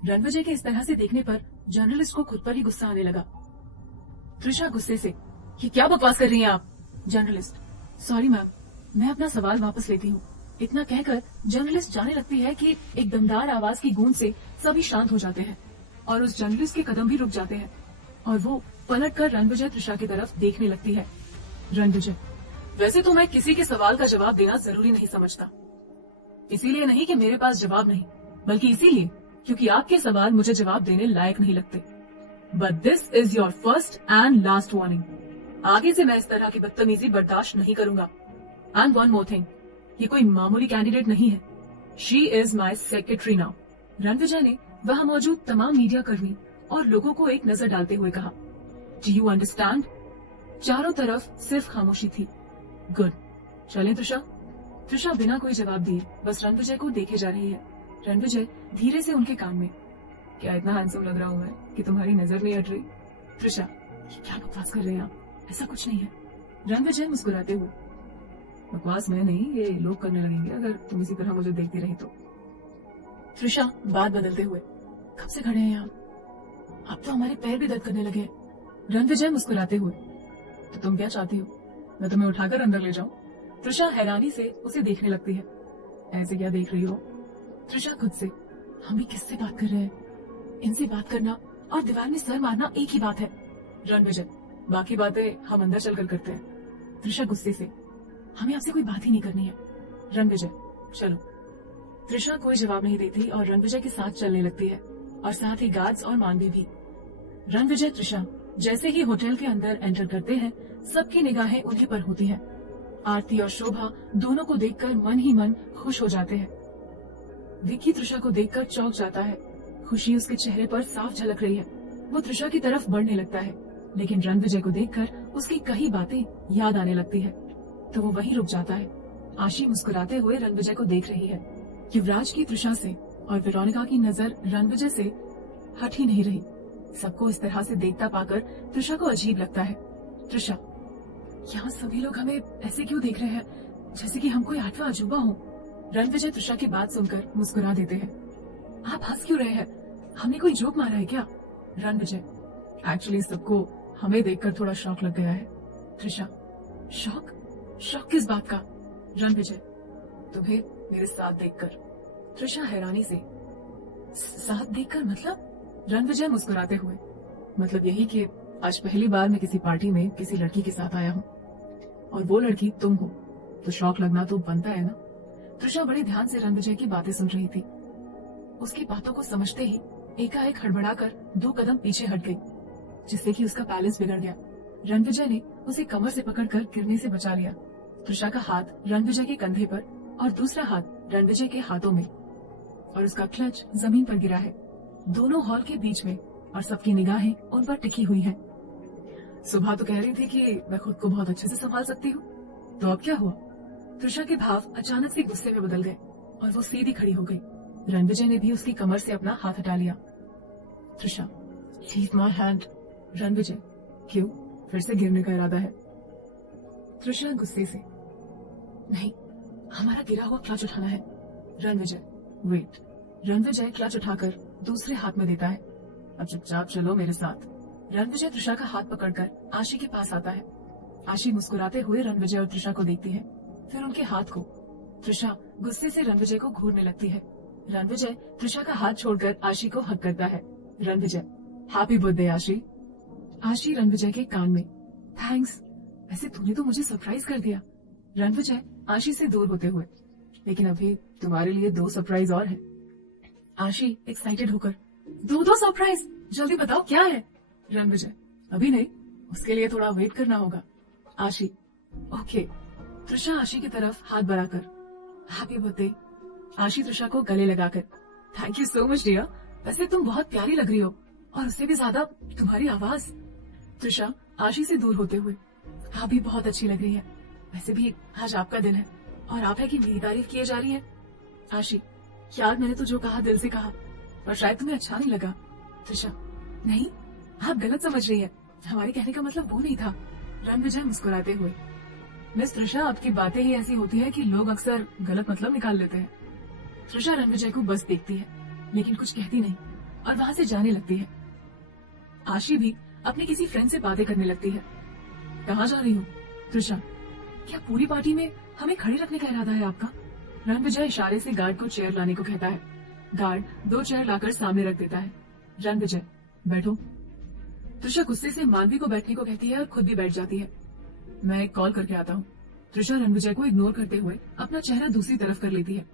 रणविजय के इस तरह से देखने पर जर्नलिस्ट को खुद पर ही गुस्सा आने लगा। त्रिशा गुस्से से, ये क्या बकवास कर रही हैं आप? जर्नलिस्ट, सॉरी मैम, मैं अपना सवाल वापस लेती हूँ। इतना कहकर जर्नलिस्ट जाने लगती है कि एक दमदार आवाज की गूंज से सभी शांत हो जाते हैं और उस जर्नलिस्ट के कदम भी रुक जाते हैं और वो पलटकर रणविजय त्रिशा की तरफ देखने लगती है। रणविजय, वैसे तो मैं किसी के सवाल का जवाब देना जरूरी नहीं समझता। इसीलिए नहीं कि मेरे पास जवाब नहीं, बल्कि इसीलिए क्योंकि आपके सवाल मुझे जवाब देने लायक नहीं लगते। But this is your first and last warning. आगे से मैं इस तरह की बदतमीजी बर्दाश्त नहीं करूंगा। एंड वन मोर थिंग, ये कोई मामूली कैंडिडेट नहीं है। She is my secretary now. Ranvijay ने वहां मौजूद तमाम मीडिया कर्मी और लोगों को एक नजर डालते हुए कहा, डू यू अंडरस्टैंड? चारों तरफ सिर्फ खामोशी थी। गुड, चलें त्रिशा। त्रिशा बिना कोई जवाब दिए बस रणविजय को देखे जा रही है। रणविजय धीरे से उनके कान में, क्या इतना हैंडसम लग रहा हूं मैं कि तुम्हारी नजर नहीं हट रही? त्रिशा, क्या बकवास कर रहे हैं आप? ऐसा कुछ नहीं है। रणविजय मुस्कुराते हुए, बकवास मैं नहीं, ये लोग करने लगेंगे अगर तुम इसी तरह मुझे देखती रही तो। त्रिशा बात बदलते हुए, कब से खड़े हैं यहाँ? अब तो हमारे पैर भी दर्द करने लगे। रणविजय मुस्कुराते हुए, तो तुम क्या चाहती हो, मैं तुम्हें उठाकर अंदर ले जाऊं? त्रिशा हैरानी से उसे देखने लगती है। ऐसे क्या देख रही हो? त्रिशा खुद से, हम भी किससे बात कर रहे हैं? इनसे बात करना और दीवार में सर मारना एक ही बात है। रणविजय, बाकी बातें हम अंदर चलकर करते हैं। त्रिशा गुस्से से, हमें आपसे कोई बात ही नहीं करनी है। रणविजय, चलो। त्रिशा कोई जवाब नहीं देती और रणविजय के साथ चलने लगती है और साथ ही गार्ड्स और मानवी भी। रणविजय त्रिशा जैसे ही होटल के अंदर एंटर करते हैं, सबकी निगाहें उन्हीं पर होती हैं। आरती और शोभा दोनों को देखकर मन ही मन खुश हो जाते हैं। विक्की त्रिशा को देखकर चौंक जाता है। खुशी उसके चेहरे पर साफ झलक रही है। वो त्रिशा की तरफ बढ़ने लगता है, लेकिन रणविजय को देखकर उसकी कई बातें याद आने लगती है, तो वो वहीं रुक जाता है। आशी मुस्कुराते हुए रणविजय को देख रही है। युवराज की त्रिशा से और वेरोनिका की नजर रणविजय से हट ही नहीं रही। सबको इस तरह से देखता पाकर त्रिशा को अजीब लगता है। त्रिशा, यहाँ सभी लोग हमें ऐसे क्यों देख रहे हैं, जैसे कि हम कोई आठवां अजूबा हो? रणविजय त्रिशा की बात सुनकर मुस्कुरा देते हैं। आप हंस क्यों रहे हैं? हमने कोई जोक मारा है क्या? रणविजय, एक्चुअली सबको हमें देखकर थोड़ा शॉक लग गया है। त्रिशा, शॉक? शॉक किस बात का? रणविजय, तुम्हें मेरे साथ देखकर। त्रिशा हैरानी से, साथ देखकर मतलब? रणविजय मुस्कुराते हुए, मतलब यही कि आज पहली बार मैं किसी पार्टी में किसी लड़की के साथ आया हूँ और वो लड़की तुम हो, तो शौक लगना तो बनता है ना। त्रिशा बड़े ध्यान से रणविजय की बातें सुन रही थी। उसकी बातों को समझते ही एकाएक हड़बड़ाकर 2 कदम पीछे हट गई, जिससे कि उसका बैलेंस बिगड़ गया। रणविजय ने उसे कमर से पकड़कर गिरने से बचा लिया। त्रिशा का हाथ रणविजय के कंधे पर और दूसरा हाथ रणविजय के हाथों में, और उसका क्लच जमीन पर गिरा है, दोनों हॉल के बीच में, और सबकी निगाहें उन पर टिकी हुई हैं। सुबह तो कह रही थी कि मैं खुद को बहुत अच्छे से संभाल सकती हूँ, तो अब क्या हुआ? त्रिशा के भाव अचानक से गुस्से में बदल गए और वो सीधी खड़ी हो गई। रणविजय ने भी उसकी कमर से अपना हाथ हटा लिया। Trisha, leave my hand. Ranvijay, क्यों? फिर से गिरने का इरादा है? त्रिशा गुस्से से, नहीं, हमारा गिरा हुआ क्लच उठाना है। रणविजय, वेट। रणविजय क्लच उठाकर दूसरे हाथ में देता है। अब चुपचाप चलो मेरे साथ। रणविजय त्रिशा का हाथ पकड़कर आशी के पास आता है। आशी मुस्कुराते हुए रणविजय और त्रिशा को देखती है, फिर उनके हाथ को। त्रिशा गुस्से से रणविजय को घूरने लगती है। रणविजय त्रिशा का हाथ छोड़कर आशी को हक करता है। रणविजय, हैप्पी बर्थडे आशी। आशी रणविजय के कान में, थैंक्स, वैसे तूने तो मुझे सरप्राइज कर दिया। रणविजय आशी से दूर होते हुए, लेकिन अभी तुम्हारे लिए 2 सरप्राइज और हैं। आशी एक्साइटेड होकर, 2 सरप्राइज, जल्दी बताओ क्या है? रणविजय, अभी नहीं, उसके लिए थोड़ा वेट करना होगा। आशी, ओके। त्रिशा आशी की तरफ हाथ बढ़ाकर, हैप्पी बर्थडे। आशी त्रिशा को गले लगाकर, thank you so much dear, वैसे तुम बहुत प्यारी लग रही हो, और उससे भी ज्यादा तुम्हारी आवाज। त्रिशा आशी से दूर होते हुए, आप भी बहुत अच्छी लग रही है, वैसे भी आज आपका दिन है और आप है कि मेरी तारीफ किए जा रही है। आशी, यार मैंने तो जो कहा दिल से कहा, पर शायद तुम्हें अच्छा नहीं लगा। त्रिशा, नहीं, आप गलत समझ रही है, हमारे कहने का मतलब वो नहीं था। रणविजय मुस्कुराते हुए, मिस त्रिशा, आपकी बातें ही ऐसी होती है कि लोग अक्सर गलत मतलब निकाल लेते हैं। त्रिशा रणविजय को बस देखती है, लेकिन कुछ कहती नहीं और वहां से जाने लगती है। आशी भी अपने किसी फ्रेंड से बातें करने लगती है। कहाँ जा रही हो? त्रिशा, क्या पूरी पार्टी में हमें खड़े रखने का इरादा है आपका? रणविजय इशारे से गार्ड को चेयर लाने को कहता है। गार्ड 2 चेयर लाकर सामने रख देता है। रणविजय, बैठो। त्रिशा गुस्से से मानवी को बैठने को कहती है और खुद भी बैठ जाती है। मैं एक कॉल करके आता हूँ। त्रिशा रणविजय को इग्नोर करते हुए अपना चेहरा दूसरी तरफ कर लेती है।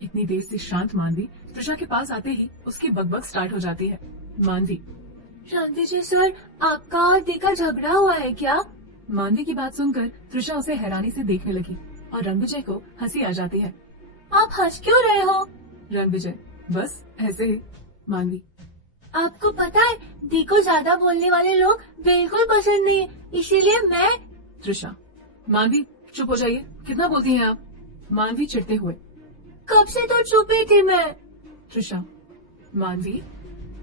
इतनी देर से शांत मानवी त्रिशा के पास आते ही उसकी बकबक स्टार्ट हो जाती है। मानवी, रणविजय सर, आपका और दी का झगड़ा हुआ है क्या? मानवी की बात सुनकर त्रिशा उसे हैरानी से देखने लगी और रणविजय को हंसी आ जाती है। आप हंस क्यों रहे हो? रणविजय, बस ऐसे ही। मानवी, आपको पता है दी को ज्यादा बोलने वाले लोग बिल्कुल पसंद नहीं है, इसीलिए मैं। त्रिशा, मानवी चुप हो जाइए, कितना बोलती हैं आप? मानवी चिढ़ते हुए, कब से तो चुप ही थी मैं। त्रिशा, मानवी।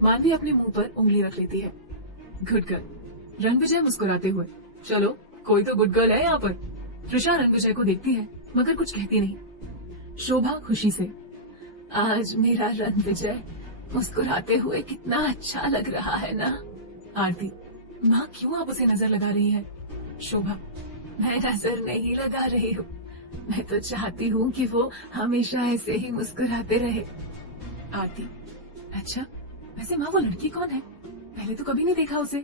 मानवी अपने मुंह पर उंगली रख लेती है। Good girl. रणविजय मुस्कुराते हुए, चलो कोई तो गुड गर्ल है यहाँ पर। त्रिशा रणविजय को देखती है मगर कुछ कहती नहीं। शोभा खुशी से, आज मेरा रणविजय मुस्कुराते हुए कितना अच्छा लग रहा है ना। आरती, माँ क्यों आप उसे नजर लगा रही है? शोभा, मैं नजर नहीं लगा रही हूँ, मैं तो चाहती हूँ कि वो हमेशा ऐसे ही मुस्कुराते रहे। आरती, अच्छा, वैसे माँ वो लड़की कौन है? पहले तो कभी नहीं देखा उसे।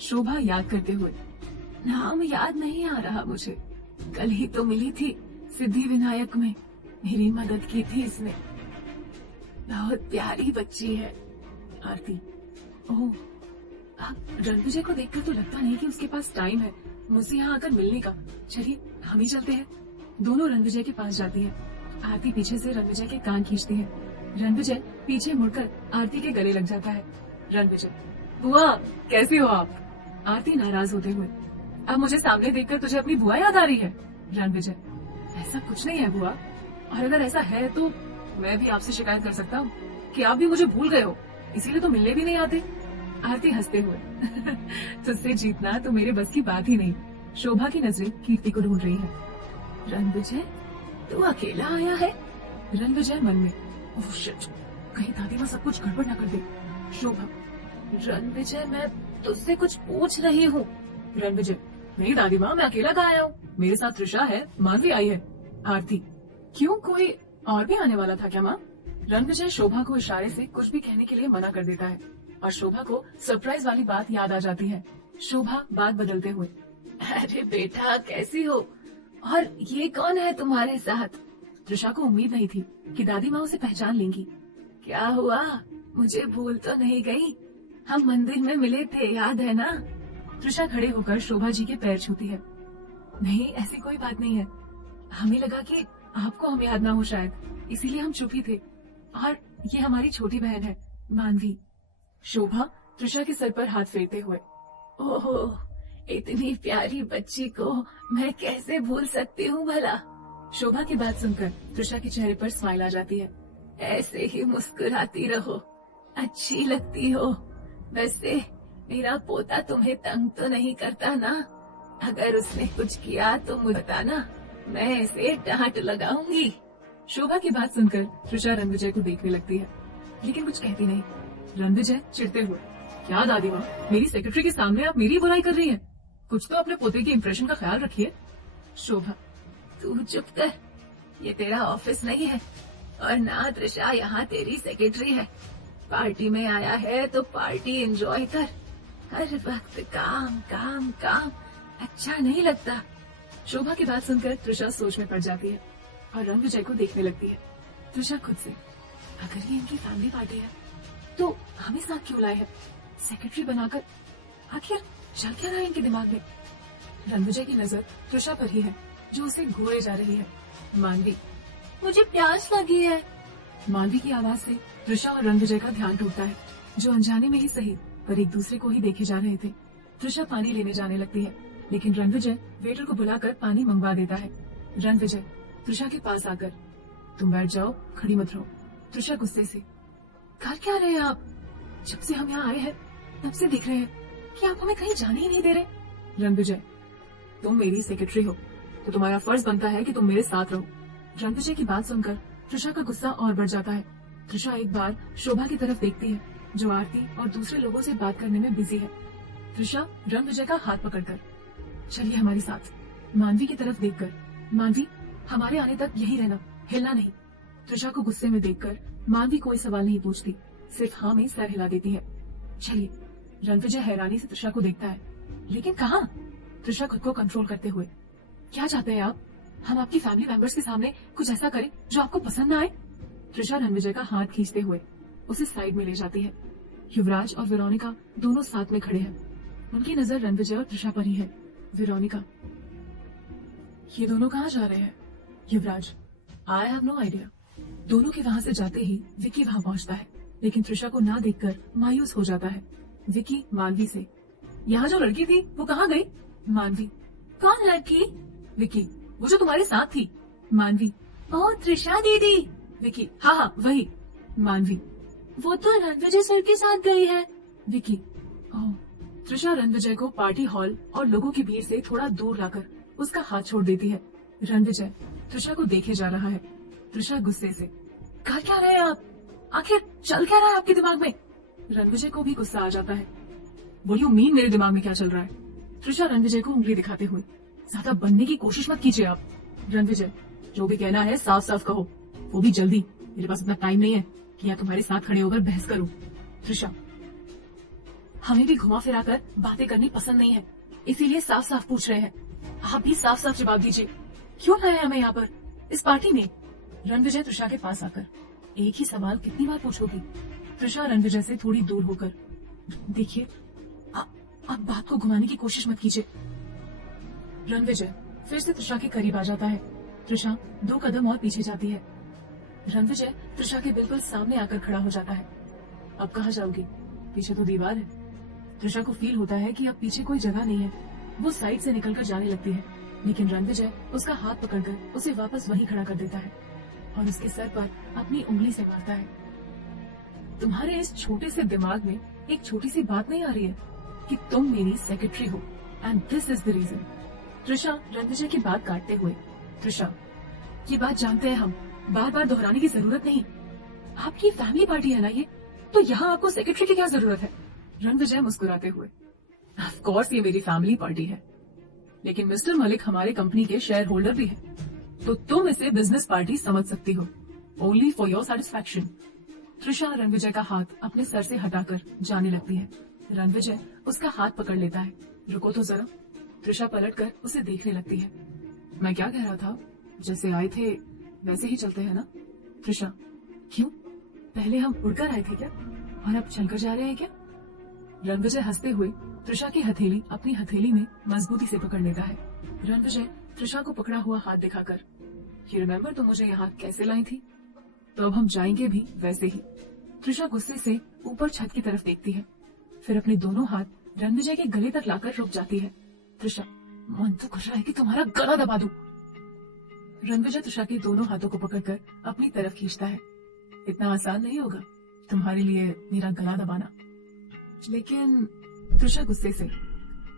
शोभा याद करते हुए, नाम याद नहीं आ रहा मुझे, कल ही तो मिली थी सिद्धि विनायक में, मेरी मदद की थी इसने, बहुत प्यारी बच्ची है। आरती, ओह, आप रणविजय को देखकर तो लगता नहीं कि उसके पास टाइम है मुझसे यहाँ आकर मिलने का। चलिए हम ही चलते हैं। दोनों रणविजय के पास जाती है। आरती पीछे से रणविजय के कान खींचती है। रणविजय पीछे मुड़कर आरती के गले लग जाता है। रणविजय, बुआ कैसी हो आप? आरती नाराज होते हुए, अब मुझे सामने देखकर तुझे अपनी बुआ याद आ रही है? रणविजय, ऐसा कुछ नहीं है बुआ, और अगर ऐसा है तो मैं भी आपसे शिकायत कर सकता हूँ कि आप भी मुझे भूल गए हो, इसीलिए तो मिलने भी नहीं आते। आरती हंसते हुए, तुझसे जीतना तो मेरे बस की बात ही नहीं। शोभा की नजरें कीर्ति को ढूंढ रही है। रणविजय, तू अकेला आया है? रणविजय मन में, ओह शिट, कहीं दादी माँ सब कुछ गड़बड़ न कर दे। शोभा, रणविजय मैं तुझसे कुछ पूछ रही हूँ। रणविजय, नहीं दादी माँ, मैं अकेला कहाँ आया हूँ? मेरे साथ त्रिशा है, मानवी आई है। आरती, क्यों, कोई और भी आने वाला था क्या माँ? रणविजय शोभा को इशारे से कुछ भी कहने के लिए मना कर देता है और शोभा को सरप्राइज वाली बात याद आ जाती है। शोभा बात बदलते हुए, अरे बेटा कैसी हो, और ये कौन है तुम्हारे साथ? त्रिशा को उम्मीद नहीं थी कि दादी माँ उसे पहचान लेंगी। क्या हुआ, मुझे भूल तो नहीं गई? हम मंदिर में मिले थे, याद है ना? त्रिशा खड़े होकर शोभा जी के पैर छूती है। नहीं, ऐसी कोई बात नहीं है, हमें लगा कि आपको हम याद ना हो शायद, इसीलिए हम चुप ही थे। और ये हमारी छोटी बहन है, मानवी। शोभा त्रिशा के सर पर हाथ फेरते हुए, ओहो, इतनी प्यारी बच्ची को मैं कैसे भूल सकती हूँ भला? शोभा की बात सुनकर त्रिशा के चेहरे पर स्माइल आ जाती है। ऐसे ही मुस्कुराती रहो, अच्छी लगती हो। वैसे मेरा पोता तुम्हें तंग तो नहीं करता ना? अगर उसने कुछ किया तो मुझे बताना, मैं इसे डांट लगाऊंगी। शोभा की बात सुनकर त्रिशा रणविजय को देखने लगती है, लेकिन कुछ कहती नहीं। रणविजय चिढ़ते हुए, क्या दादी माँ, मेरी सेक्रेटरी के सामने आप मेरी बुराई कर रही हैं? कुछ तो अपने पोते के इम्प्रेशन का ख्याल रखिए। शोभा, तू चुप कर, ये तेरा ऑफिस नहीं है, और ना त्रिशा यहाँ तेरी सेक्रेटरी है। पार्टी में आया है तो पार्टी एंजॉय कर, हर वक्त काम काम काम अच्छा नहीं लगता। शोभा की बात सुनकर त्रिशा सोच में पड़ जाती है और रणविजय को देखने लगती है। त्रिशा खुद से, अगर ये इनकी फैमिली पार्टी है तो हमें साथ क्यों लाए हैं सेक्रेटरी बनाकर? आखिर चल क्या रहा है इनके दिमाग में? रणविजय की नजर त्रिशा पर ही है, जो उसे घूरे जा रही है। मानवी, मुझे प्यास लगी है। मानवी की आवाज से त्रिशा और रणविजय का ध्यान टूटता है, जो अनजाने में ही सही पर एक दूसरे को ही देखे जा रहे थे। त्रिशा पानी लेने जाने लगती है, लेकिन रणविजय वेटर को बुलाकर पानी मंगवा देता है। रणविजय त्रिशा के पास आकर, तुम बैठ जाओ, खड़ी मत रहो। त्रिशा गुस्से से, कर क्या रहे हैं आप? जब से हम यहाँ आए हैं तब से दिख रहे हैं कि आप हमें कहीं जाने ही नहीं दे रहे। रणविजय, तुम मेरी सेक्रेटरी हो तो तुम्हारा फर्ज बनता है कि तुम मेरे साथ रहो। रणविजय की बात सुनकर त्रिशा का गुस्सा और बढ़ जाता है। त्रिशा एक बार शोभा की तरफ देखती है, जो आरती और दूसरे लोगों से बात करने में बिजी है। त्रिशा रणविजय का हाथ पकड़कर, चलिए हमारे साथ। मानवी की तरफ देखकर, मानवी, हमारे आने तक यही रहना, हिलना नहीं। त्रिशा को गुस्से में देखकर मानवी कोई सवाल नहीं पूछती, सिर्फ हाँ में सर हिला देती है। चलिए। रणविजय हैरानी से त्रिशा को देखता है, लेकिन कहाँ? त्रिशा खुद को कंट्रोल करते हुए, क्या चाहते हैं आप? हम आपकी फैमिली मेंबर्स के सामने कुछ ऐसा करें जो आपको पसंद न आए? त्रिशा रणविजय का हाथ खींचते हुए उसे साइड में ले जाती है। युवराज और वेरोनिका दोनों साथ में खड़े हैं, उनकी नजर रणविजय और त्रिशा पर ही है। वेरोनिका, ये दोनों कहाँ जा रहे हैं? युवराज, आई हैव नो आइडिया। दोनों के वहाँ से जाते ही विकी वहाँ पहुँचता है, लेकिन त्रिशा को ना देखकर मायूस हो जाता है। विकी मानवी से, यहाँ जो लड़की थी वो कहाँ गई? मानवी, कौन लड़की? विकी, वो जो तुम्हारे साथ थी। मानवी, ओह त्रिशा दीदी। विकी, हाँ हाँ वही। मानवी, वो तो रणविजय सर के साथ गई है। विकी, ओह। त्रिशा रणविजय को पार्टी हॉल और लोगों की भीड़ से थोड़ा दूर लाकर उसका हाथ छोड़ देती है। रणविजय त्रिशा को देखे जा रहा है। त्रिशा गुस्से से, कर क्या रहे हैं आप? आखिर चल क्या रहा है आपके दिमाग में? रणविजय को भी गुस्सा आ जाता है। What do you mean मेरे दिमाग में क्या चल रहा है? त्रिशा रणविजय को उंगली दिखाते हुए, ज्यादा बनने की कोशिश मत कीजिए आप। रणविजय, जो भी कहना है साफ साफ कहो, वो भी जल्दी। मेरे पास इतना टाइम नहीं है कि यहाँ तुम्हारे साथ खड़े होकर बहस करूं। त्रिशा, हमें भी घुमा फिरा कर बातें करनी पसंद नहीं है, इसीलिए साफ साफ पूछ रहे हैं। आप भी साफ साफ जवाब दीजिए, क्यों लाए हमें यहाँ पर इस पार्टी में? रणविजय त्रिशा के पास आकर, एक ही सवाल कितनी बार पूछोगी? त्रिशा रणविजय से थोड़ी दूर होकर, देखिए आप बात को घुमाने की कोशिश मत कीजिए। रणविजय फिर से त्रिशा के करीब आ जाता है। त्रिशा 2 कदम और पीछे जाती है। रणविजय त्रिशा के बिल्कुल सामने आकर खड़ा हो जाता है। अब कहाँ जाओगी? पीछे तो दीवार है। त्रिशा को फील होता है कि अब पीछे कोई जगह नहीं है। वो साइड से निकलकर जाने लगती है, लेकिन रणविजय उसका हाथ पकड़कर उसे वापस वहीं खड़ा कर देता है और उसके सर पर अपनी उंगली से मारता है। तुम्हारे इस छोटे से दिमाग में एक छोटी सी बात नहीं आ रही है कि तुम मेरी सेक्रेटरी हो, and this is the reason. Trisha Ranvijay की बात काटते हुए, त्रिशा, ये बात जानते हैं हम, बार बार दोहराने की जरूरत नहीं। आपकी फैमिली पार्टी है ना ये, तो यहाँ आपको सेक्रेटरी की क्या जरूरत है? रणविजय मुस्कुराते हुए, ऑफ कोर्स ये मेरी फैमिली पार्टी है, लेकिन मिस्टर मलिक हमारे कंपनी के शेयर होल्डर भी है, तो तुम इसे बिजनेस पार्टी समझ सकती हो। Only for your satisfaction. Trisha Ranvijay का हाथ अपने सर से हटाकर जाने लगती है। रणविजय उसका हाथ पकड़ लेता है। रुको तो जरा। त्रिशा पलटकर उसे देखने लगती है। मैं क्या कह रहा था, जैसे आए थे वैसे ही चलते हैं ना? त्रिशा, क्यों? पहले हम उड़कर आए थे क्या, और अब चलकर जा रहे हैं क्या? रणविजय हंसते हुए त्रिशा की हथेली अपनी हथेली में मजबूती से पकड़ लेता है। रणविजय त्रिशा को पकड़ा हुआ हाथ दिखाकर, यू रिमेम्बर तुम मुझे यहाँ कैसे लाई थी, तो अब हम जाएंगे भी वैसे ही। त्रिशा गुस्से से ऊपर छत की तरफ देखती है, फिर अपने दोनों हाथ रणविजय के गले तक लाकर रुक जाती है। त्रिशा, मन तो कर रहा है कि तुम्हारा गला दबा दूं। रणविजय त्रिशा के दोनों हाथों को पकड़कर अपनी तरफ खींचता है। इतना आसान नहीं होगा तुम्हारे लिए मेरा गला दबाना। लेकिन त्रिशा गुस्से से,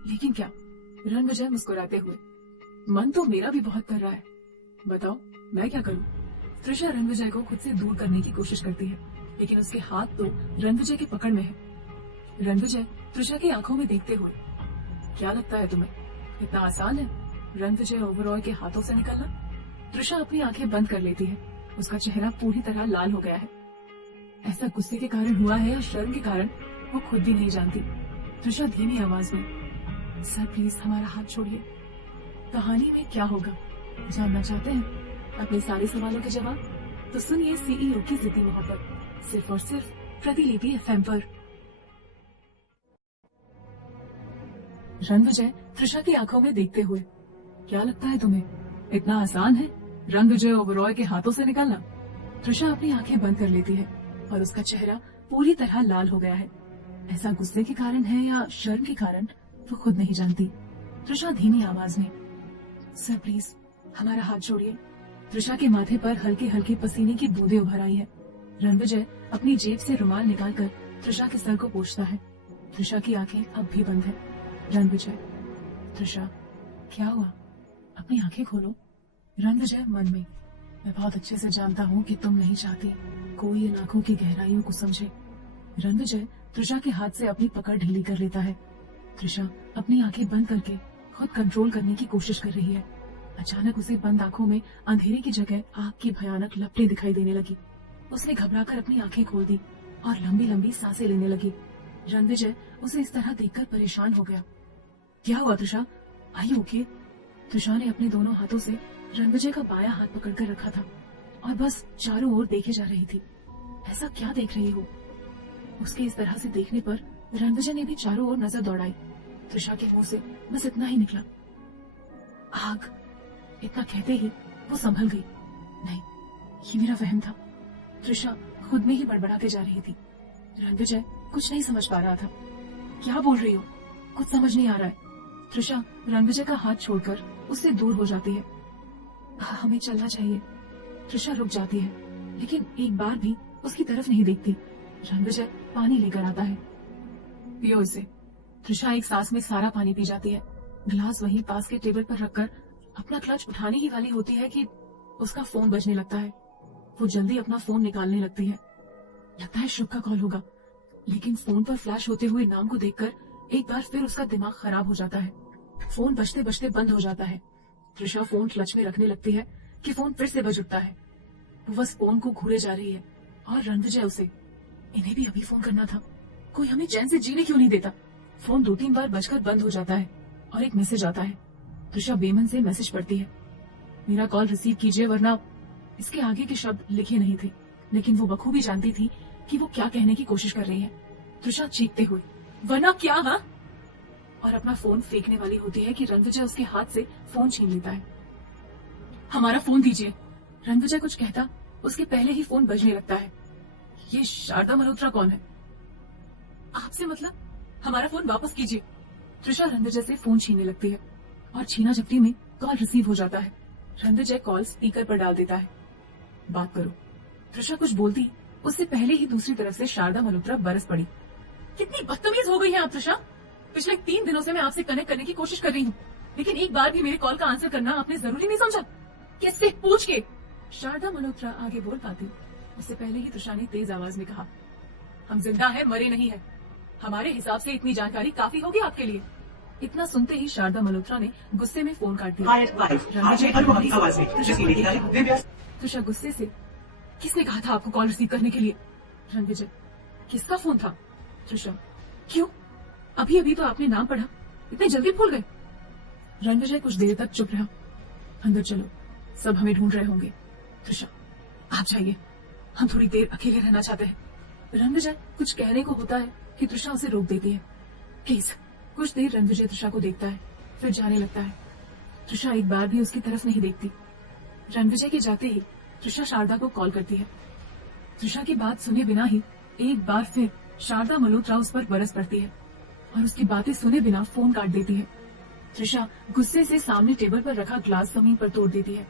लेकिन क्या? रणविजय मुस्कुराते हुए, मन तो मेरा भी बहुत कर रहा है, बताओ मैं क्या करूं? त्रिशा रणविजय को खुद से दूर करने की कोशिश करती है, लेकिन उसके हाथ तो रणविजय की पकड़ में है। रणविजय त्रिशा की आंखों में देखते हुए, क्या लगता है तुम्हें इतना आसान है रणविजय ओबरॉय के हाथों से निकलना? त्रिशा अपनी आंखें बंद कर लेती है। उसका चेहरा पूरी तरह लाल हो गया है। ऐसा गुस्से के कारण हुआ है या शर्म के कारण, वो खुद भी नहीं जानती। त्रिशा धीमी आवाज में, सर प्लीज हमारा हाथ छोड़िए। कहानी में क्या होगा जानना चाहते हैं अपने सारे सवालों के जवाब? तो सुनिए सीईओ की जिद्दी मोहब्बत, सिर्फ और सिर्फ प्रतिलिपि एफएम पर। रणविजय त्रिशा की आंखों में देखते हुए, क्या लगता है तुम्हें इतना आसान है रणविजय ओबरॉय के हाथों से निकलना? त्रिशा अपनी आंखें बंद कर लेती है और उसका चेहरा पूरी तरह लाल हो गया है। ऐसा गुस्से के कारण है या शर्म के कारण, वो खुद नहीं जानती। त्रिशा धीमी आवाज में, सर प्लीज हमारा हाथ छोड़िए। त्रिशा के माथे पर हल्के हल्के पसीने की बूंदें उभर आई है। रणविजय अपनी जेब से रुमाल निकालकर त्रिशा के सर को पोंछता है। त्रिशा की आंखें अब भी बंद है। रणविजय, त्रिशा क्या हुआ? अपनी आंखें खोलो। रणविजय मन में, मैं बहुत अच्छे से जानता हूँ कि तुम नहीं चाहती कोई इन आंखों की गहराइयों को समझे। रणविजय त्रिशा के हाथ से अपनी पकड़ ढीली कर लेता है। त्रिशा अपनी आंखें बंद करके खुद कंट्रोल करने की कोशिश कर रही है। अचानक उसे बंद आंखों में अंधेरे की जगह आग की भयानक लपटें दिखाई देने लगी। उसने घबराकर अपनी आंखें खोल दी और लंबी लंबी सांसें लेने लगी। रणविजय उसे इस तरह देखकर परेशान हो गया। क्या हुआ त्रिशा, आई ओके? त्रिशा ने अपने दोनों हाथों से रणविजय का बायां हाथ पकड़कर रखा था और बस चारों ओर देखे जा रही थी। ऐसा क्या देख रही हो? उसके इस तरह से देखने पर रणविजय ने भी चारों ओर नजर दौड़ाई। त्रिशा के मुंह से बस इतना ही निकला, आग। इतना कहते ही वो संभल गई। नहीं, ये मेरा वहम था। त्रिशा खुद में ही बड़बड़ाते जा रही थी। रणविजय कुछ नहीं समझ पा रहा था। क्या बोल रही हो? कुछ समझ नहीं आ रहा है। त्रिशा रणविजय का हाथ छोड़कर उससे दूर हो जाती है। हमें चलना चाहिए। त्रिशा रुक जाती है, लेकिन एक बार भी उसकी तरफ नहीं देखती। रणविजय पानी लेकर आता है। पियो इसे। त्रिशा एक सांस में सारा पानी पी जाती है। गिलास वहीं पास के टेबल पर रखकर अपना क्लच उठाने ही वाली होती है कि उसका फोन बजने लगता है। वो जल्दी अपना फोन निकालने लगती है। लगता है शुभ का कॉल होगा, लेकिन फोन पर फ्लैश होते हुए नाम को देखकर एक बार फिर उसका दिमाग खराब हो जाता है। फोन बजते बजते बंद हो जाता है। त्रिशा फोन क्लच में रखने लगती है कि फोन फिर से बज उठता है। वो बस फोन को घूरे जा रही है और रणविजय उसे, इन्हें भी अभी फोन करना था, कोई हमें चैन से जीने क्यों नहीं देता? फोन 2-3 बार बजकर बंद हो जाता है और एक मैसेज आता है। त्रिशा बेमन से मैसेज पढ़ती है, मेरा कॉल रिसीव कीजिए वरना। इसके आगे के शब्द लिखे नहीं थे, लेकिन वो बखूबी जानती थी कि वो क्या कहने की कोशिश कर रही है। त्रिशा चीखते हुए, वरना क्या? हाँ, और अपना फोन फेंकने वाली होती है कि रणविजय उसके हाथ से फोन छीन लेता है। हमारा फोन दीजिए। रणविजय कुछ कहता उसके पहले ही फोन बजने लगता है। ये शारदा मल्होत्रा कौन है? आपसे मतलब? हमारा फोन वापस कीजिए। त्रिशा रणविजय से फोन छीनने लगती है और छीना झपटी में कॉल रिसीव हो जाता है। रणविजय कॉल स्पीकर पर डाल देता है। बात करो। त्रिशा कुछ बोलती उससे पहले ही दूसरी तरफ से शारदा मल्होत्रा बरस पड़ी। कितनी बदतमीज हो गई है आप त्रिशा। पिछले 3 दिनों से मैं आपसे कनेक्ट करने की कोशिश कर रही हूँ, लेकिन एक बार भी मेरे कॉल का आंसर करना आपने जरूरी नहीं समझा? किससे पूछ के? शारदा मल्होत्रा आगे बोल पाती उससे पहले ही त्रिशा ने तेज आवाज में कहा, हम जिंदा है, मरे नहीं है। हमारे हिसाब से इतनी जानकारी काफी होगी आपके लिए। इतना सुनते ही शारदा मल्होत्रा ने गुस्से में फोन काट दिया। त्रिशा गुस्से से, किसने कहा था आपको कॉल रिसीव करने के लिए? रणविजय, किसका फोन था? त्रिशा, क्यों? अभी अभी तो आपने नाम पढ़ा, इतने जल्दी भूल गए? रणविजय कुछ देर तक चुप रहा। अंदर चलो, सब हमें ढूंढ रहे होंगे। त्रिशा, आप जाइए, हम थोड़ी देर अकेले रहना चाहते हैं। रणविजय कुछ कहने को होता है कि त्रिशा उसे रोक देती है। प्लीज। कुछ देर रणविजय त्रिशा को देखता है, फिर जाने लगता है। त्रिशा एक बार भी उसकी तरफ नहीं देखती। रणविजय के जाते ही त्रिशा शारदा को कॉल करती है। त्रिशा की बात सुने बिना ही एक बार फिर शारदा मल्होत्रा उस पर बरस पड़ती है और उसकी बातें सुने बिना फोन काट देती है। त्रिशा गुस्से से सामने टेबल पर रखा ग्लास जमीन पर तोड़ देती है।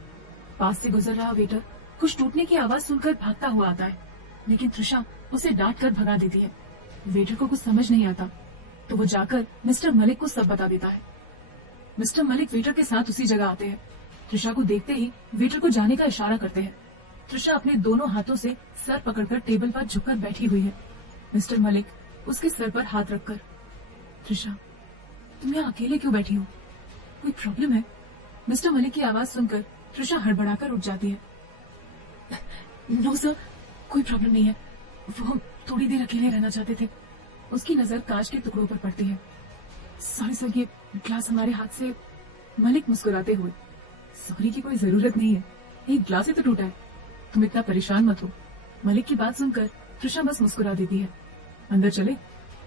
पास से गुजर रहा वेटर कुछ टूटने की आवाज सुनकर भागता हुआ आता है, लेकिन त्रिशा उसे डांट कर भगा देती है। वेटर को कुछ समझ नहीं आता तो वो जाकर मिस्टर मलिक को सब बता देता है। मिस्टर मलिक वेटर के साथ उसी जगह आते हैं। त्रिशा को देखते ही वेटर को जाने का इशारा करते हैं। त्रिशा अपने दोनों हाथों से सर पकड़कर टेबल पर झुककर बैठी हुई है। मिस्टर मलिक उसके सर पर हाथ रखकर, त्रिशा, तुम यहाँ अकेले क्यों बैठी हो? कोई प्रॉब्लम है? मिस्टर मलिक की आवाज सुनकर त्रिशा हड़बड़ाकर उठ जाती है। नो सर, कोई प्रॉब्लम नहीं है, वो हम थोड़ी देर अकेले रहना चाहते थे। उसकी नजर कांच के टुकड़ों पर पड़ती है। सॉरी सर, ये ग्लास हमारे हाथ से। मलिक मुस्कुराते हुए, सॉरी की कोई जरूरत नहीं है, एक ग्लास ही तो टूटा है, तुम इतना परेशान मत हो। मलिक की बात सुनकर त्रिशा बस मुस्कुरा देती है। अंदर चले?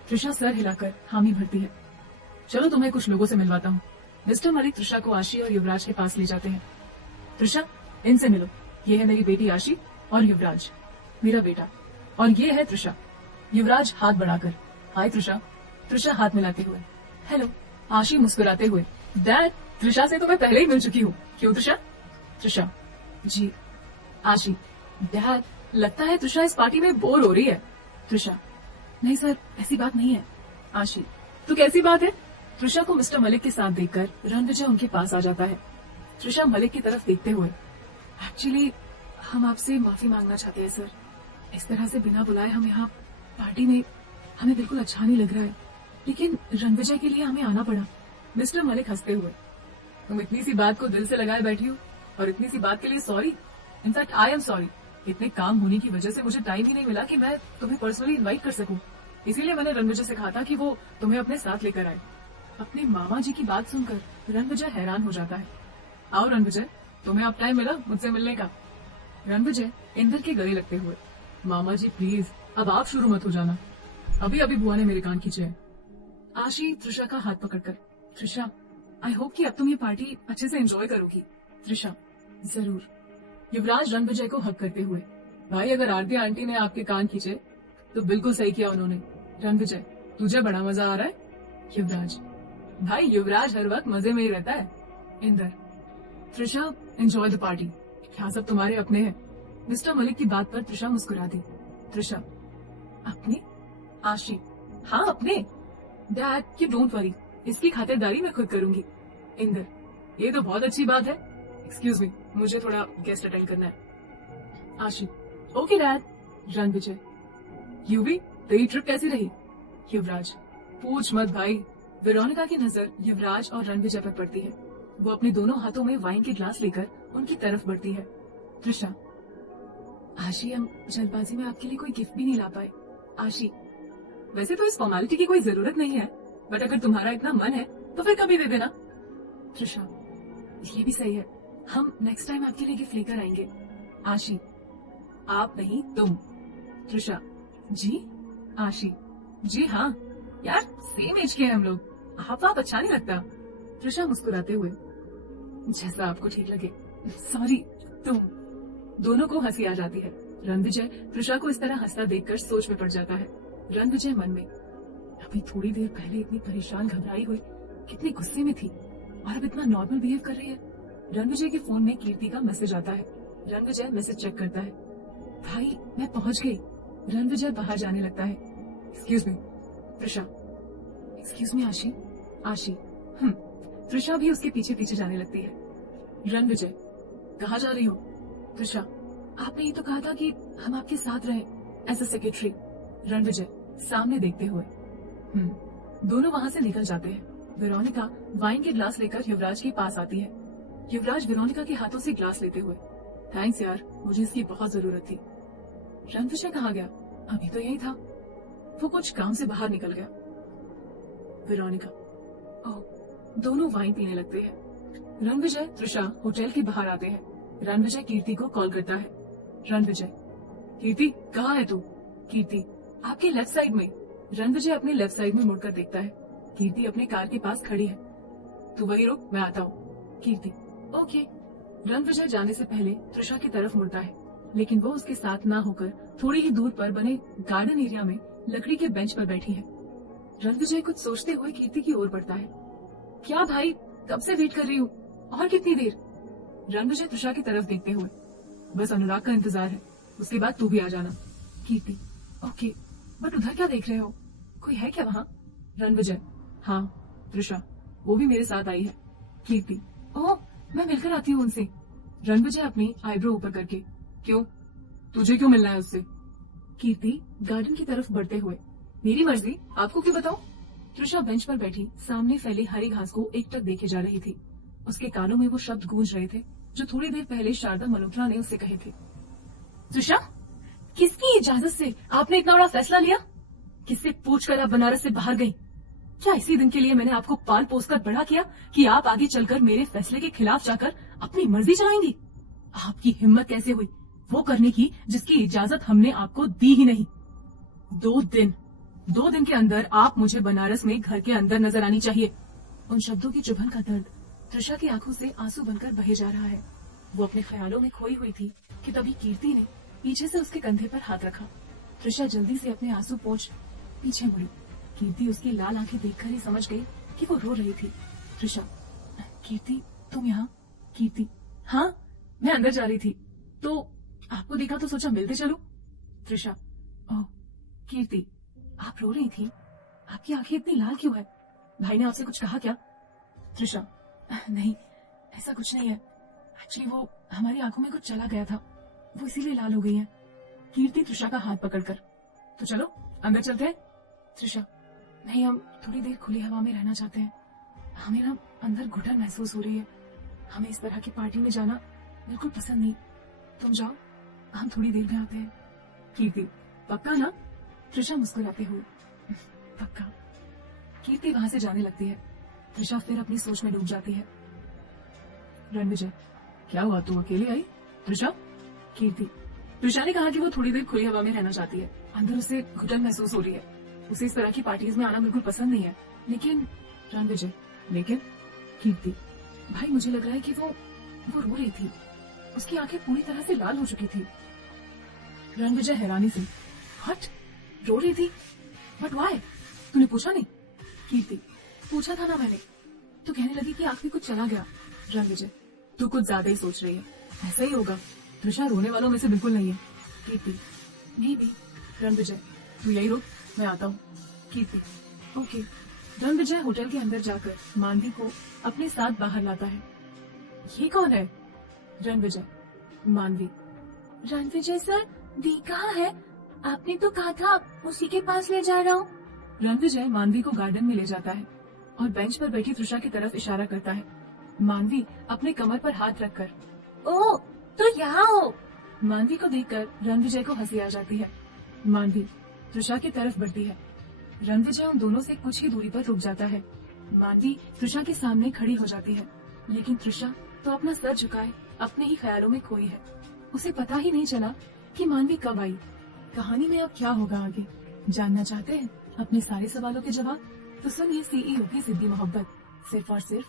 त्रिशा सर हिलाकर हामी भरती है। चलो तुम्हें कुछ लोगों से मिलवाता हूँ। मिस्टर मलिक त्रिशा को आशी और युवराज के पास ले जाते हैं। त्रिशा, इनसे मिलो, ये है मेरी बेटी आशी और युवराज मेरा बेटा, और ये है त्रिशा। युवराज हाथ बढ़ाकर, हाय त्रिशा। त्रिशा हाथ मिलाते हुए, हेलो। आशी मुस्कुराते हुए, डैड, त्रिशा से तो मैं पहले ही मिल चुकी हूँ, क्यों त्रिशा? त्रिशा, जी। आशी, डैड, लगता है त्रिशा इस पार्टी में बोर हो रही है। त्रिशा, नहीं सर, ऐसी बात नहीं है। आशी, तो कैसी बात है? त्रिशा को मिस्टर मलिक के साथ देखकर रणविजय उनके पास आ जाता है। त्रिशा मलिक की तरफ देखते हुए, एक्चुअली हम आपसे माफी मांगना चाहते हैं सर, इस तरह से बिना बुलाए हम यहाँ पार्टी में, हमें बिल्कुल अच्छा नहीं लग रहा है, लेकिन रणविजय के लिए हमें आना पड़ा। मिस्टर मलिक हंसते हुए, तुम इतनी सी बात को दिल से लगाए बैठी हो और इतनी सी बात के लिए sorry? In fact I am sorry, इतने काम होने की वजह से मुझे टाइम ही नहीं मिला कि मैं तुम्हें पर्सनली इनवाइट कर सकूं। इसीलिए मैंने रणविजय से कहा था कि वो तुम्हें अपने साथ लेकर आए। अपने मामा जी की बात सुनकर रणविजय हैरान हो जाता है। आओ रणविजय, तुम्हें अब टाइम मिला मुझसे मिलने का। रणविजय इंदर के गले लगते हुए, मामा जी प्लीज, अब आप शुरू मत हो जाना, अभी अभी बुआ ने मेरे कान खींचे हैं। आशी त्रिशा का हाथ पकड़कर, त्रिशा, आई होप कि अब तुम ये पार्टी अच्छे से एंजॉय करोगी। त्रिशा, जरूर। युवराज रणविजय को हक करते हुए, भाई अगर आरती आंटी ने आपके कान खींचे तो बिल्कुल सही किया उन्होंने। रणविजय, तुझे बड़ा मजा आ रहा है? युवराज, भाई युवराज हर वक्त मजे में ही रहता है। Inder, Trisha, enjoy the party, यहाँ सब तुम्हारे अपने हैं। मिस्टर मलिक की बात पर त्रिशा मुस्कुरा दी। त्रिशा, अपने? आशी, हाँ अपने। डैड, यू डोंट वरी, इसकी खातिरदारी मैं खुद करूंगी। इंदर, ये तो बहुत अच्छी बात है। एक्सक्यूज मी, मुझे थोड़ा गेस्ट अटेंड करना है। आशी, ओके डैड। रणविजय, यूवी, तेरी ट्रिप कैसी रही? युवराज, पूछ मत भाई। वेरोनिका की नजर युवराज और रणविजय पर पड़ती है। वो अपने दोनों हाथों में वाइन के ग्लास लेकर उनकी तरफ बढ़ती है। त्रिशा, आशी, हम जल्दबाजी में आपके लिए कोई गिफ्ट भी नहीं ला पाए। आशी, वैसे तो इस फॉर्मेलिटी की कोई जरूरत नहीं है, बट अगर तुम्हारा इतना मन है तो फिर कभी दे देना। त्रिशा, ये भी सही है, हम नेक्स्ट टाइम आपके लिए गिफ्ट लेकर आएंगे। आशी, आप नहीं तुम। त्रिशा, जी? आशी, जी हाँ यार, सेम एज के हैं हम लोग, आप अच्छा नहीं लगता। त्रिशा मुस्कुराते हुए, जैसा आपको ठीक लगे। सॉरी, तुम। दोनों को हंसी आ जाती है। रणविजय त्रिशा को इस तरह हंसता देखकर सोच में पड़ जाता है। रणविजय मन में, अभी थोड़ी देर पहले इतनी परेशान घबराई हुई, कितनी गुस्से में थी, और अब इतना नॉर्मल बिहेव कर रही है। रणविजय के फोन में कीर्ति का मैसेज आता है। रणविजय मैसेज चेक करता है। भाई, मैं पहुंच गई। रणविजय बाहर जाने लगता है। एक्सक्यूज मी त्रिशा। एक्सक्यूज मी आशी। आशी, त्रिशा भी उसके पीछे पीछे जाने लगती है। रणविजय, कहाँ जा रही हो? त्रिशा, आपने ये तो कहा था कि हम आपके साथ रहें एज अ सेक्रेटरी। रणविजय सामने देखते हुए, दोनों वहाँ से निकल जाते हैं। वेरोनिका वाइन के ग्लास लेकर युवराज के पास आती है। युवराज वेरोनिका के हाथों से ग्लास लेते हुए, थैंक्स यार, मुझे इसकी बहुत जरूरत थी। रणविजय कहाँ गया? अभी तो यही था। वो कुछ काम से बाहर निकल गया। वेरोनिका, ओह, दोनों वाइन पीने लगते हैं। रणविजय त्रिशा होटल के बाहर आते हैं। रणविजय कीर्ति को कॉल करता है। रणविजय, कीर्ति कहाँ है तू? कीर्ति, आपके लेफ्ट साइड में। रणविजय अपने लेफ्ट साइड में मुड़कर देखता है। कीर्ति अपने कार के पास खड़ी है। तू वही रुक, मैं आता हूँ। कीर्ति, ओके। रणविजय जाने से पहले त्रिशा की तरफ मुड़ता है, लेकिन वो उसके साथ ना होकर थोड़ी ही दूर पर बने गार्डन एरिया में लकड़ी के बेंच पर बैठी है। रणविजय कुछ सोचते हुए कीर्ति की ओर बढ़ता है। क्या भाई, कब से वेट कर रही हूँ, और कितनी देर? रणविजय त्रिशा की तरफ देखते हुए, बस अनुराग का इंतजार है, उसके बाद तू भी आ जाना। कीर्ति, ओके, बट उधर क्या देख रहे हो? कोई है क्या वहाँ? रणविजय, हाँ, त्रिशा, वो भी मेरे साथ आई है। कीर्ति, ओह, मैं मिलकर आती हूँ उनसे। रणविजय अपनी आईब्रो ऊपर करके, क्यों? तुझे क्यों मिलना है उससे? कीर्ति गार्डन की तरफ बढ़ते हुए, मेरी मर्जी, आपको क्यों बताऊं? त्रिशा बेंच पर बैठी सामने फैली हरी घास को एकटक देखे जा रही थी। उसके कानों में वो शब्द गूंज रहे थे जो थोड़ी देर पहले शारदा मल्होत्रा ने उससे कहे थे। त्रिशा, किसकी इजाजत से आपने इतना बड़ा फैसला लिया? किससे पूछकर आप बनारस से बाहर गई? क्या इसी दिन के लिए मैंने आपको पाल पोस कर बड़ा किया कि आप आगे चलकर मेरे फैसले के खिलाफ जाकर अपनी मर्जी चलाएंगी? आपकी हिम्मत कैसे हुई वो करने की जिसकी इजाजत हमने आपको दी ही नहीं? 2 दिन के अंदर आप मुझे बनारस में घर के अंदर नजर आनी चाहिए। उन शब्दों की चुभन का दर्द त्रिशा की आंखों से आंसू बनकर बहे जा रहा है। वो अपने ख्यालों में खोई हुई थी कि तभी कीर्ति ने पीछे से उसके कंधे पर हाथ रखा। त्रिशा जल्दी से अपने आंसू पोंछ पीछे मुड़ी। कीर्ति उसकी लाल आंखें देखकर ही समझ गई कि वो रो रही थी। त्रिशा, कीर्ति, तुम यहाँ? कीर्ति, हाँ, मैं अंदर जा रही थी तो आपको देखा तो सोचा मिलते चलूं। त्रिशा, ओह। कीर्ति, आप रो रही थी? आपकी आंखें इतनी लाल क्यों है? भाई ने आपसे कुछ कहा क्या? त्रिशा, नहीं, ऐसा कुछ नहीं है। एक्चुअली वो हमारी आंखों में कुछ चला गया था, वो इसीलिए लाल हो गई है। कीर्ति त्रिशा का हाथ पकड़कर, तो चलो अंदर चलते हैं। त्रिशा, नहीं, हम थोड़ी देर खुली हवा में रहना चाहते हैं। हमें ना अंदर घुटन महसूस हो रही है। हमें इस तरह की पार्टी में जाना बिल्कुल पसंद नहीं। तुम जाओ, हम थोड़ी देर में आते हैं। कीर्ति, पक्का ना? त्रिशा मुस्कुराते हुए, पक्का। कीर्ति वहां से जाने लगती है। त्रिशा फिर अपनी सोच में डूब जाती है। रणविजय, क्या हुआ, तू अकेली आई? त्रिशा, कीर्ति, त्रिशा ने कहा कि वो थोड़ी देर खुली हवा में रहना चाहती है। अंदर उसे घुटन महसूस हो रही है। उसे इस तरह की पार्टीज में आना बिल्कुल पसंद नहीं है। लेकिन रणविजय, लेकिन कीर्ति, भाई मुझे लग रहा है कि वो रो रही थी। उसकी आंखें पूरी तरह से लाल हो चुकी थी। रणविजय हैरानी से, हट, रो रही थी? But why? तूने पूछा नहीं? कीर्ति, पूछा था ना मैंने। तो कहने लगी कि आंख में कुछ चला गया। रणविजय, तू कुछ ज्यादा ही सोच रही है। ऐसा ही होगा, त्रिशा रोने वालों में से बिल्कुल नहीं है। कीर्ति, नहीं भी। रणविजय, तू यही रुक, मैं आता हूँ। कीर्ति, ओके। रणविजय होटल के अंदर जाकर मानवी को अपने साथ बाहर लाता है। ये कौन है? रणविजय, मानवी। रणविजय सर, दी कहाँ है? आपने तो कहा था उसी के पास ले जा रहा हूँ। रणविजय मानवी को गार्डन में ले जाता है और बेंच पर बैठी त्रिशा की तरफ इशारा करता है। मानवी अपने कमर पर हाथ रखकर, ओह, तो यहाँ हो। मानवी को देखकर रणविजय को हंसी आ जाती है। मानवी त्रिशा की तरफ बढ़ती है। रणविजय उन दोनों से कुछ ही दूरी पर रुक जाता है। मानवी त्रिशा के सामने खड़ी हो जाती है, लेकिन त्रिशा तो अपना सर झुकाए अपने ही ख्यालों में खोई है। उसे पता ही नहीं चला कि मानवी कब आई। कहानी में अब क्या होगा आगे, जानना चाहते हैं अपने सारे सवालों के जवाब? तो सुनिए सीईओ की जिद्दी मोहब्बत, सिर्फ और सिर्फ